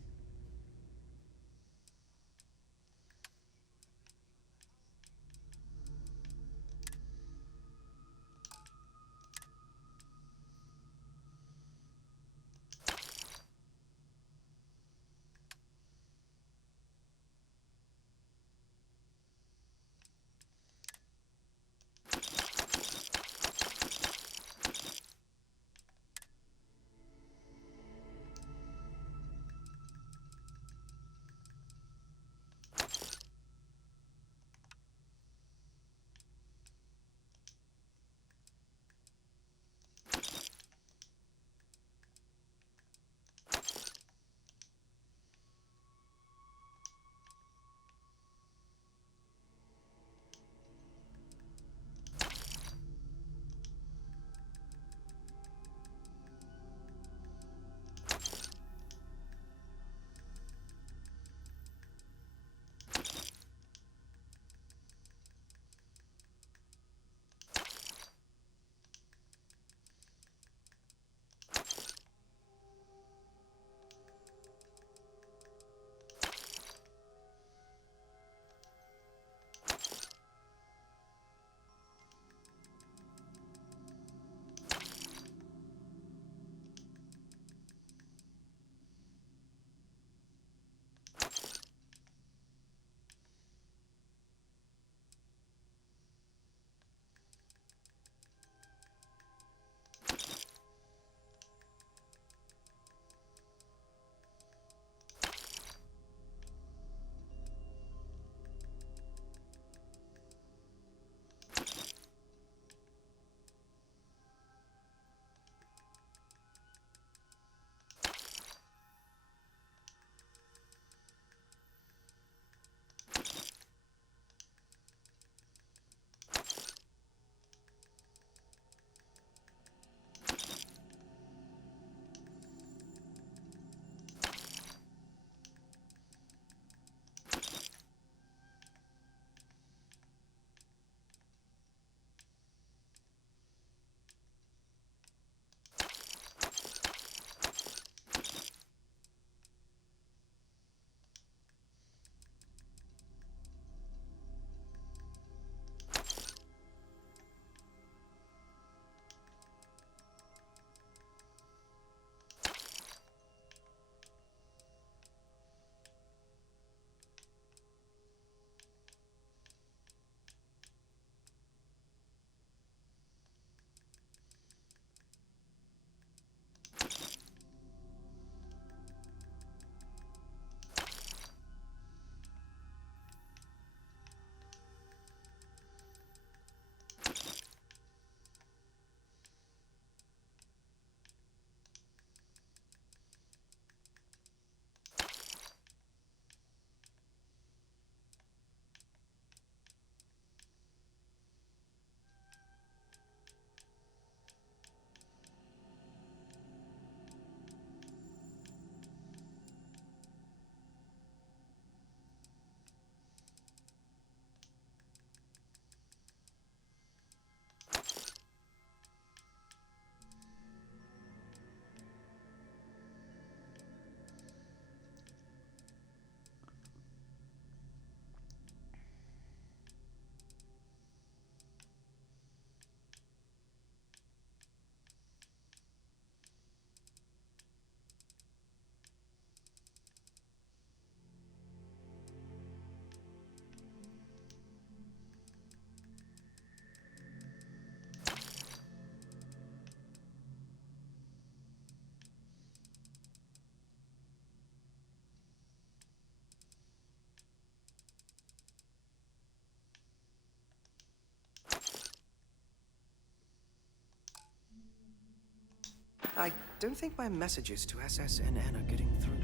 I don't think my messages to SS and N are getting through.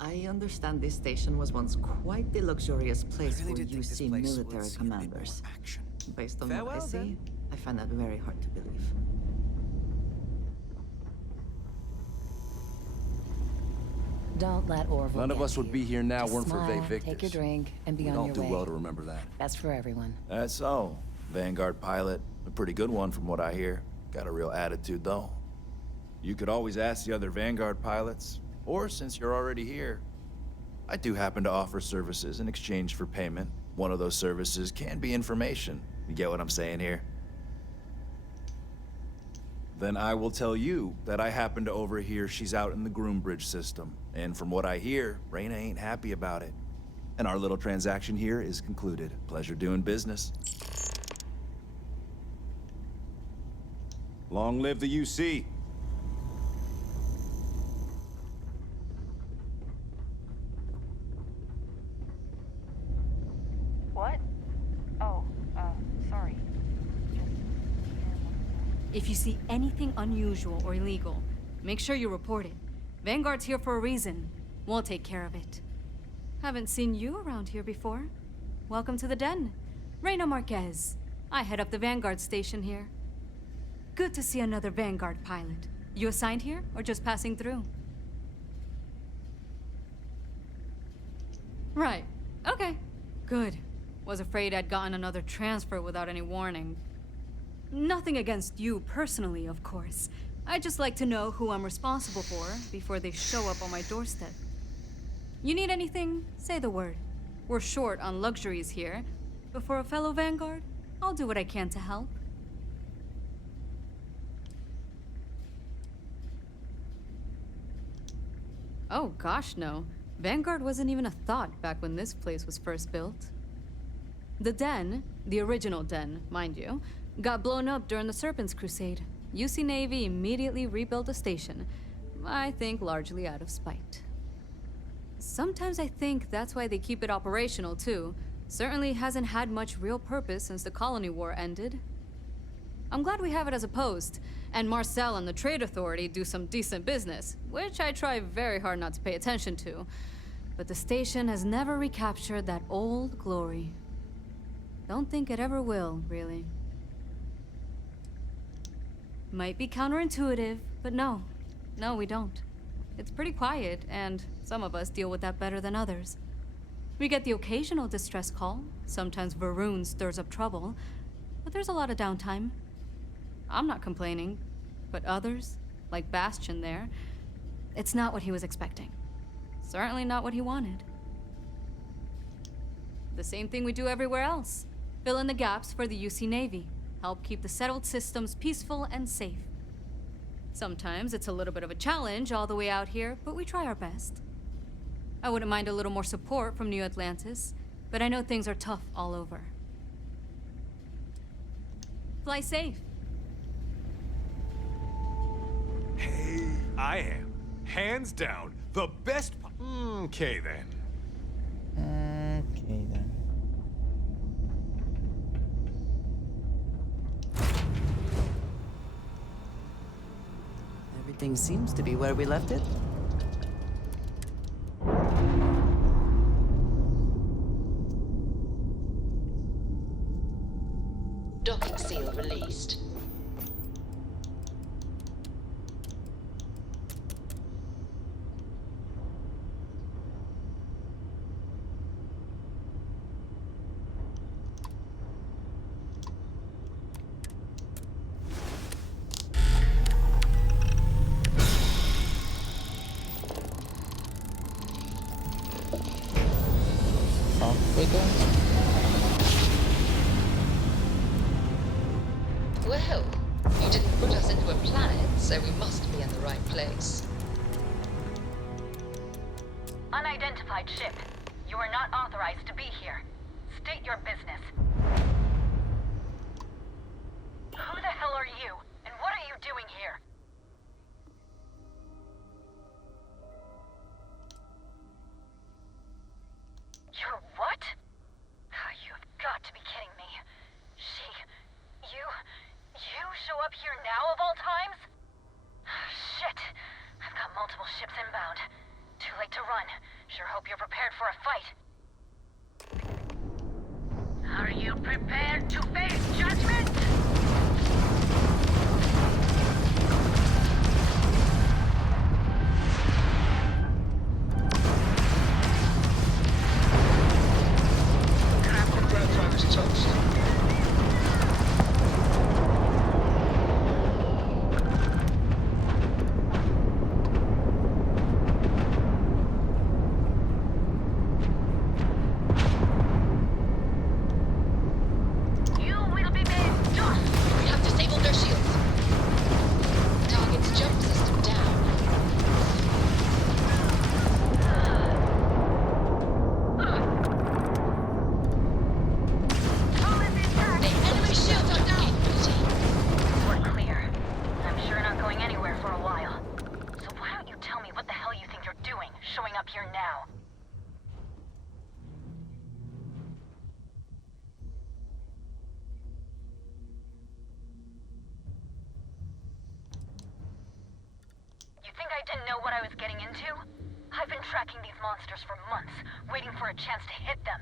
I understand this station was once quite the luxurious place really for did think this UC place military would see a bit more commanders. action. Based on what I Farewell, see, then. I find that very hard to believe. Don't let Orville None of get us to would you. be here now Just weren't for smile, Vay Victus. take your drink, and be We on don't your do way. well to remember that. Best for everyone. That's so. Vanguard pilot. A pretty good one from what I hear. Got a real attitude, though. You could always ask the other Vanguard pilots. Or, since you're already here, I do happen to offer services in exchange for payment. One of those services can be information. You get what I'm saying here? Then I will tell you that I happen to overhear she's out in the Groombridge system. And from what I hear, Reyna ain't happy about it. And our little transaction here is concluded. Pleasure doing business. Long live the UC. What? Oh, sorry. If you see anything unusual or illegal, make sure you report it. Vanguard's here for a reason. We'll take care of it. Haven't seen you around here before. Welcome to the den. Reyna Marquez. I head up the Vanguard station here. Good to see another Vanguard pilot. You assigned here, or just passing through? Right. Okay. Good. Was afraid I'd gotten another transfer without any warning. Nothing against you personally, of course. I'd just like to know who I'm responsible for before they show up on my doorstep. You need anything? Say the word. We're short on luxuries here, but for a fellow Vanguard, I'll do what I can to help. Oh gosh, no. Vanguard wasn't even a thought back when this place was first built. The den, the original den, mind you, got blown up during the Serpent's Crusade. UC Navy immediately rebuilt the station, I think largely out of spite. Sometimes I think that's why they keep it operational too. Certainly hasn't had much real purpose since the Colony War ended. I'm glad we have it as a post, and Marcel and the Trade Authority do some decent business, which I try very hard not to pay attention to. But the station has never recaptured that old glory. Don't think it ever will, really. Might be counterintuitive, but no, we don't. It's pretty quiet, and some of us deal with that better than others. We get the occasional distress call, sometimes Varun stirs up trouble, but there's a lot of downtime. I'm not complaining, but others, like Bastion there, it's not what he was expecting. Certainly not what he wanted. The same thing we do everywhere else. Fill in the gaps for the UC Navy. Help keep the settled systems peaceful and safe. Sometimes it's a little bit of a challenge all the way out here, but we try our best. I wouldn't mind a little more support from New Atlantis, but I know things are tough all over. Fly safe. Hey, I am, hands down, the best. Okay then. Okay then. Everything seems to be where we left it. Docking seal released. Off we go. Well, you didn't put us into a planet, so we must be in the right place. Unidentified ship. You are not authorized to be here. State your business. Who the hell are you? And what are you doing here? You're what? You have got to be kidding me. You show up here now of all times? Shit. I've got multiple ships inbound. Too late to run. Sure hope your prepared for a fight. Are you prepared to face judgment? Grab driver's toast. You will be made dust. We have disabled their shields. Target's jump system down. The enemy shields are down. We're clear. I'm sure not going anywhere for a while. So why don't you tell me what the hell you think you're doing, showing up here now? You think I didn't know what I was getting into? I've been tracking these monsters for months, waiting for a chance to hit them.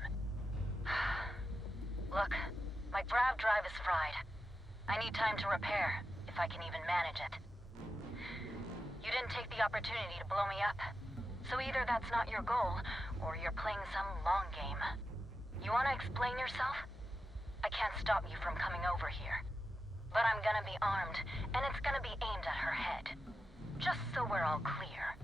Look, my grav drive is fried. I need time to repair, if I can even manage it. You didn't take the opportunity to blow me up. So either that's not your goal, or you're playing some long game. You wanna explain yourself? I can't stop you from coming over here. But I'm gonna be armed, and it's gonna be aimed at her head. Just so we're all clear.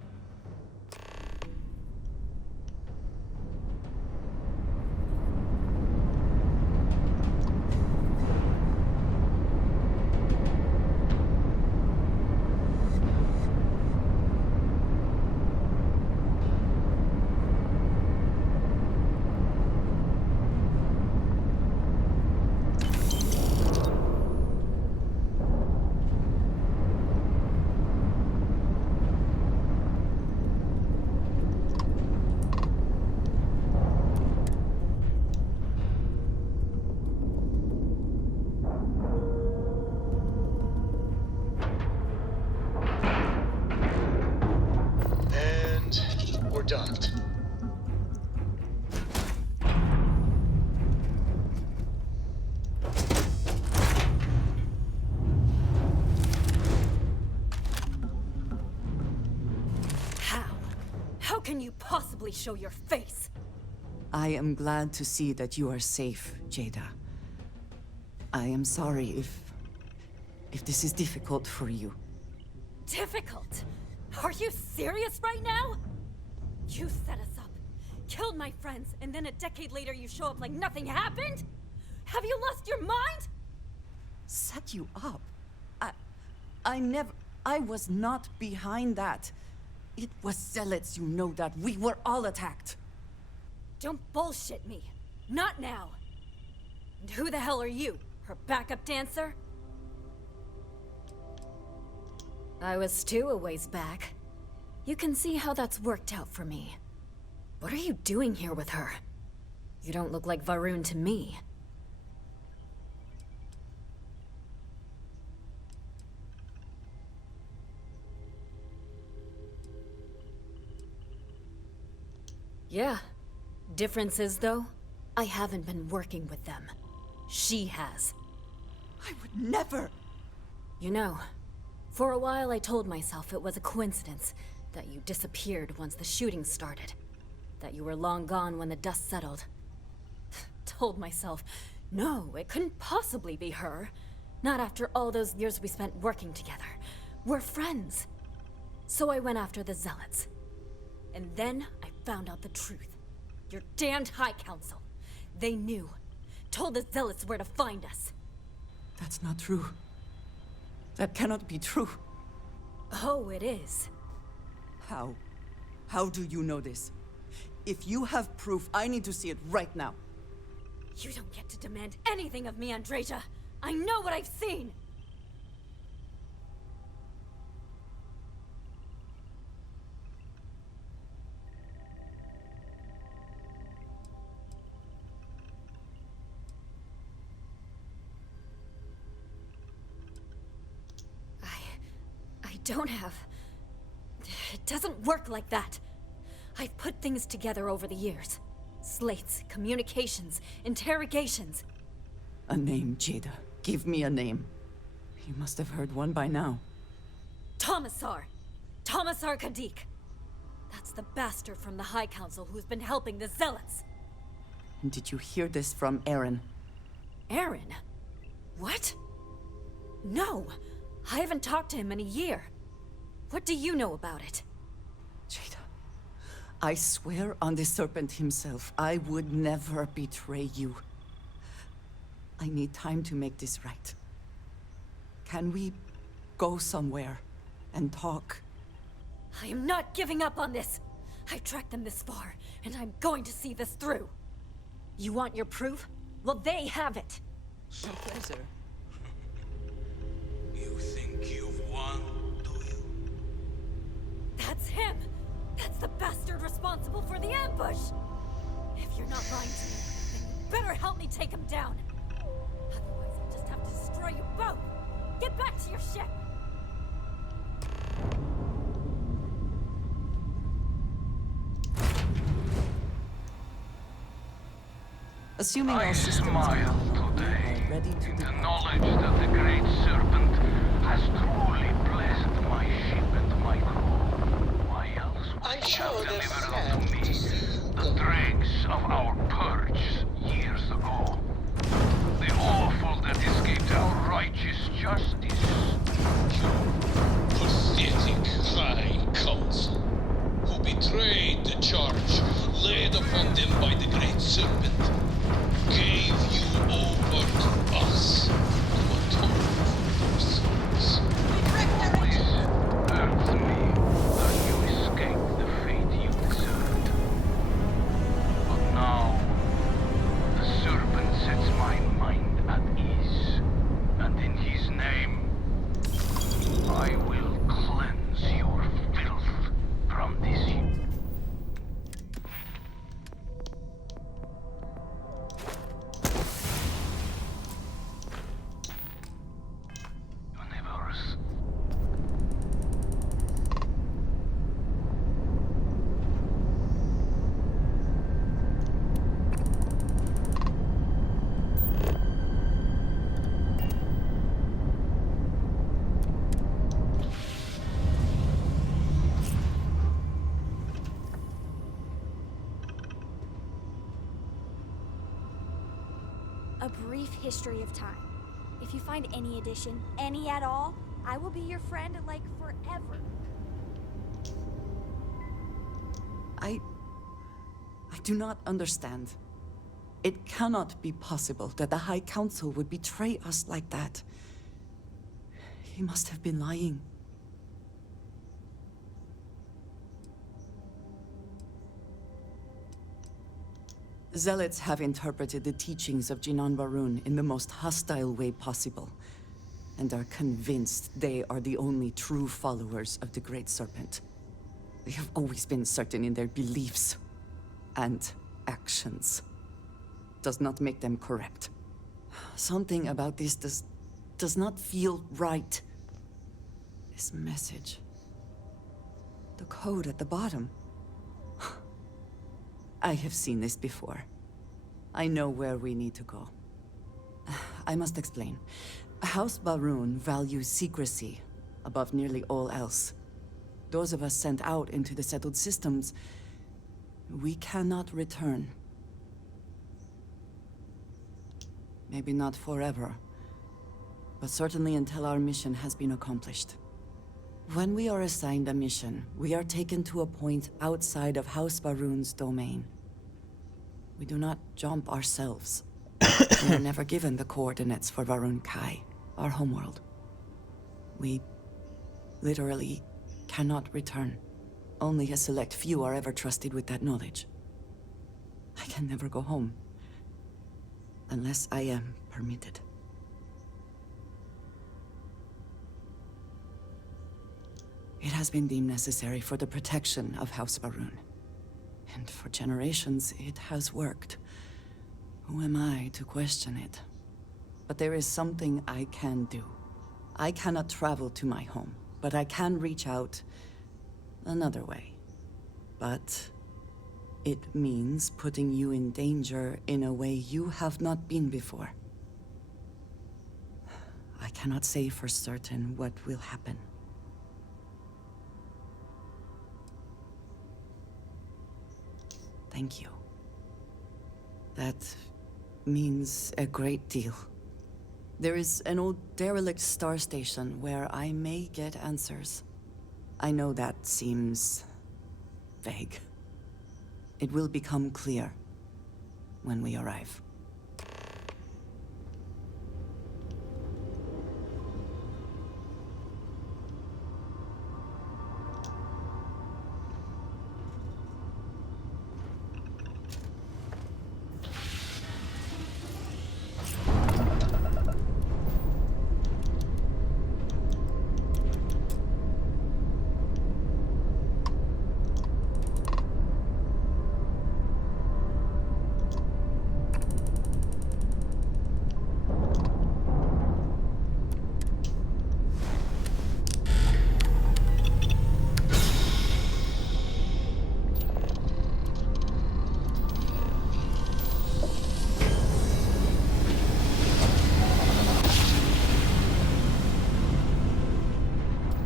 And we're docked. How can you possibly show your face? I am glad to see that you are safe, Jada. I am sorry if this is difficult for you. Difficult? Are you serious right now? You set us up, killed my friends, and then a decade later you show up like nothing happened? Have you lost your mind? Set you up? I was not behind that. It was zealots, you know that. We were all attacked. Don't bullshit me. Not now. And who the hell are you? Her backup dancer? I was too a ways back. You can see how that's worked out for me. What are you doing here with her? You don't look like Varun to me. Yeah. Difference is, though, I haven't been working with them. She has. I would never! You know, for a while I told myself it was a coincidence that you disappeared once the shooting started. That you were long gone when the dust settled. Told myself, no, it couldn't possibly be her. Not after all those years we spent working together. We're friends. So I went after the zealots. And then I found out the truth. Your damned High Council. They knew. Told the zealots where to find us. That's not true. That cannot be true. Oh, it is. How? How do you know this? If you have proof, I need to see it right now. You don't get to demand anything of me, Andreja. I know what I've seen! I don't have... It doesn't work like that. I've put things together over the years. Slates, communications, interrogations. A name, Jada. Give me a name. You must have heard one by now. Tomasar! Tomasar Kadik! That's the bastard from the High Council who's been helping the Zealots! And did you hear this from Aaron? Aaron? What? No! I haven't talked to him in a year. What do you know about it? Jada, I swear on the Serpent himself, I would never betray you. I need time to make this right. Can we go somewhere and talk? I am not giving up on this! I've tracked them this far, and I'm going to see this through. You want your proof? Well, they have it! No pleasure. You think you've won, do you? That's him! That's the bastard responsible for the ambush! If you're not lying to me, then you better help me take him down! Otherwise, I'll just have to destroy you both! Get back to your ship! Assuming all systems smile today ready to in the knowledge that the Great Serpent has truly blessed my ship and my crew. Why else would he have delivered unto me the dregs of our purge years ago? The awful that escaped our righteous justice. Pathetic High Council, who betrayed the charge laid upon them by the Great Serpent, gave you over to us to atone for your sins. Always hurts me that you escaped the fate you deserved. But now, the Serpent sets my mind at ease, and in his name, I will cleanse your filth from this. Universe. A brief history of time. If you find any addition, any at all, I will be your friend, like, forever. I do not understand. It cannot be possible that the High Council would betray us like that. He must have been lying. Zealots have interpreted the teachings of Jinan Varun in the most hostile way possible, and are convinced they are the only true followers of the Great Serpent. They have always been certain in their beliefs and actions. Does not make them correct. Something about this does not feel right. This message. The code at the bottom. I have seen this before. I know where we need to go. I must explain. House Barun values secrecy above nearly all else. Those of us sent out into the settled systems, we cannot return. Maybe not forever, but certainly until our mission has been accomplished. When we are assigned a mission, we are taken to a point outside of House Barun's domain. We do not jump ourselves. We are never given the coordinates for Varun Kai, our homeworld. We literally cannot return. Only a select few are ever trusted with that knowledge. I can never go home. Unless I am permitted. It has been deemed necessary for the protection of House Barun. And for generations, it has worked. Who am I to question it? But there is something I can do. I cannot travel to my home, but I can reach out another way. But It means putting you in danger in a way you have not been before. I cannot say for certain what will happen. Thank you. That means a great deal. There is an old derelict star station where I may get answers. I know that seems vague. It will become clear when we arrive.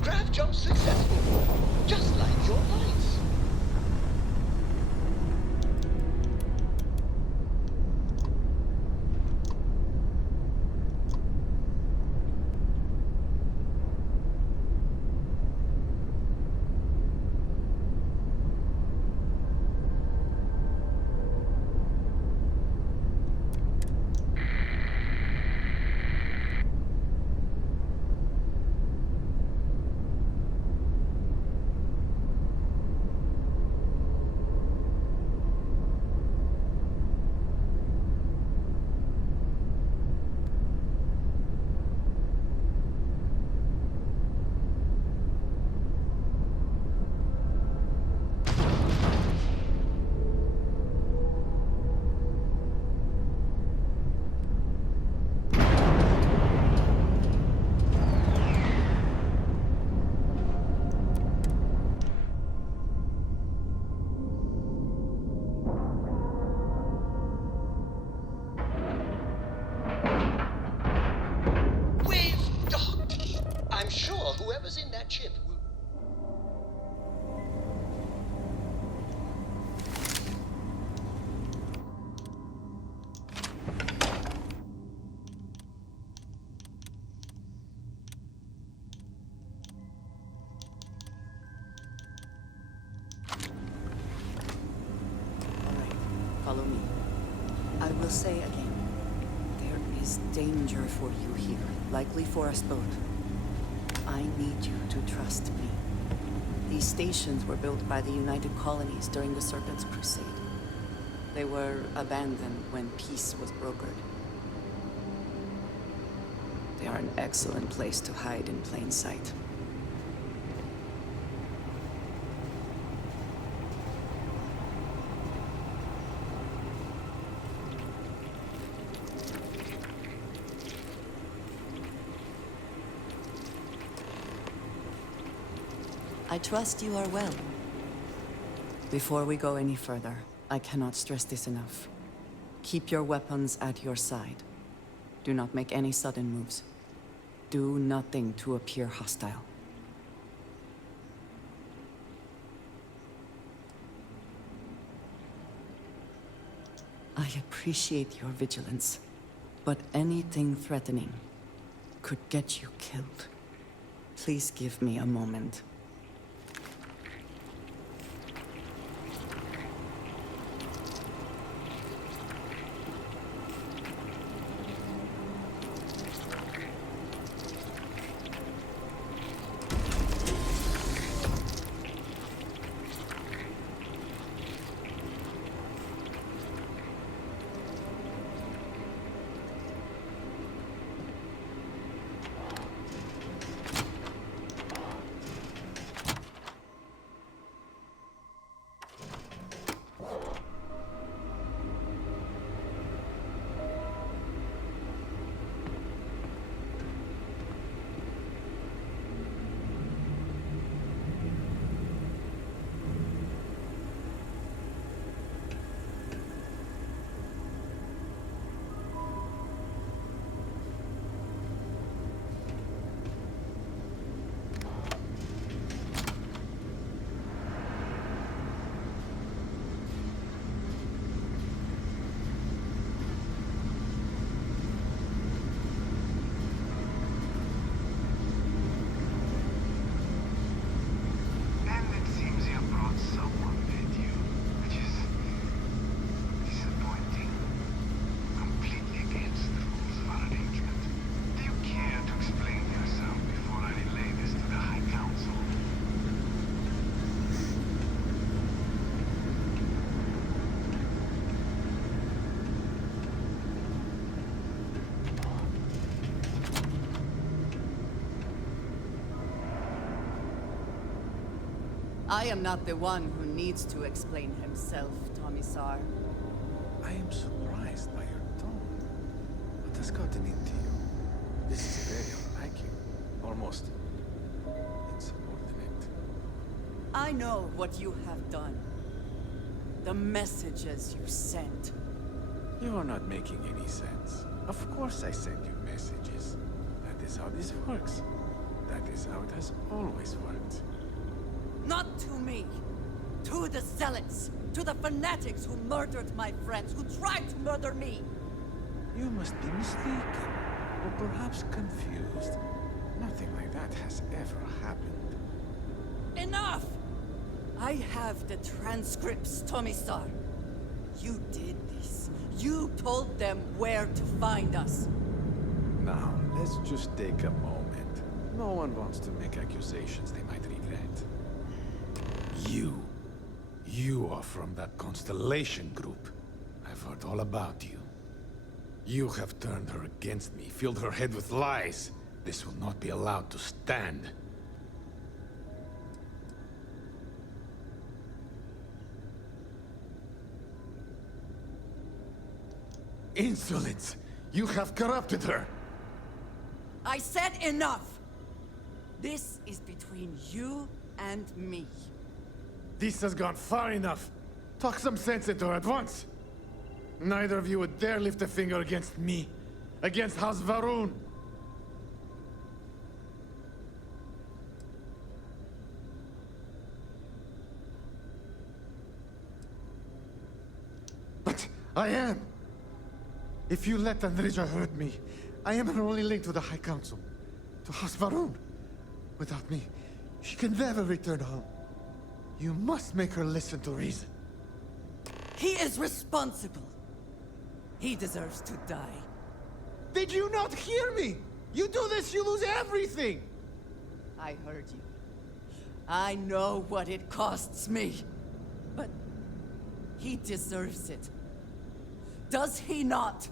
Grav jump successful, just like your lights. We've docked. I'm sure whoever's in that ship will... Follow me. I will say again, there is danger for you here, likely for us both. I need you to trust me. These stations were built by the United Colonies during the Serpent's Crusade. They were abandoned when peace was brokered. They are an excellent place to hide in plain sight. I trust you are well. Before we go any further, I cannot stress this enough. Keep your weapons at your side. Do not make any sudden moves. Do nothing to appear hostile. I appreciate your vigilance, but anything threatening could get you killed. Please give me a moment. I am not the one who needs to explain himself, Commissar. I am surprised by your tone. What has gotten into you? This is very unlike you. Almost insubordinate. I know what you have done. The messages you sent. You are not making any sense. Of course I send you messages. That is how this works. That is how it has always worked. Not to me. To the zealots. To the fanatics who murdered my friends, who tried to murder me. You must be mistaken. Or perhaps confused. Nothing like that has ever happened. Enough! I have the transcripts, Commissar. You did this. You told them where to find us. Now, let's just take a moment. No one wants to make accusations they might regret. You are from that Constellation group. I've heard all about you. You have turned her against me, filled her head with lies. This will not be allowed to stand. Insolence! You have corrupted her! I said enough! This is between you and me. This has gone far enough. Talk some sense into her at once. Neither of you would dare lift a finger against me. Against House Varun. But I am. If you let Andrija hurt me, I am her only link to the High Council. To House Varun. Without me, she can never return home. You must make her listen to reason. He is responsible. He deserves to die. Did you not hear me? You do this, you lose everything! I heard you. I know what it costs me. But he deserves it. Does he not?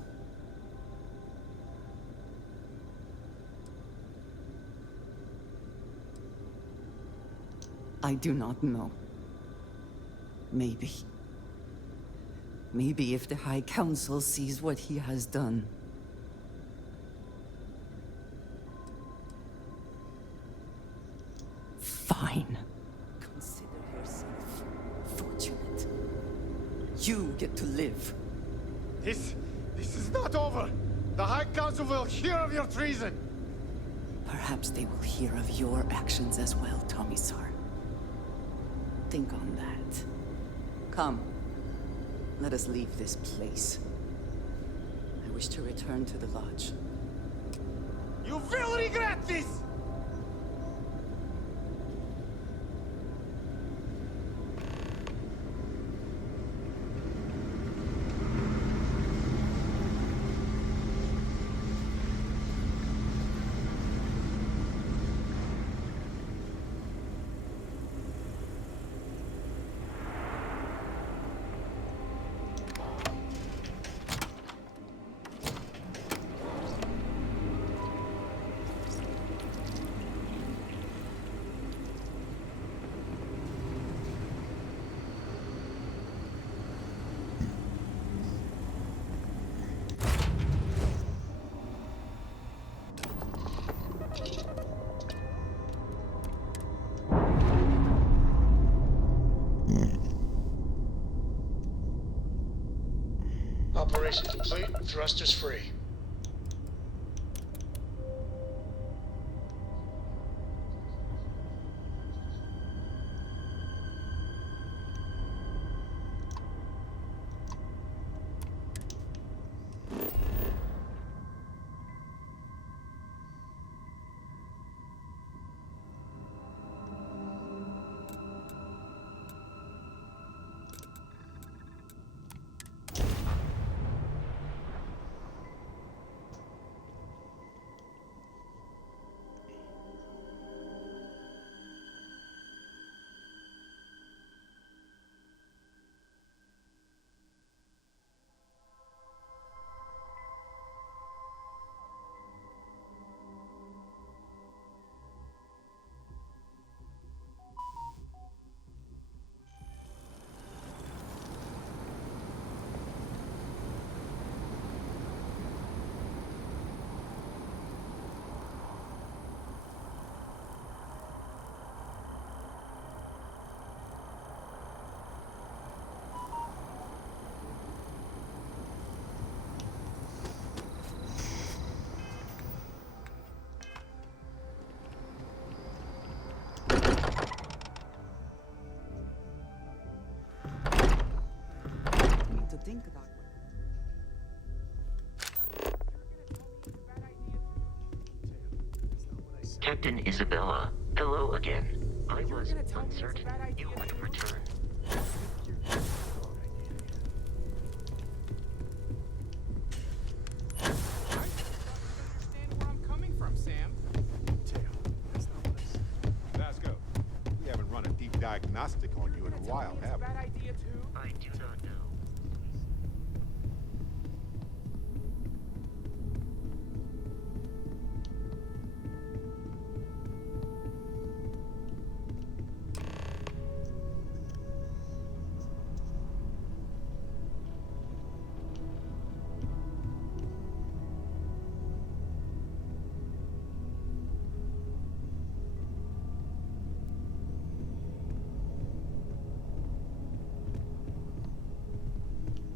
I do not know. Maybe. Maybe if the High Council sees what he has done. Fine. Consider yourself fortunate. You get to live. This is not over. The High Council will hear of your treason. Perhaps they will hear of your actions as well, Commissar. Think on that. Come. Let us leave this place. I wish to return to the lodge. You will regret this! Operation complete. Thrusters free. to think about Captain Isabella, hello again. I was uncertain you would return. Diagnostic on you in a while, have we? I do not know.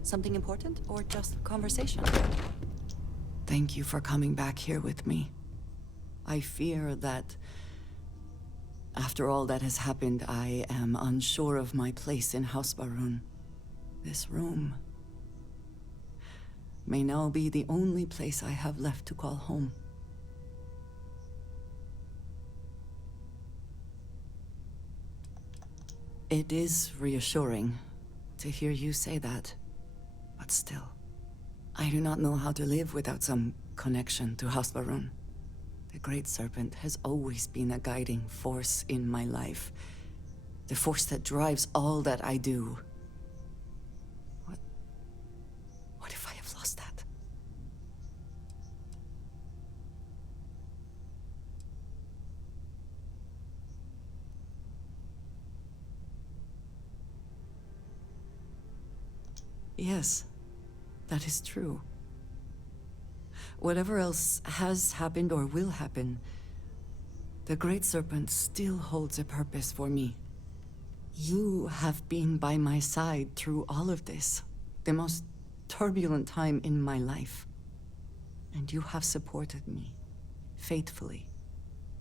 Something important or just conversation? Thank you for coming back here with me. I fear that after all that has happened, I am unsure of my place in House Barun. This room may now be the only place I have left to call home. It is reassuring to hear you say that. But still, I do not know how to live without some connection to House Barun. The Great Serpent has always been a guiding force in my life. The force that drives all that I do. What if I have lost that? Yes. That is true. Whatever else has happened or will happen, the Great Serpent still holds a purpose for me. You have been by my side through all of this, the most turbulent time in my life. And you have supported me, faithfully.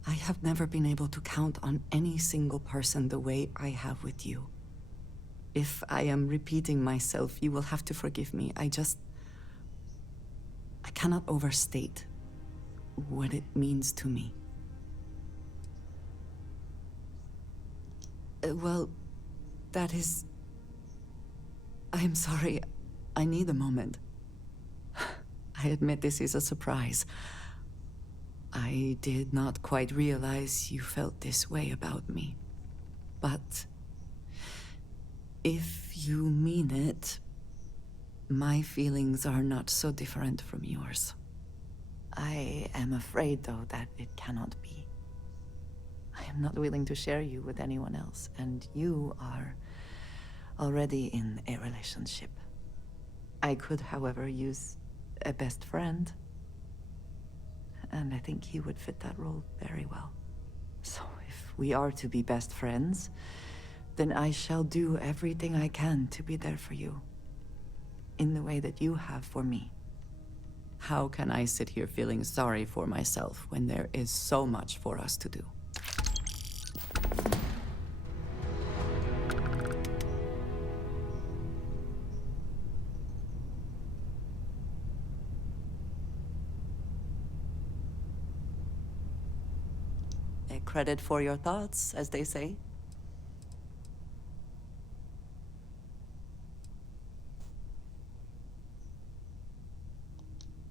I have never been able to count on any single person the way I have with you. If I am repeating myself, you will have to forgive me. I cannot overstate what it means to me. Well, that is... I'm sorry. I need a moment. I admit this is a surprise. I did not quite realize you felt this way about me. But... if you mean it, my feelings are not so different from yours. I am afraid, though, that it cannot be. I am not willing to share you with anyone else, and you are already in a relationship. I could, however, use a best friend, and I think he would fit that role very well. So if we are to be best friends, then I shall do everything I can to be there for you, in the way that you have for me. How can I sit here feeling sorry for myself when there is so much for us to do? A credit for your thoughts, as they say.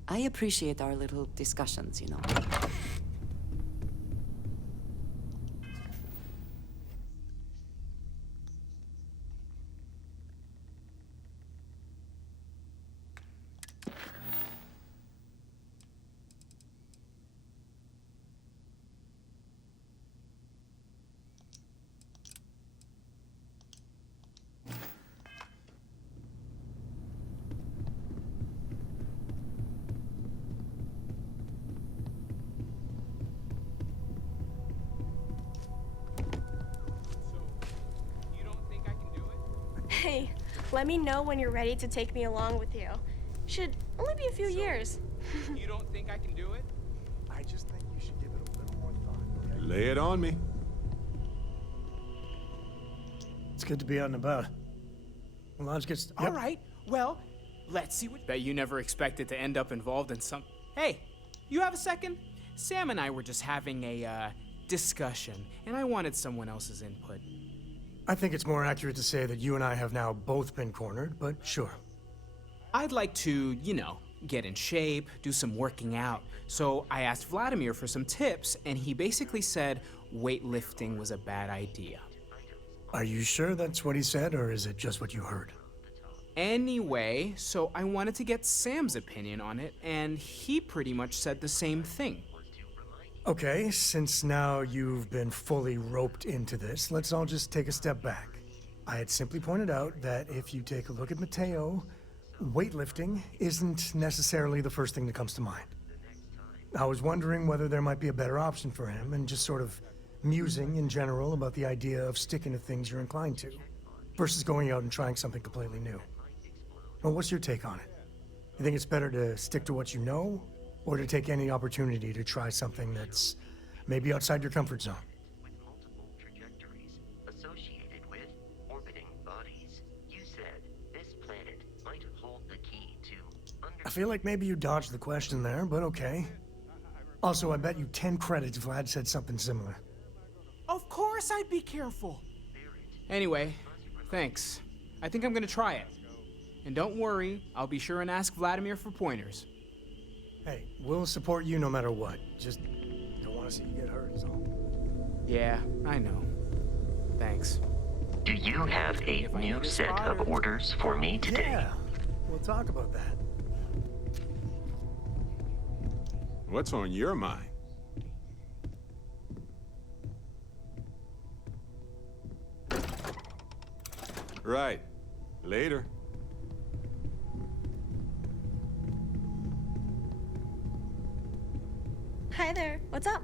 I appreciate our little discussions, you know. Hey, let me know when you're ready to take me along with you. Should only be a few years. You don't think I can do it? I just think you should give it a little more thought, okay? Lay it on me. It's good to be out and about. Well, let's get... All right, Well, let's see what... Bet you never expected to end up involved in some... Hey, you have a second? Sam and I were just having a, discussion, and I wanted someone else's input. I think it's more accurate to say that you and I have now both been cornered, but sure. I'd like to, you know, get in shape, do some working out. So I asked Vladimir for some tips, and he basically said weightlifting was a bad idea. Are you sure that's what he said, or is it just what you heard? Anyway, so I wanted to get Sam's opinion on it, and he pretty much said the same thing. Okay, since now you've been fully roped into this, let's all just take a step back. I had simply pointed out that if you take a look at Mateo, weightlifting isn't necessarily the first thing that comes to mind. I was wondering whether there might be a better option for him, and just sort of musing in general about the idea of sticking to things you're inclined to, versus going out and trying something completely new. Well, what's your take on it? You think it's better to stick to what you know, or to take any opportunity to try something that's maybe outside your comfort zone? With multiple trajectories associated with orbiting bodies, you said this planet might hold the key to I feel like maybe you dodged the question there, but okay. Also, I bet you 10 credits Vlad said something similar. Of course I'd be careful. Anyway, thanks. I think I'm gonna try it. And don't worry, I'll be sure and ask Vladimir for pointers. Hey, we'll support you no matter what. Just don't want to see you get hurt is all. Yeah, I know. Thanks. Do you have a new set of orders for me today? Yeah, we'll talk about that. What's on your mind? Right. Later. Hi there. What's up?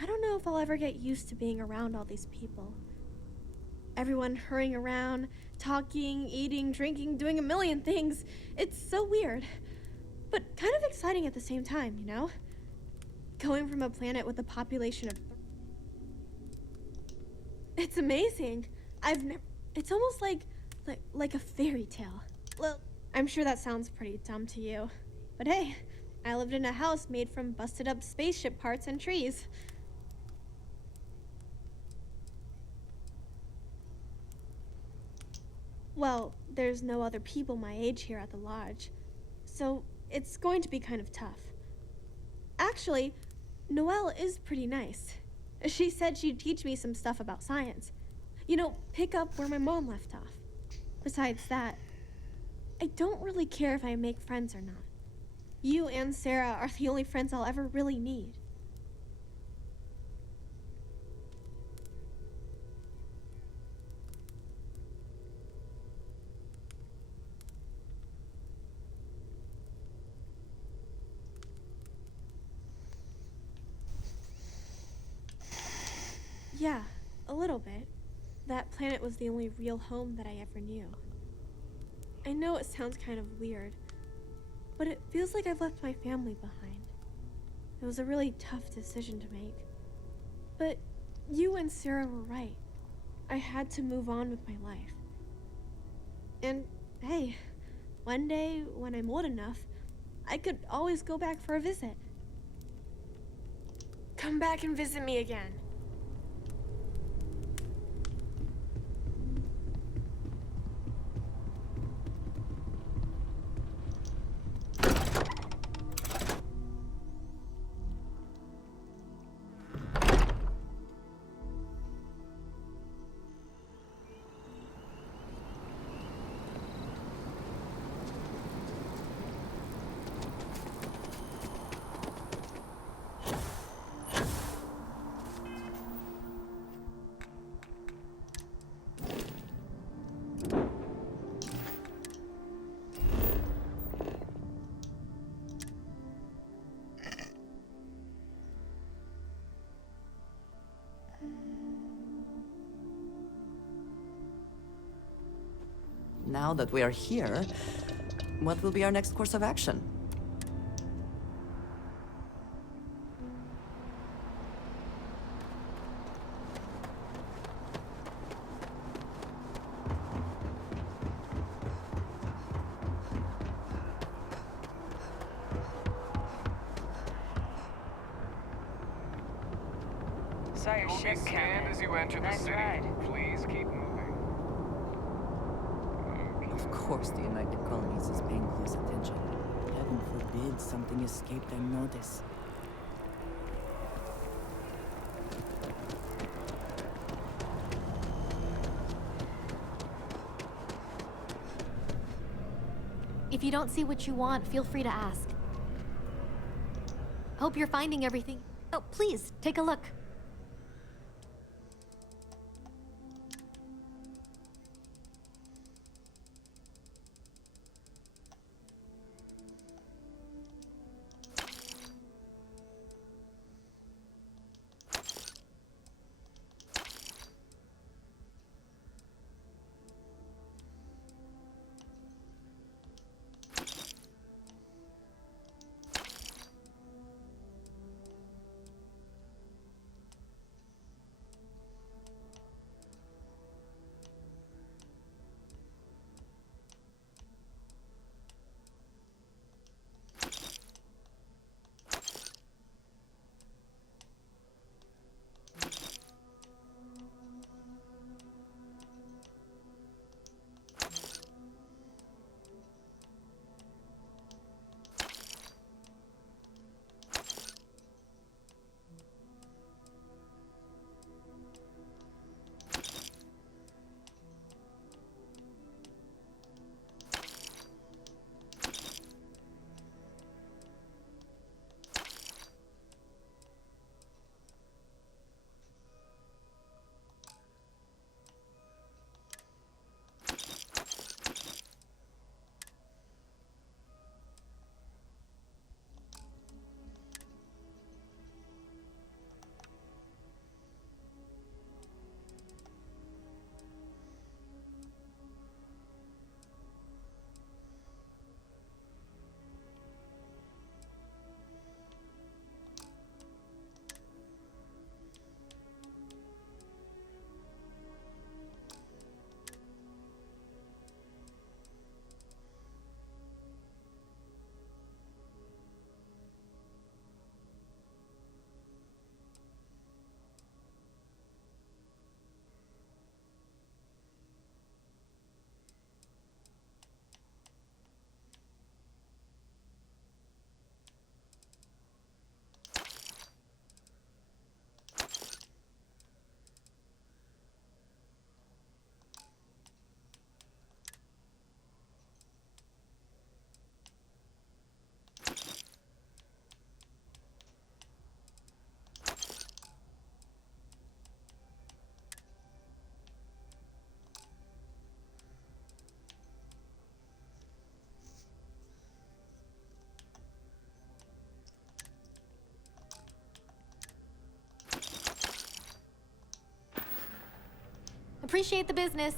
I don't know if I'll ever get used to being around all these people. Everyone hurrying around, talking, eating, drinking, doing a million things. It's so weird, but kind of exciting at the same time, you know? Going from a planet with a population of... It's amazing. It's almost like a fairy tale. Well, I'm sure that sounds pretty dumb to you, but hey, I lived in a house made from busted up spaceship parts and trees. Well, there's no other people my age here at the lodge, so it's going to be kind of tough. Actually, Noelle is pretty nice. She said she'd teach me some stuff about science. You know, pick up where my mom left off. Besides that, I don't really care if I make friends or not. You and Sarah are the only friends I'll ever really need. Yeah, a little bit. That planet was the only real home that I ever knew. I know it sounds kind of weird, but it feels like I've left my family behind. It was a really tough decision to make. But you and Sarah were right. I had to move on with my life. And hey, one day when I'm old enough, I could always go back for a visit. Come back and visit me again. Now that we are here, what will be our next course of action? Saw your You'll be ship scanned coming. as you enter the Nice city. ride. Please keep moving. Of course the United Colonies is paying close attention. Heaven forbid something escaped unnoticed. If you don't see what you want, feel free to ask. Hope you're finding everything. Oh, please, take a look. Appreciate the business.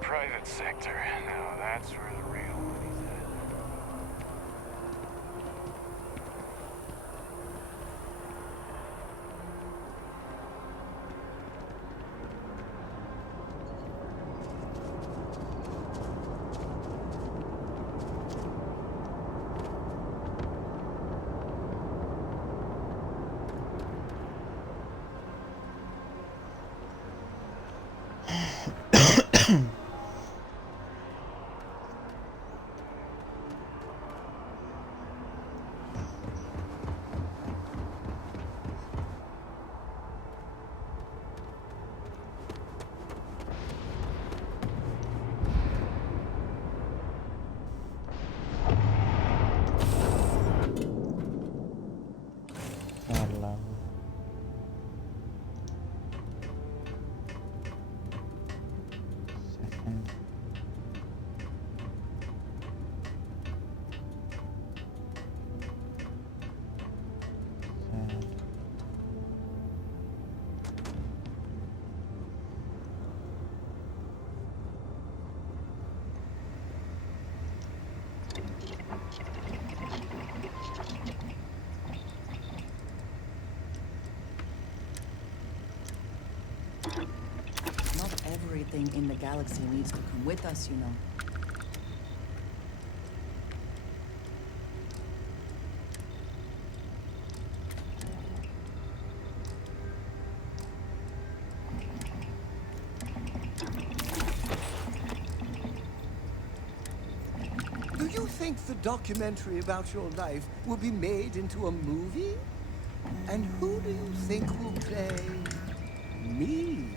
Private sector. Now that's where the real money's at. everything in the galaxy needs to come with us, you know. Do you think the documentary about your life will be made into a movie? And who do you think will play me?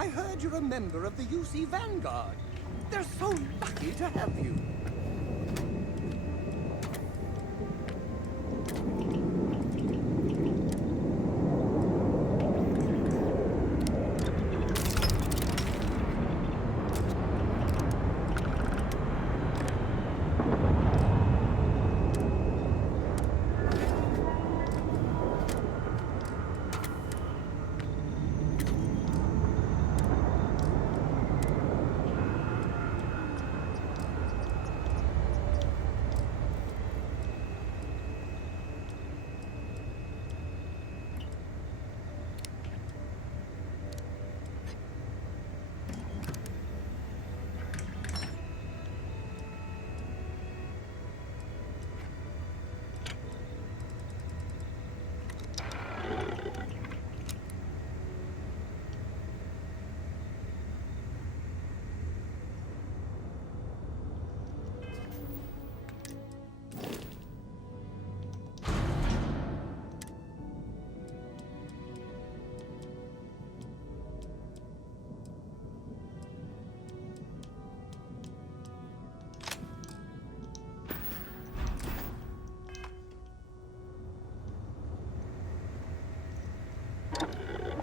I heard you're a member of the UC Vanguard. They're so lucky to have you.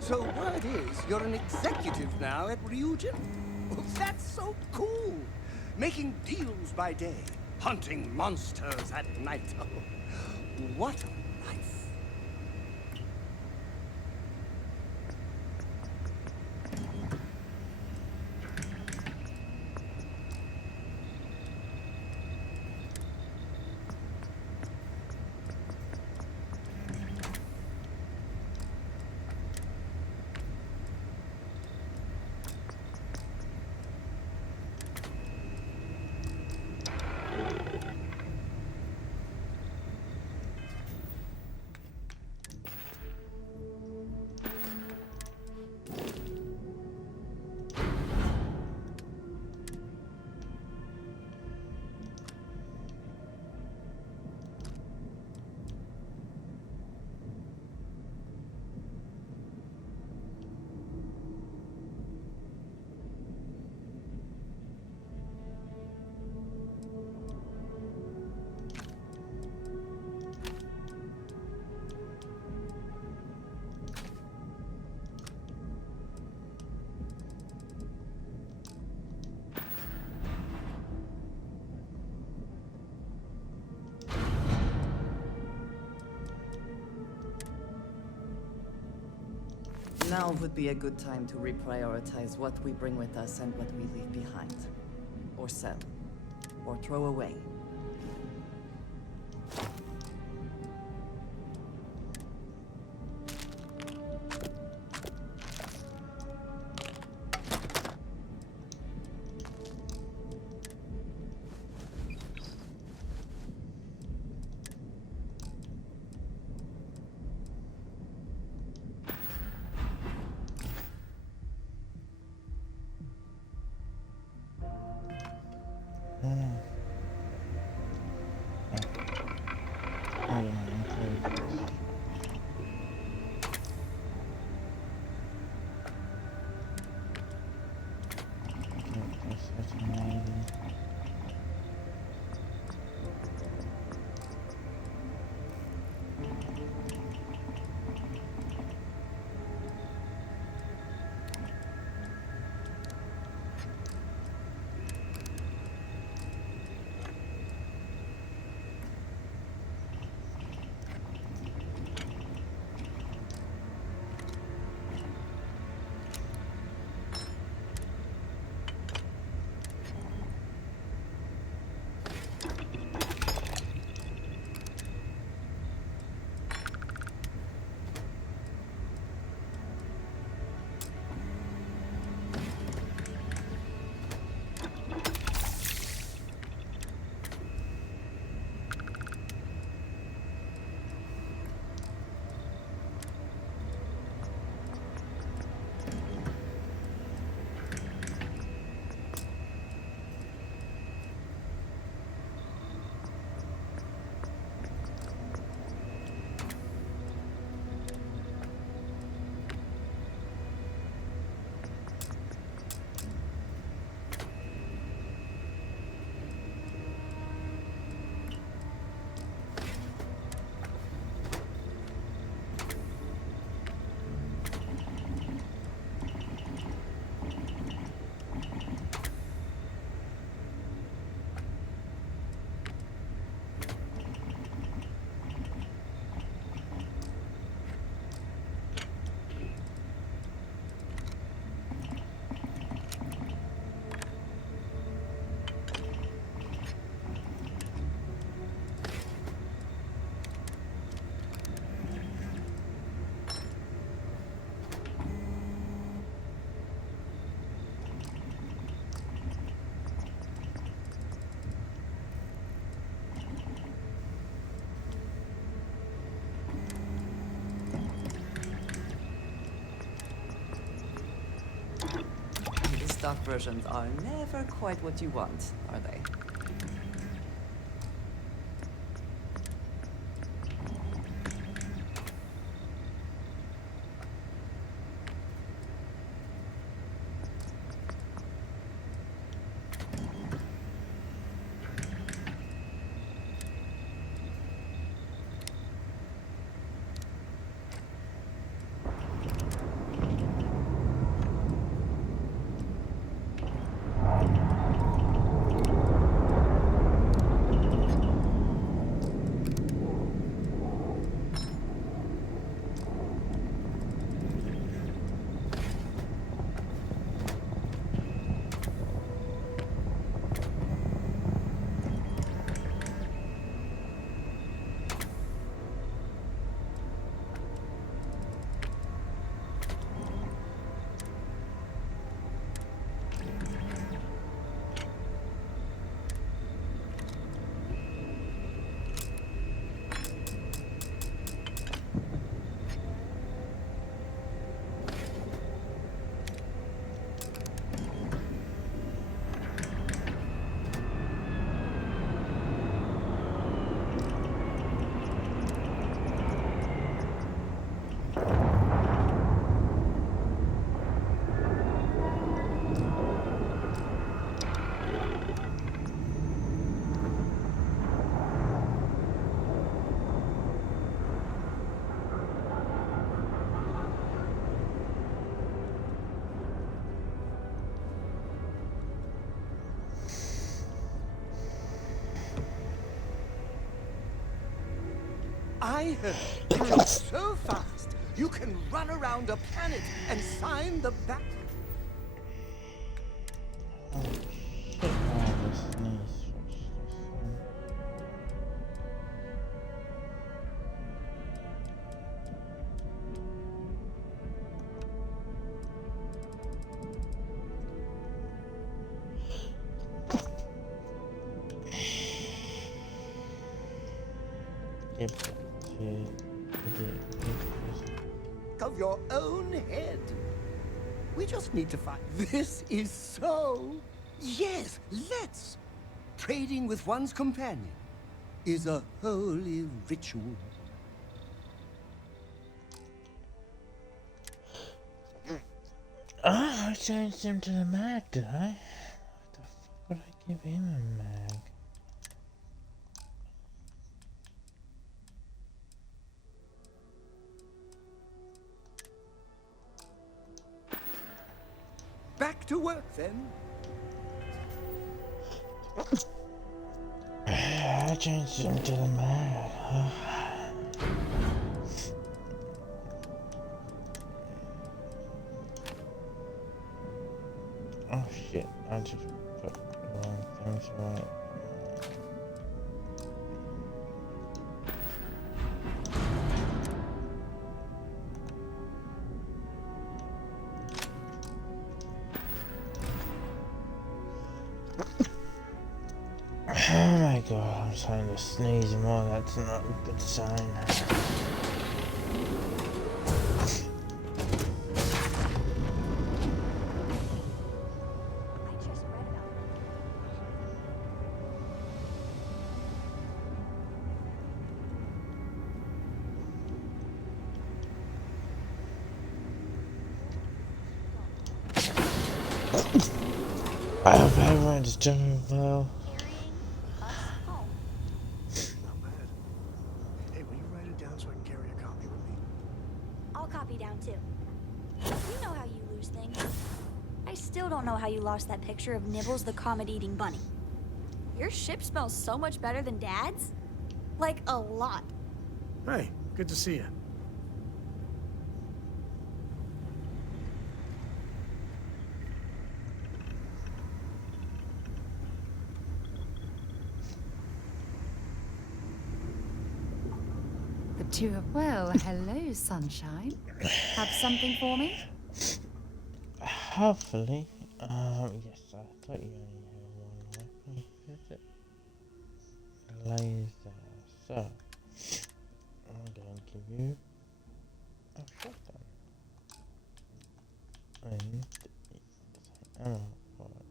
So word is, you're an executive now at Ryujin? Oh, that's so cool! making deals by day, hunting monsters at night. What a life. Now would be a good time to reprioritize what we bring with us and what we leave behind. Or sell. Or throw away. Stock versions are never quite what you want, are they? I heard you're so fast you can run around a planet and sign the back. Of your own head. We just need to find. This is so. Yes, let's. Trading with one's companion is a holy ritual. I changed him to the mag, did I? What the fuck would I give him a mag? Back to work then. I changed him to the mag. Oh shit, I just put the wrong things right. Oh my god, I'm starting to sneeze more. That's not a good sign. I hope everyone's doing well. Not bad. Hey, will you write it down so I can carry a copy with me? I'll copy down too. You know how you lose things. I still don't know how you lost that picture of Nibbles the comet-eating bunny. Your ship smells so much better than Dad's. Like, a lot. Hey, good to see you. Well, hello, sunshine. Have something for me? Hopefully. Yes, I thought you only had one weapon. Is it? Laser. So, I'm going to give you a shotgun. And ammo for it.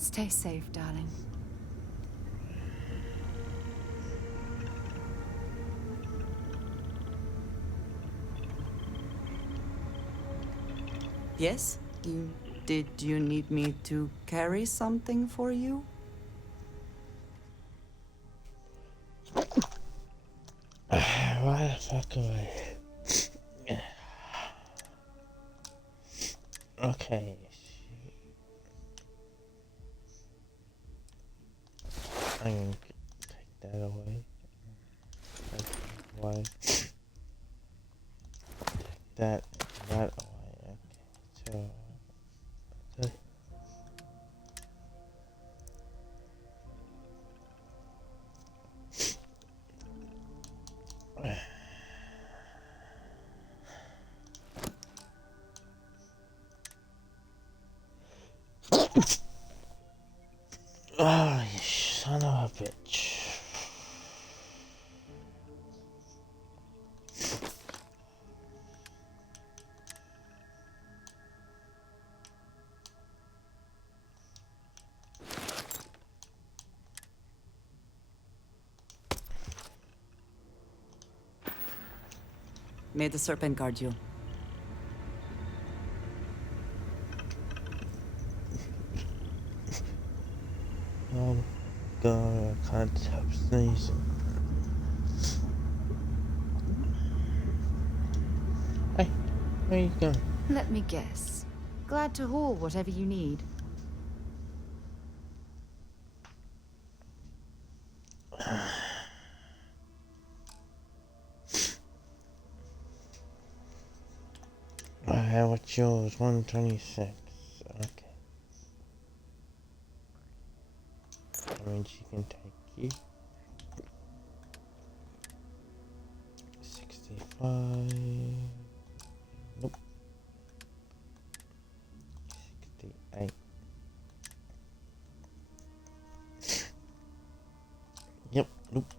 Stay safe, darling. Yes? Did you need me to carry something for you? Why the fuck away? Okay. I'm gonna take that away. That's why. That away. Okay. So. Oh, you son of a bitch. May the serpent guard you. god, I can't stop sneezing. Hey, where you going? Let me guess. Glad to haul whatever you need. What's yours? 126. Okay. That means she can take you. 65. Nope. 68. Yep, nope.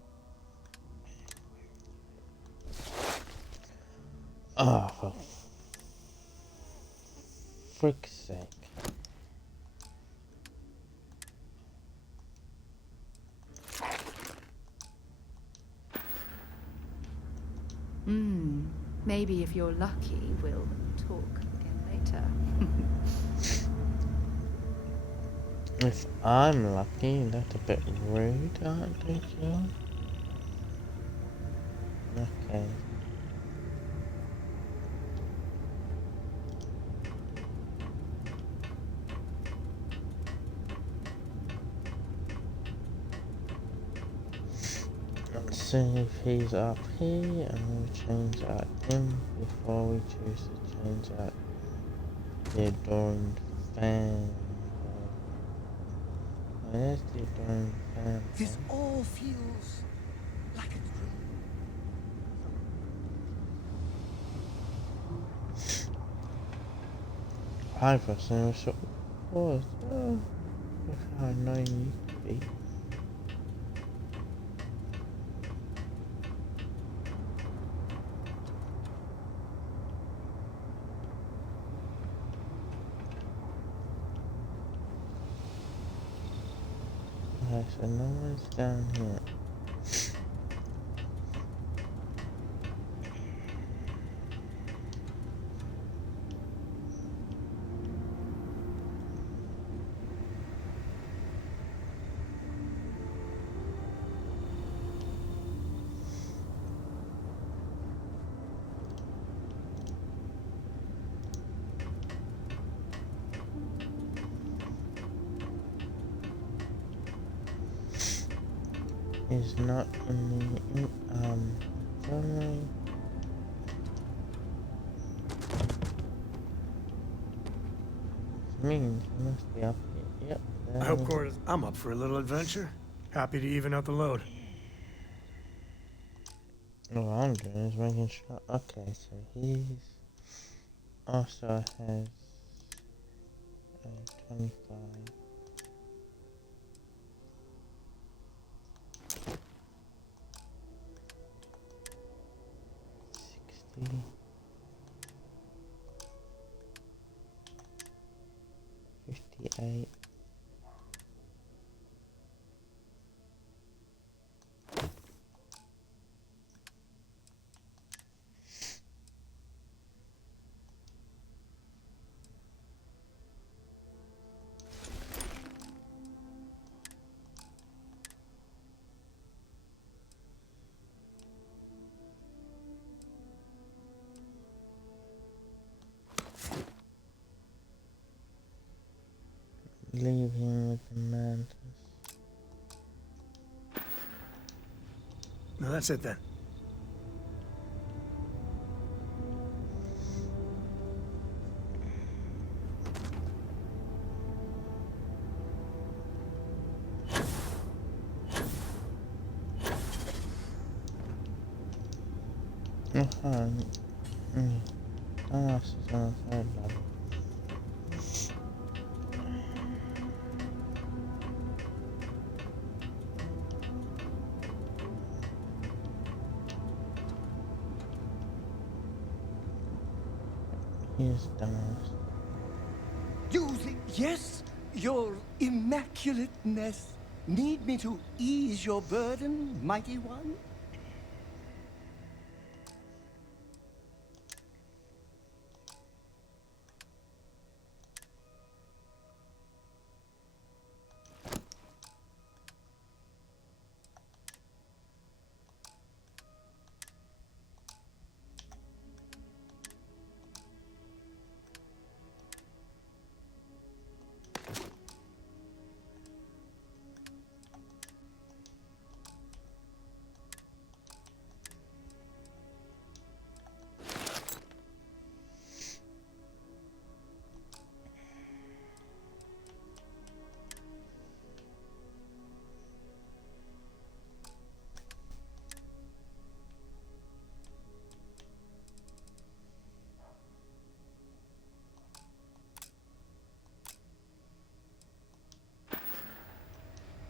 Oh, for frick's sake. Maybe if you're lucky, we'll talk again later. If I'm lucky, that's a bit rude, aren't you? Okay. Let's see if he's up here, and we'll change out him before we choose to change out the adorned fan. Where's the adorned fan? This all feels like a dream. 5% so was how annoying you could be. Okay, so no one's down here. Is not in the family. Means he must be up here. Yep. I hope Cora's. I'm up for a little adventure. Happy to even out the load. All I'm doing is making sure. Okay, so he's also has a 25. 60. 58. Leave him with the mantis. No, that's it then. AUS is on the third level. Here's dumbass. Yes, your immaculateness. Need me to ease your burden, mighty one?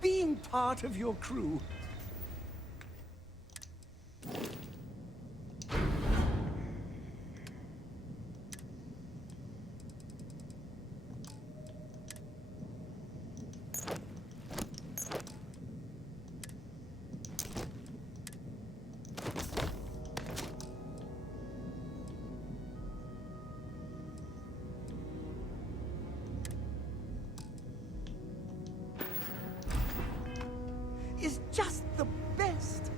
Being part of your crew. Is just the best.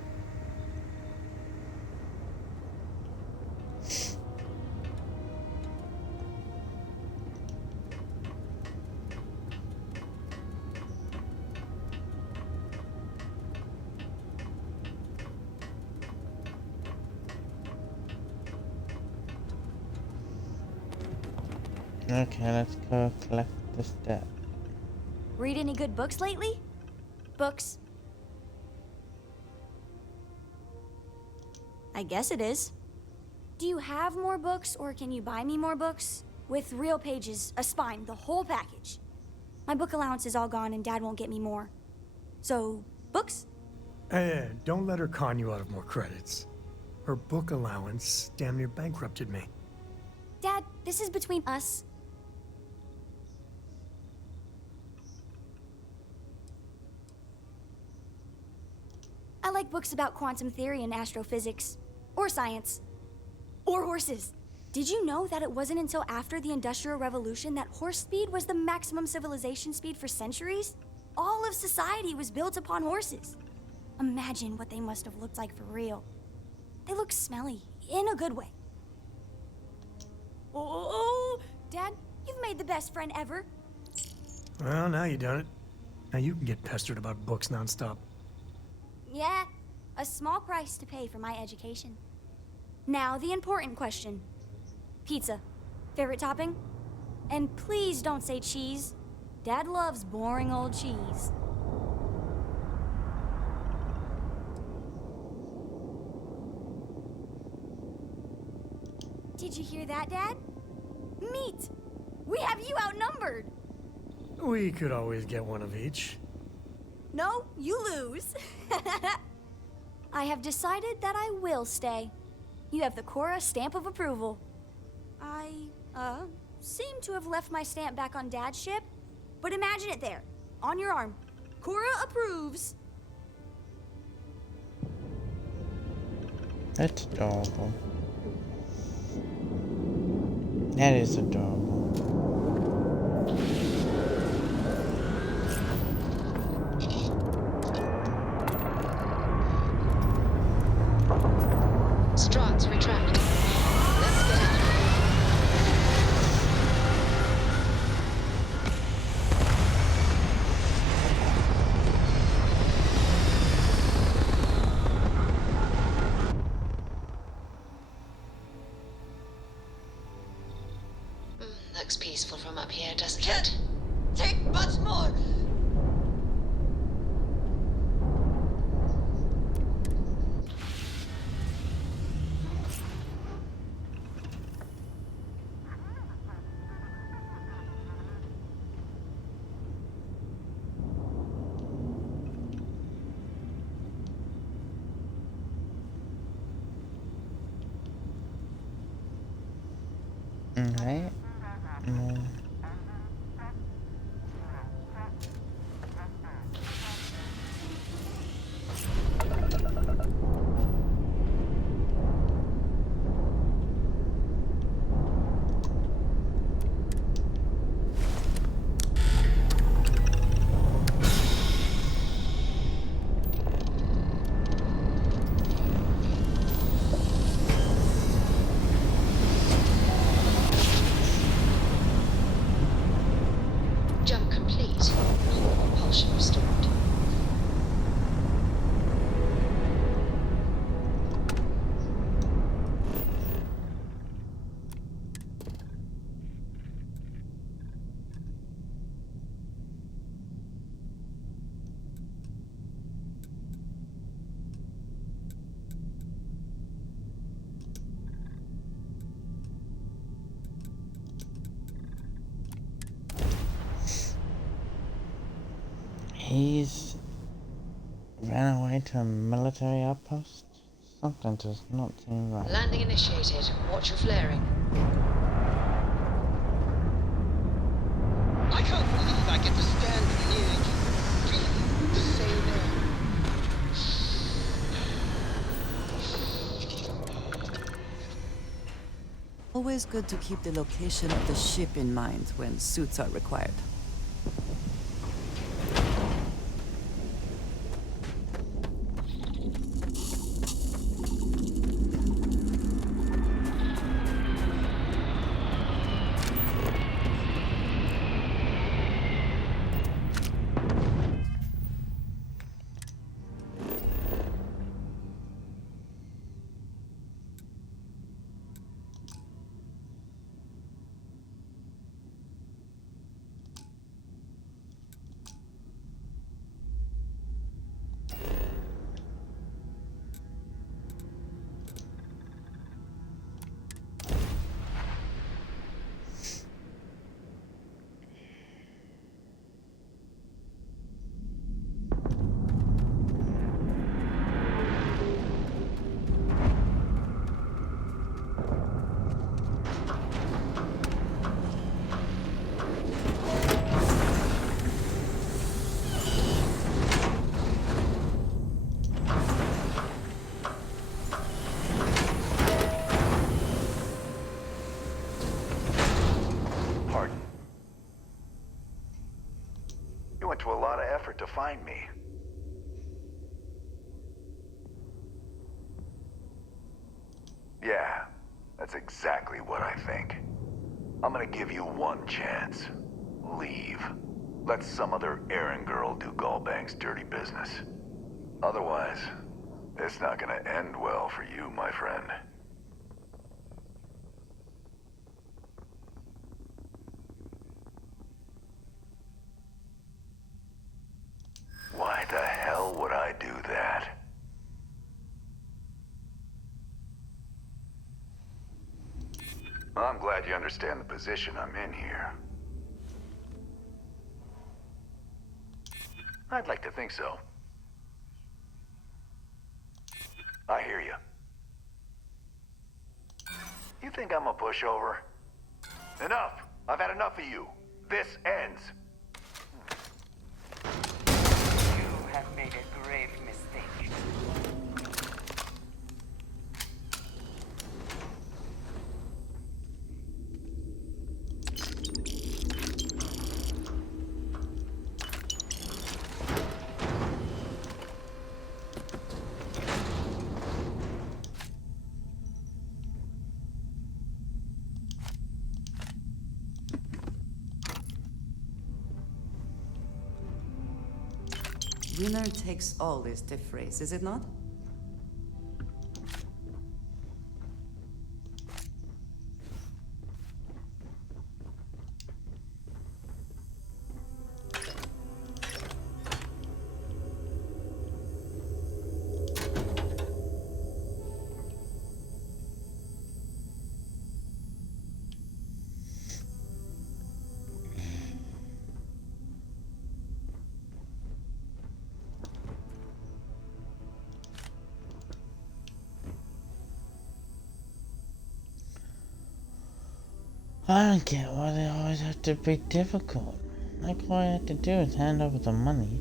Okay, let's go collect the step. Read any good books lately? Books. I guess it is. Do you have more books, or can you buy me more books? With real pages, a spine, the whole package. My book allowance is all gone and Dad won't get me more. So, books? Hey, don't let her con you out of more credits. Her book allowance damn near bankrupted me. Dad, this is between us. I like books about quantum theory and astrophysics. Or science. Or horses. Did you know that it wasn't until after the Industrial Revolution that horse speed was the maximum civilization speed for centuries? All of society was built upon horses. Imagine what they must have looked like for real. They look smelly, in a good way. Oh, Dad, you've made the best friend ever. Well, now you done it. Now you can get pestered about books nonstop. Yeah, a small price to pay for my education. Now, the important question. Pizza. Favorite topping? And please don't say cheese. Dad loves boring old cheese. Did you hear that, Dad? Meat! We have you outnumbered! We could always get one of each. No, you lose. I have decided that I will stay. You have the Cora stamp of approval. I, seem to have left my stamp back on Dad's ship, but imagine it there, on your arm. Cora approves. That's adorable. That is adorable. Struts retract. Let's get out of here. Looks peaceful from up here, doesn't it? Take much more! Alright. He's ran away to a military outpost? Something does not seem right. Landing initiated. Watch your flaring. I can't believe I get to stand near you, breathe the same air. Always good to keep the location of the ship in mind when suits are required. To a lot of effort to find me. Yeah, that's exactly what I think. I'm gonna give you one chance. Leave. Let some other errand girl do Gallbang's dirty business. Otherwise, it's not gonna end well for you, my friend. Why the hell would I do that? I'm glad you understand the position I'm in here. I'd like to think so. I hear you. You think I'm a pushover? Enough! I've had enough of you. This ends. You have made a grave mistake. Winner takes all is the phrase, is it not? I don't get why they always have to be difficult. Like all I have to do is hand over the money.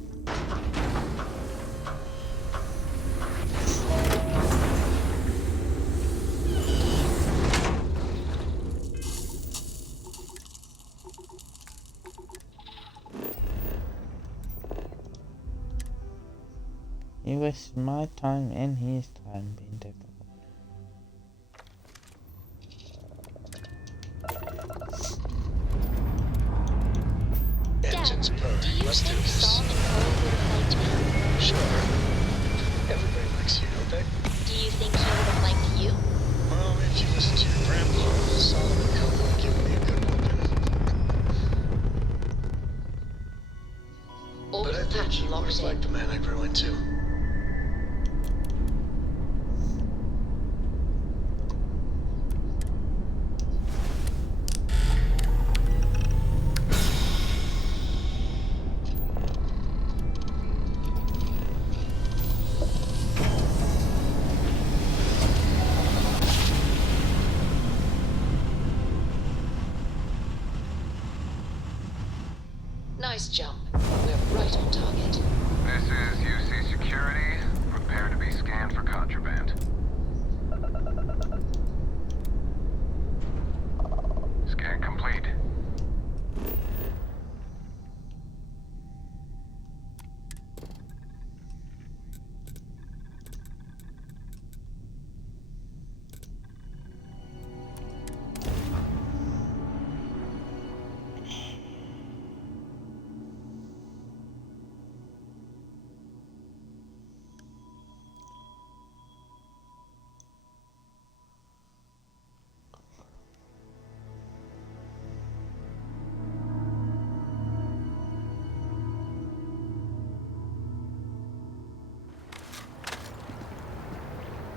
He wastes my time and his time being difficult. Engines purring. Let's do this. Sure. Everybody likes you, don't they? Do you think he would have liked you? Well, if you listen to your grandpa, Solomon Cohen would give me a good whooping. But I think he always liked the man I grew into. Nice jump. We're right on target. This is UC Security. Prepare to be scanned for contraband. Scan complete.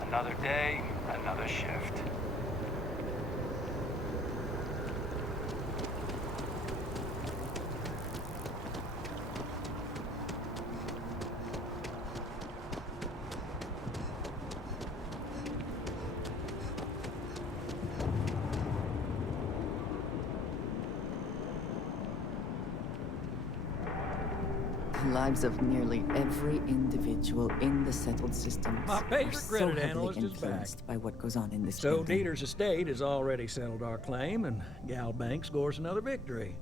Another day, another shift. The lives of nearly every individual in the settled systems My are favorite so credit heavily analyst is back. influenced by what goes on in this So building. Dieter's estate has already settled our claim, and Gal Bank scores another victory.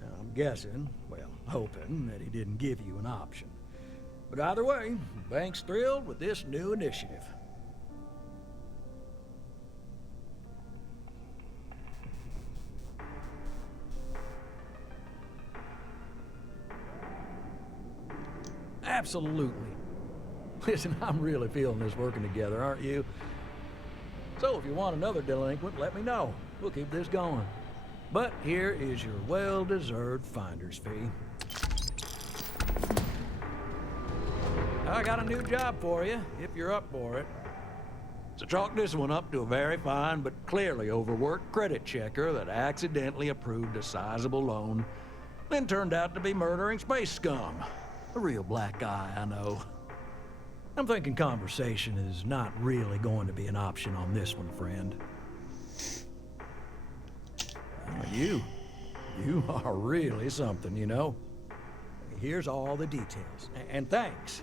Now, I'm guessing, well, hoping, that he didn't give you an option. But either way, Bank's thrilled with this new initiative. Absolutely. Listen, I'm really feeling this working together, aren't you? So if you want another delinquent, let me know. We'll keep this going. But here is your well-deserved finder's fee. I got a new job for you, if you're up for it. So chalk this one up to a very fine but clearly overworked credit checker that accidentally approved a sizable loan, then turned out to be murdering space scum. A real black eye, I know. I'm thinking conversation is not really going to be an option on this one, friend. You are really something, you know. Here's all the details, and thanks.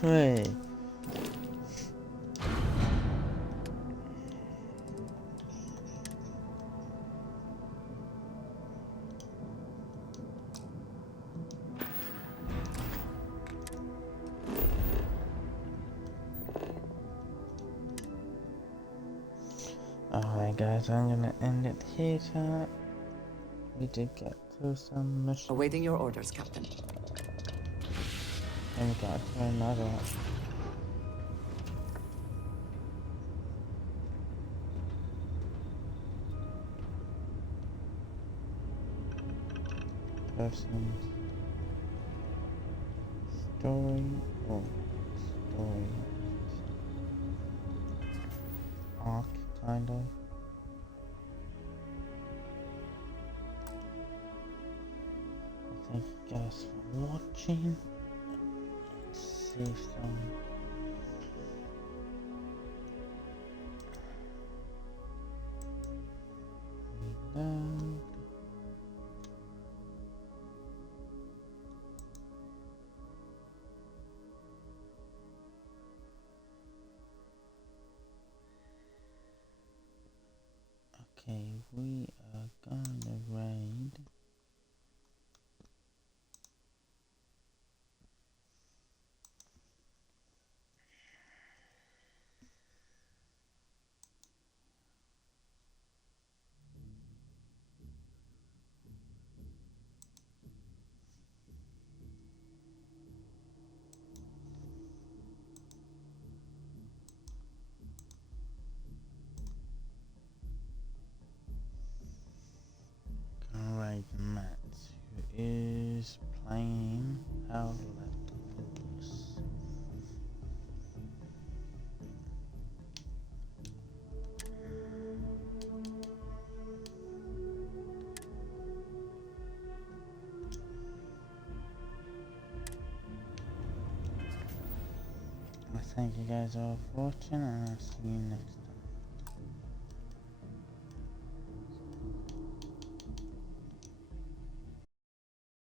Hey. Alright guys, I'm gonna end it here tonight. We did get through some missions. Awaiting your orders, Captain. And we got through another one. Person. Story. Oh, story. Arc, kind of. Thank you guys for watching. Save some. Reload. Okay, we are gonna raid. thank you guys all for watching, and I'll see you next time.